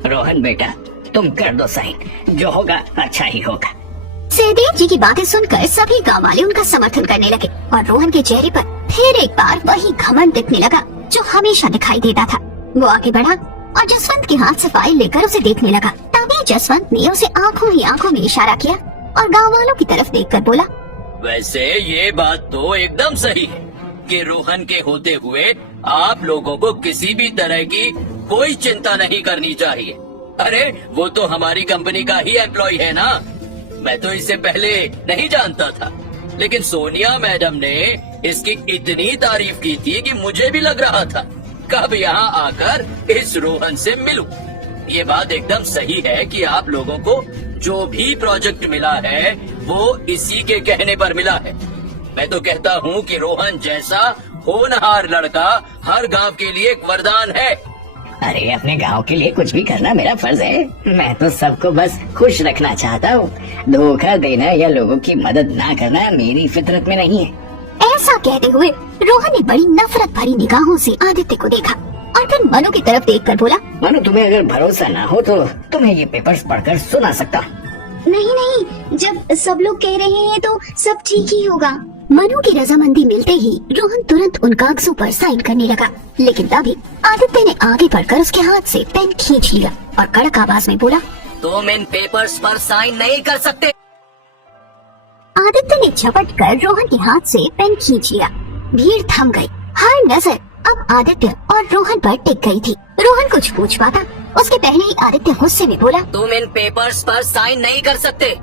रोहन बेटा, तुम कर दो साइन, जो होगा अच्छा ही होगा। सहदेव जी की बातें सुनकर सभी गांव वाले उनका समर्थन करने लगे और रोहन के चेहरे पर फिर एक बार वही घमंड दिखने लगा जो हमेशा दिखाई देता था। वो आगे बढ़ा और जसवंत के हाथ से फाइल लेकर उसे देखने लगा। तभी जसवंत ने उसे आंखों ही आंखों में इशारा किया और गांव वालों की तरफ देखकर बोला, वैसे ये बात तो एकदम सही है कि रोहन के होते हुए आप लोगों को किसी भी तरह की कोई चिंता नहीं करनी चाहिए। अरे वो तो हमारी कंपनी का ही एम्प्लॉय है ना। मैं तो इससे पहले नहीं जानता था, लेकिन सोनिया मैडम ने इसकी इतनी तारीफ की थी कि मुझे भी लग रहा था कब यहाँ आकर इस रोहन से मिलूं। ये बात एकदम सही है कि आप लोगों को जो भी प्रोजेक्ट मिला है वो इसी के कहने पर मिला है। मैं तो कहता हूँ कि रोहन जैसा होनहार लड़का हर गांव के लिए एक वरदान है। अरे अपने गांव के लिए कुछ भी करना मेरा फर्ज है। मैं तो सबको बस खुश रखना चाहता हूँ। धोखा देना या लोगों की मदद ना करना मेरी फितरत में नहीं है। ऐसा कहते हुए रोहन ने बड़ी नफरत भरी निगाहों से आदित्य को देखा और फिर मनु की तरफ देखकर बोला, मनु, तुम्हें अगर भरोसा ना हो तो तुम्हें ये पेपर्स पढ़कर सुना सकता हूँ। नहीं नहीं, जब सब लोग कह रहे हैं तो सब ठीक ही होगा। मनु की रजामंदी मिलते ही रोहन तुरंत उन कागजों पर साइन करने लगा, लेकिन तभी आदित्य ने आगे बढ़कर उसके हाथ से पेन खींच लिया और कड़क आवाज में बोला, तुम इन पेपर्स पर साइन नहीं कर सकते। आदित्य ने झपट कर रोहन के हाथ से पेन खींच लिया। भीड़ थम गई। हर नजर अब आदित्य और रोहन पर टिक गई थी। रोहन कुछ पूछ पाता उसके पहले ही आदित्य गुस्से में बोला, तुम इन पेपर्स पर साइन नहीं कर सकते।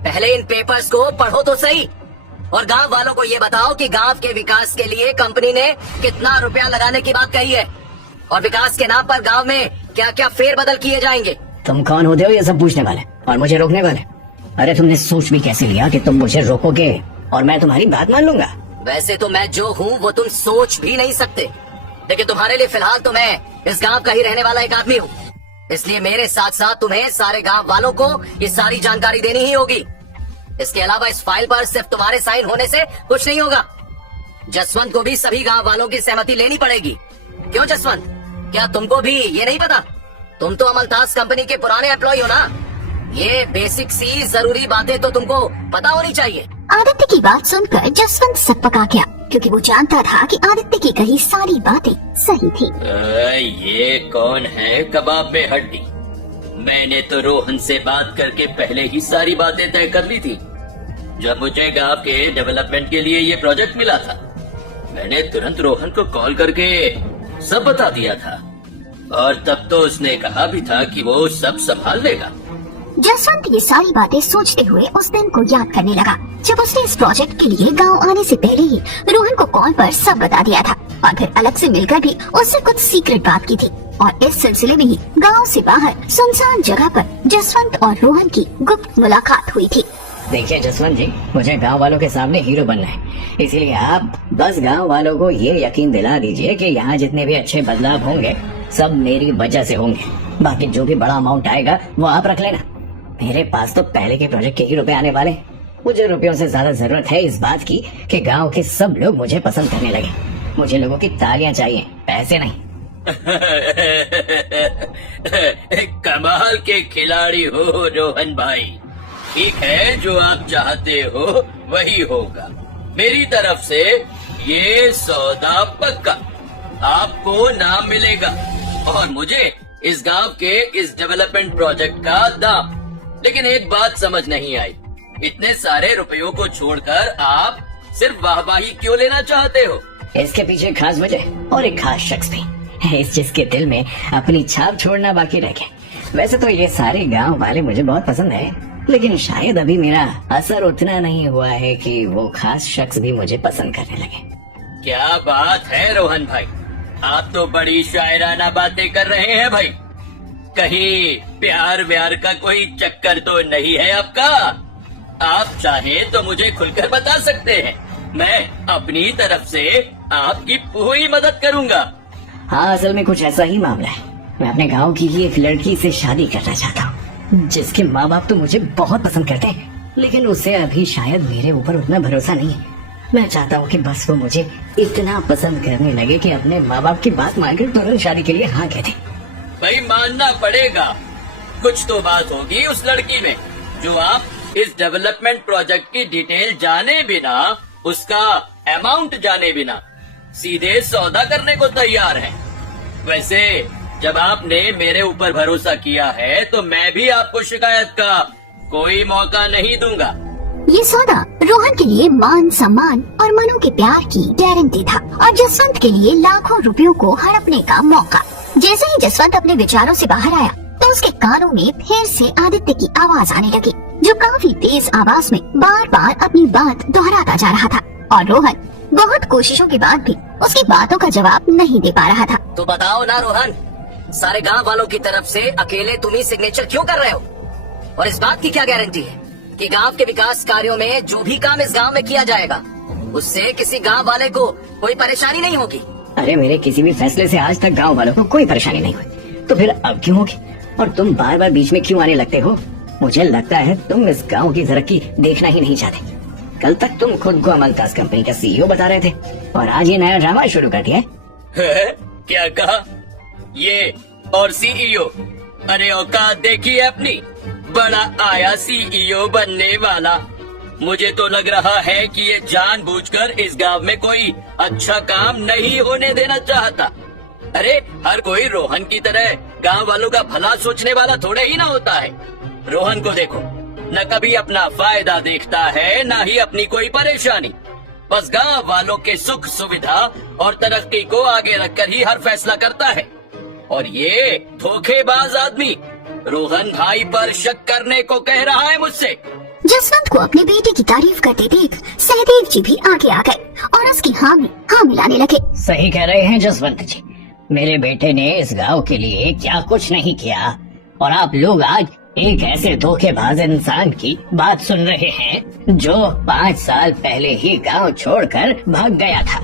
पहले इन पेपर्स को पढ़ो तो सही और गांव वालों को ये बताओ कि गांव के विकास के लिए कंपनी ने कितना रुपया लगाने की बात कही है और विकास के नाम पर गांव में क्या क्या फेरबदल किए जाएंगे। तुम कौन होते हो ये सब पूछने वाले और मुझे रोकने वाले? अरे तुमने सोच भी कैसे लिया कि तुम मुझे रोकोगे और मैं तुम्हारी बात मान लूंगा? वैसे तो मैं जो हूँ वो तुम सोच भी नहीं सकते, लेकिन तुम्हारे लिए फिलहाल तो मैं इस गांव का ही रहने वाला एक आदमी हूँ, इसलिए मेरे साथ साथ तुम्हें सारे गांव वालों को ये सारी जानकारी देनी ही होगी। इसके अलावा इस फाइल पर सिर्फ तुम्हारे साइन होने से कुछ नहीं होगा। जसवंत को भी सभी गांव वालों की सहमति लेनी पड़ेगी। क्यों जसवंत, क्या तुमको भी ये नहीं पता? तुम तो अमलतास कंपनी के पुराने एम्प्लॉय हो ना। ये बेसिक सी जरूरी बातें तो तुमको पता होनी चाहिए। आदित्य की बात सुनकर जसवंत सकपका गया, क्योंकि वो जानता था कि आदित्य की कही सारी बातें सही थी। ये कौन है कबाब में हड्डी? मैंने तो रोहन से बात करके पहले ही सारी बातें तय कर ली थी। जब मुझे गांव के डेवलपमेंट के लिए ये प्रोजेक्ट मिला था, मैंने तुरंत रोहन को कॉल करके सब बता दिया था और तब तो उसने कहा भी था कि वो सब संभाल लेगा। जसवंत ये सारी बातें सोचते हुए उस दिन को याद करने लगा जब उसने इस प्रोजेक्ट के लिए गांव आने से पहले ही रोहन को कॉल पर सब बता दिया था और फिर अलग से मिलकर भी उससे कुछ सीक्रेट बात की थी। और इस सिलसिले में ही गांव से बाहर सुनसान जगह पर जसवंत और रोहन की गुप्त मुलाकात हुई थी। देखिए जसवंत जी, मुझे गांव वालों के सामने हीरो बनना है, इसीलिए आप बस गांव वालों को ये यकीन दिला दीजिए कि यहाँ जितने भी अच्छे बदलाव होंगे सब मेरी वजह से होंगे। बाकी जो भी बड़ा अमाउंट आएगा वो आप रख लेना। मेरे पास तो पहले के प्रोजेक्ट के ही रुपए आने वाले। मुझे रुपयों से ज्यादा जरूरत है इस बात की कि गांव के सब लोग मुझे पसंद करने लगे। मुझे लोगों की तालियां चाहिए, पैसे नहीं। कमाल के खिलाड़ी हो रोहन भाई। ठीक है, जो आप चाहते हो वही होगा। मेरी तरफ से ये सौदा पक्का। आपको नाम मिलेगा और मुझे इस गांव के इस डेवलपमेंट प्रोजेक्ट का दाम। लेकिन एक बात समझ नहीं आई, इतने सारे रुपयों को छोड़कर आप सिर्फ वाहवाही क्यों लेना चाहते हो? इसके पीछे खास वजह और एक खास शख्स भी, इस जिसके दिल में अपनी छाप छोड़ना बाकी रह गया। वैसे तो ये सारे गांव वाले मुझे बहुत पसंद है, लेकिन शायद अभी मेरा असर उतना नहीं हुआ है कि वो खास शख्स भी मुझे पसंद करने लगे। क्या बात है रोहन भाई, आप तो बड़ी शायराना बातें कर रहे हैं भाई। कहीं प्यार व्यार का कोई चक्कर तो नहीं है आपका? आप चाहें तो मुझे खुलकर बता सकते हैं, मैं अपनी तरफ से आपकी पूरी मदद करूंगा। हाँ, असल में कुछ ऐसा ही मामला है। मैं अपने गांव की ही एक लड़की से शादी करना चाहता हूँ, जिसके माँ बाप तो मुझे बहुत पसंद करते हैं, लेकिन उसे अभी शायद मेरे ऊपर उतना भरोसा नहीं है। मैं चाहता हूँ कि बस वो मुझे इतना पसंद करने लगे कि अपने माँ बाप की बात मानकर तुरंत शादी के लिए हाँ कह दे। भाई मानना पड़ेगा, कुछ तो बात होगी उस लड़की में जो आप इस डेवलपमेंट प्रोजेक्ट की डिटेल जाने बिना, उसका अमाउंट जाने बिना सीधे सौदा करने को तैयार है। वैसे जब आपने मेरे ऊपर भरोसा किया है तो मैं भी आपको शिकायत का कोई मौका नहीं दूंगा। ये सौदा रोहन के लिए मान सम्मान और मनु के प्यार की गारंटी था और जसवंत के लिए लाखों रुपयों को हड़पने का मौका। जैसे ही जसवंत अपने विचारों से बाहर आया तो उसके कानों में फिर से आदित्य की आवाज आने लगी, जो काफी तेज आवाज में बार बार अपनी बात दोहराता जा रहा था और रोहन बहुत कोशिशों के बाद भी उसकी बातों का जवाब नहीं दे पा रहा था। तो बताओ ना रोहन, सारे गांव वालों की तरफ से अकेले तुम ही सिग्नेचर क्यों कर रहे हो? और इस बात की क्या गारंटी है कि गांव के विकास कार्यों में जो भी काम इस गांव में किया जाएगा उससे किसी गांव वाले को कोई परेशानी नहीं होगी? अरे मेरे किसी भी फैसले से आज तक गांव वालों को कोई परेशानी नहीं हुई, तो फिर अब क्यों होगी? और तुम बार बार बीच में क्यों आने लगते हो? मुझे लगता है तुम इस गांव की तरक्की देखना ही नहीं चाहते। कल तक तुम खुद को अमलतास कंपनी का सीईओ बता रहे थे और आज ये नया ड्रामा शुरू कर दिया है। क्या कहा? ये और सीईओ? अरे औकात देखिए अपनी। बड़ा आया सीईओ बनने वाला। मुझे तो लग रहा है कि ये जानबूझकर इस गांव में कोई अच्छा काम नहीं होने देना चाहता। अरे हर कोई रोहन की तरह गांव वालों का भला सोचने वाला थोड़े ही ना होता है। रोहन को देखो, न कभी अपना फायदा देखता है, न ही अपनी कोई परेशानी। बस गांव वालों के सुख सुविधा और तरक्की को आगे रखकर ही हर फैसला करता है। और ये धोखेबाज आदमी रोहन भाई पर शक करने को कह रहा है मुझसे। जसवंत को अपने बेटे की तारीफ करते देख सहदेव जी भी आगे आ गए और उसकी हाँ में हाँ मिलाने लगे। सही कह रहे हैं जसवंत जी, मेरे बेटे ने इस गांव के लिए क्या कुछ नहीं किया, और आप लोग आज एक ऐसे धोखेबाज इंसान की बात सुन रहे हैं जो 5 साल पहले ही गांव छोड़कर भाग गया था।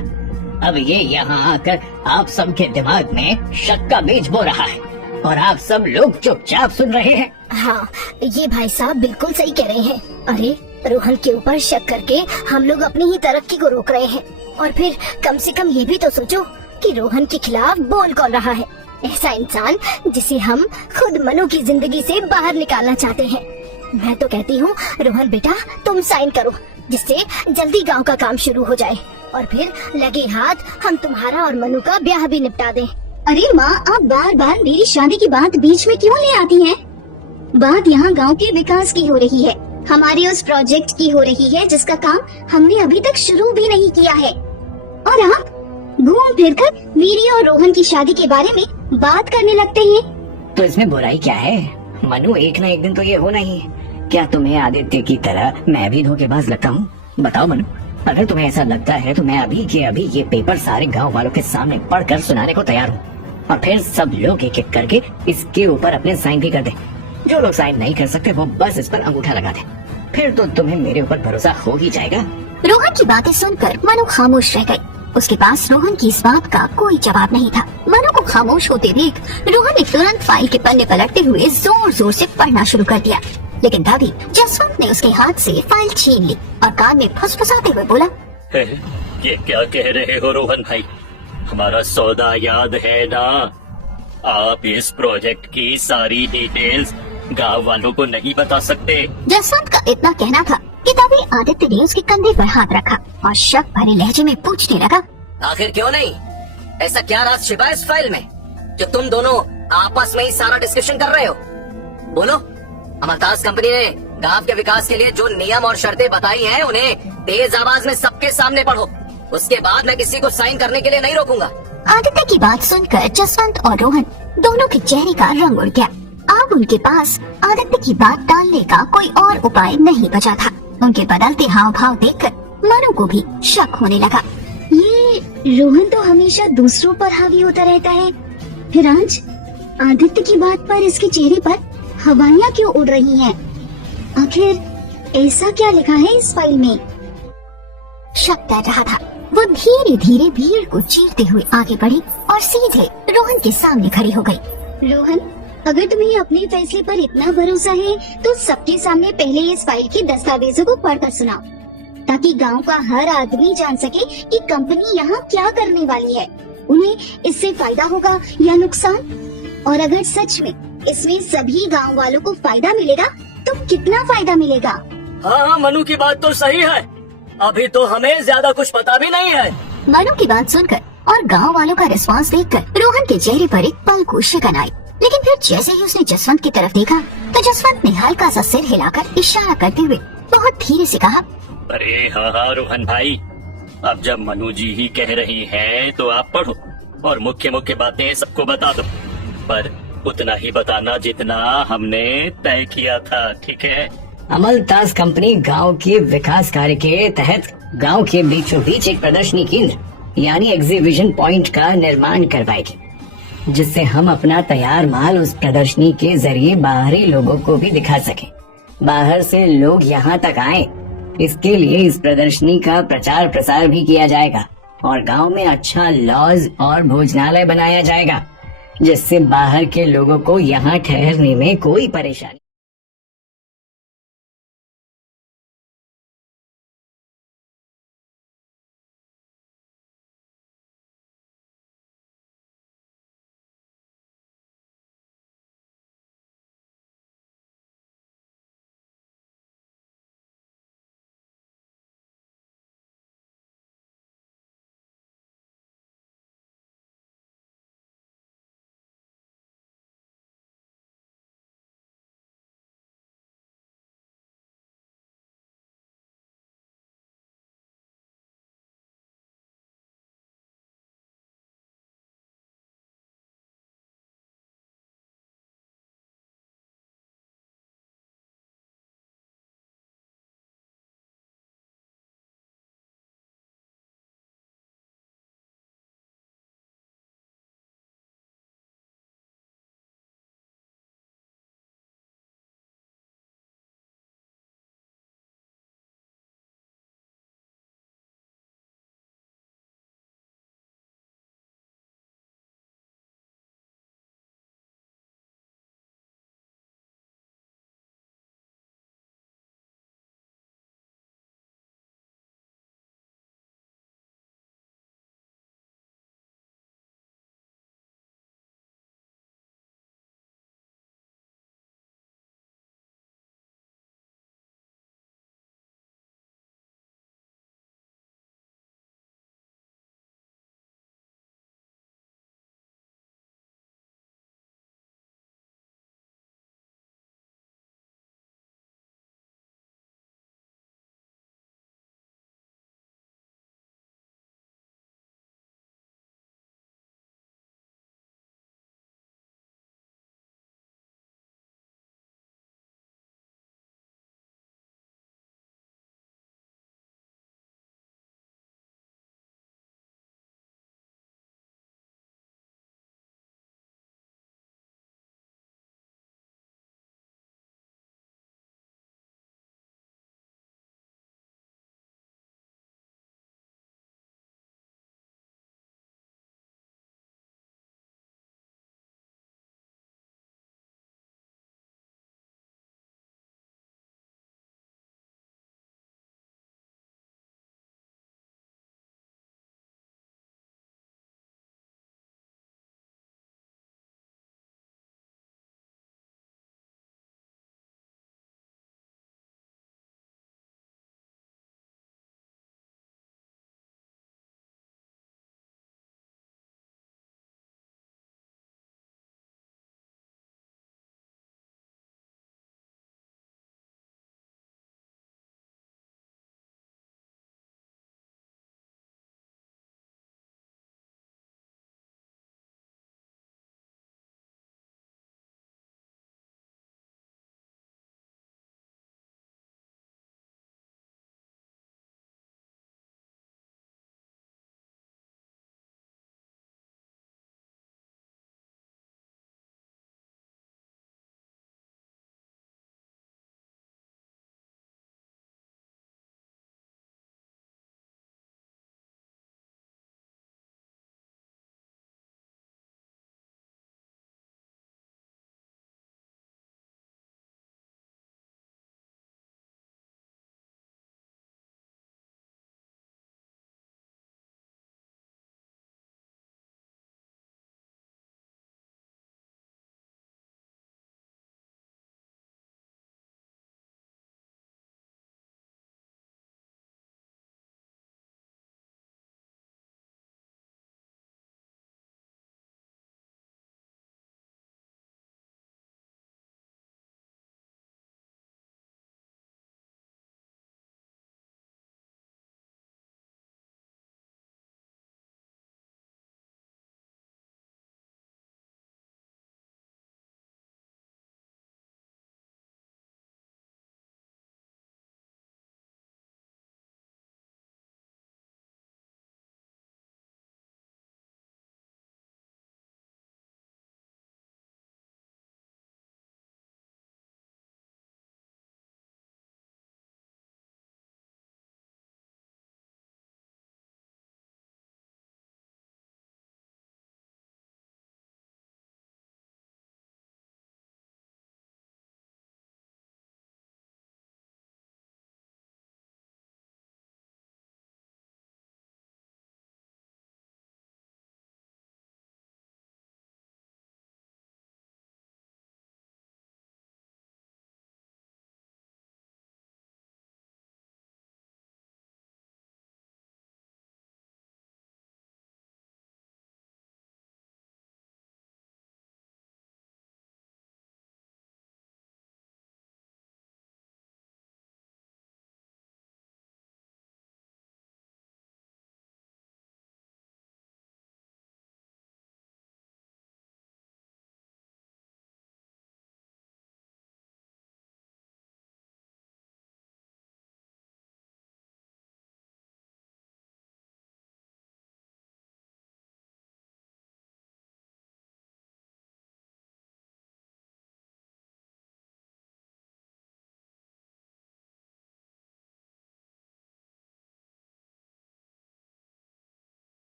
अब ये यहाँ आकर आप सबके दिमाग में शक का बीज बो रहा है और आप सब लोग चुपचाप सुन रहे हैं। हाँ, ये भाई साहब बिल्कुल सही कह रहे हैं। अरे रोहन के ऊपर शक करके हम लोग अपनी ही तरक्की को रोक रहे हैं, और फिर कम से कम ये भी तो सोचो कि रोहन के खिलाफ बोल कौन रहा है। ऐसा इंसान जिसे हम खुद मनु की जिंदगी से बाहर निकालना चाहते हैं। मैं तो कहती हूँ रोहन बेटा तुम साइन करो, जिससे जल्दी गांव का काम शुरू हो जाए, और फिर लगे हाथ हम तुम्हारा और मनु का ब्याह भी निपटा दें। अरे माँ, आप बार बार मेरी शादी की बात बीच में क्यों ले आती हैं? बात यहाँ गांव के विकास की हो रही है, हमारे उस प्रोजेक्ट की हो रही है जिसका काम हमने अभी तक शुरू भी नहीं किया है, और आप घूम फिर कर वीरी और रोहन की शादी के बारे में बात करने लगते हैं। तो इसमें बुराई क्या है? मनु, एक न एक दिन तो ये होना ही है। क्या तुम्हें आदित्य की तरह मैं भी धोखेबाज लगता हूँ? बताओ मनु, अगर तुम्हें ऐसा लगता है तो मैं अभी के अभी ये पेपर सारे गांव वालों के सामने पढ़कर सुनाने को तैयार हूँ, और फिर सब लोग एक एक करके इसके ऊपर अपने साइन भी कर दें। जो लोग साइन नहीं कर सकते वो बस इस पर अंगूठा लगा दें, फिर तो तुम्हें मेरे ऊपर भरोसा हो ही जाएगा। रोहन की बातें सुनकर मनु खामोश रह गई। उसके पास रोहन की इस बात का कोई जवाब नहीं था। मनु को खामोश होते देख रोहन ने तुरंत फाइल के पन्ने पलटते हुए जोर जोर से पढ़ना शुरू कर दिया, लेकिन तभी जसवंत ने उसके हाथ से फाइल छीन ली और कान में फुसफुसाते हुए बोला, ये क्या कह रहे हो रोहन भाई? हमारा सौदा याद है ना? आप इस प्रोजेक्ट की सारी डिटेल्स गांव वालों को नहीं बता सकते। जसवंत का इतना कहना था कि तभी आदित्य ने उसके कंधे पर हाथ रखा और शक भरे लहजे में पूछने लगा, आखिर क्यों नहीं? ऐसा क्या राज छिपा है इस फाइल में जो तुम दोनों आपस में ही सारा डिस्कशन कर रहे हो? बोलो। अमरताज कंपनी ने गांव के विकास के लिए जो नियम और शर्तें बताई हैं उन्हें तेज आवाज में सबके सामने पढ़ो, उसके बाद मैं किसी को साइन करने के लिए नहीं रोकूंगा। आदित्य की बात सुनकर जसवंत और रोहन दोनों के चेहरे का रंग उड़ गया। अब उनके पास आदित्य की बात टालने का कोई और उपाय नहीं बचा था। उनके बदलते हाव भाव देखकर मनु को भी शक होने लगा। ये रोहन तो हमेशा दूसरों पर हावी होता रहता है, फिर आज आदित्य की बात पर इसके चेहरे पर हवाइयाँ क्यों उड़ रही हैं? आखिर ऐसा क्या लिखा है इस फाइल में? शक कर रहा था। वो धीरे धीरे भीड़ को चीरते हुए आगे बढ़ी और सीधे रोहन के सामने खड़ी हो गई। रोहन, अगर तुम्हें अपने फैसले पर इतना भरोसा है तो सबके सामने पहले इस फाइल के दस्तावेजों को पढ़कर सुनाओ, ताकि गांव का हर आदमी जान सके कि कंपनी यहाँ क्या करने वाली है, उन्हें इससे फायदा होगा या नुकसान, और अगर सच में इसमें सभी गांव वालों को फायदा मिलेगा तो कितना फायदा मिलेगा। हाँ, मनु की बात तो सही है, अभी तो हमें ज्यादा कुछ पता भी नहीं है। मनु की बात सुनकर और गांव वालों का रिस्पांस देखकर रोहन के चेहरे पर एक पल को शिकन आई, लेकिन फिर जैसे ही उसने जसवंत की तरफ देखा तो जसवंत ने हल्का सा सिर हिलाकर इशारा करते हुए बहुत धीरे से कहा, अरे हाँ रोहन भाई, अब जब मनु जी ही कह रही हैं तो आप पढ़ो और मुख्य मुख्य बातें सबको बता दो, पर उतना ही बताना जितना हमने तय किया था, ठीक है? अमलताज कंपनी गांव के विकास कार्य के तहत गांव के बीचों बीच एक प्रदर्शनी केंद्र यानी एग्जीबिशन पॉइंट का निर्माण करवाएगी, जिससे हम अपना तैयार माल उस प्रदर्शनी के जरिए बाहरी लोगों को भी दिखा सकें। बाहर से लोग यहाँ तक आए, इसके लिए इस प्रदर्शनी का प्रचार प्रसार भी किया जाएगा और गांव में अच्छा लॉज और भोजनालय बनाया जाएगा, जिससे बाहर के लोगों को यहाँ ठहरने में कोई परेशानी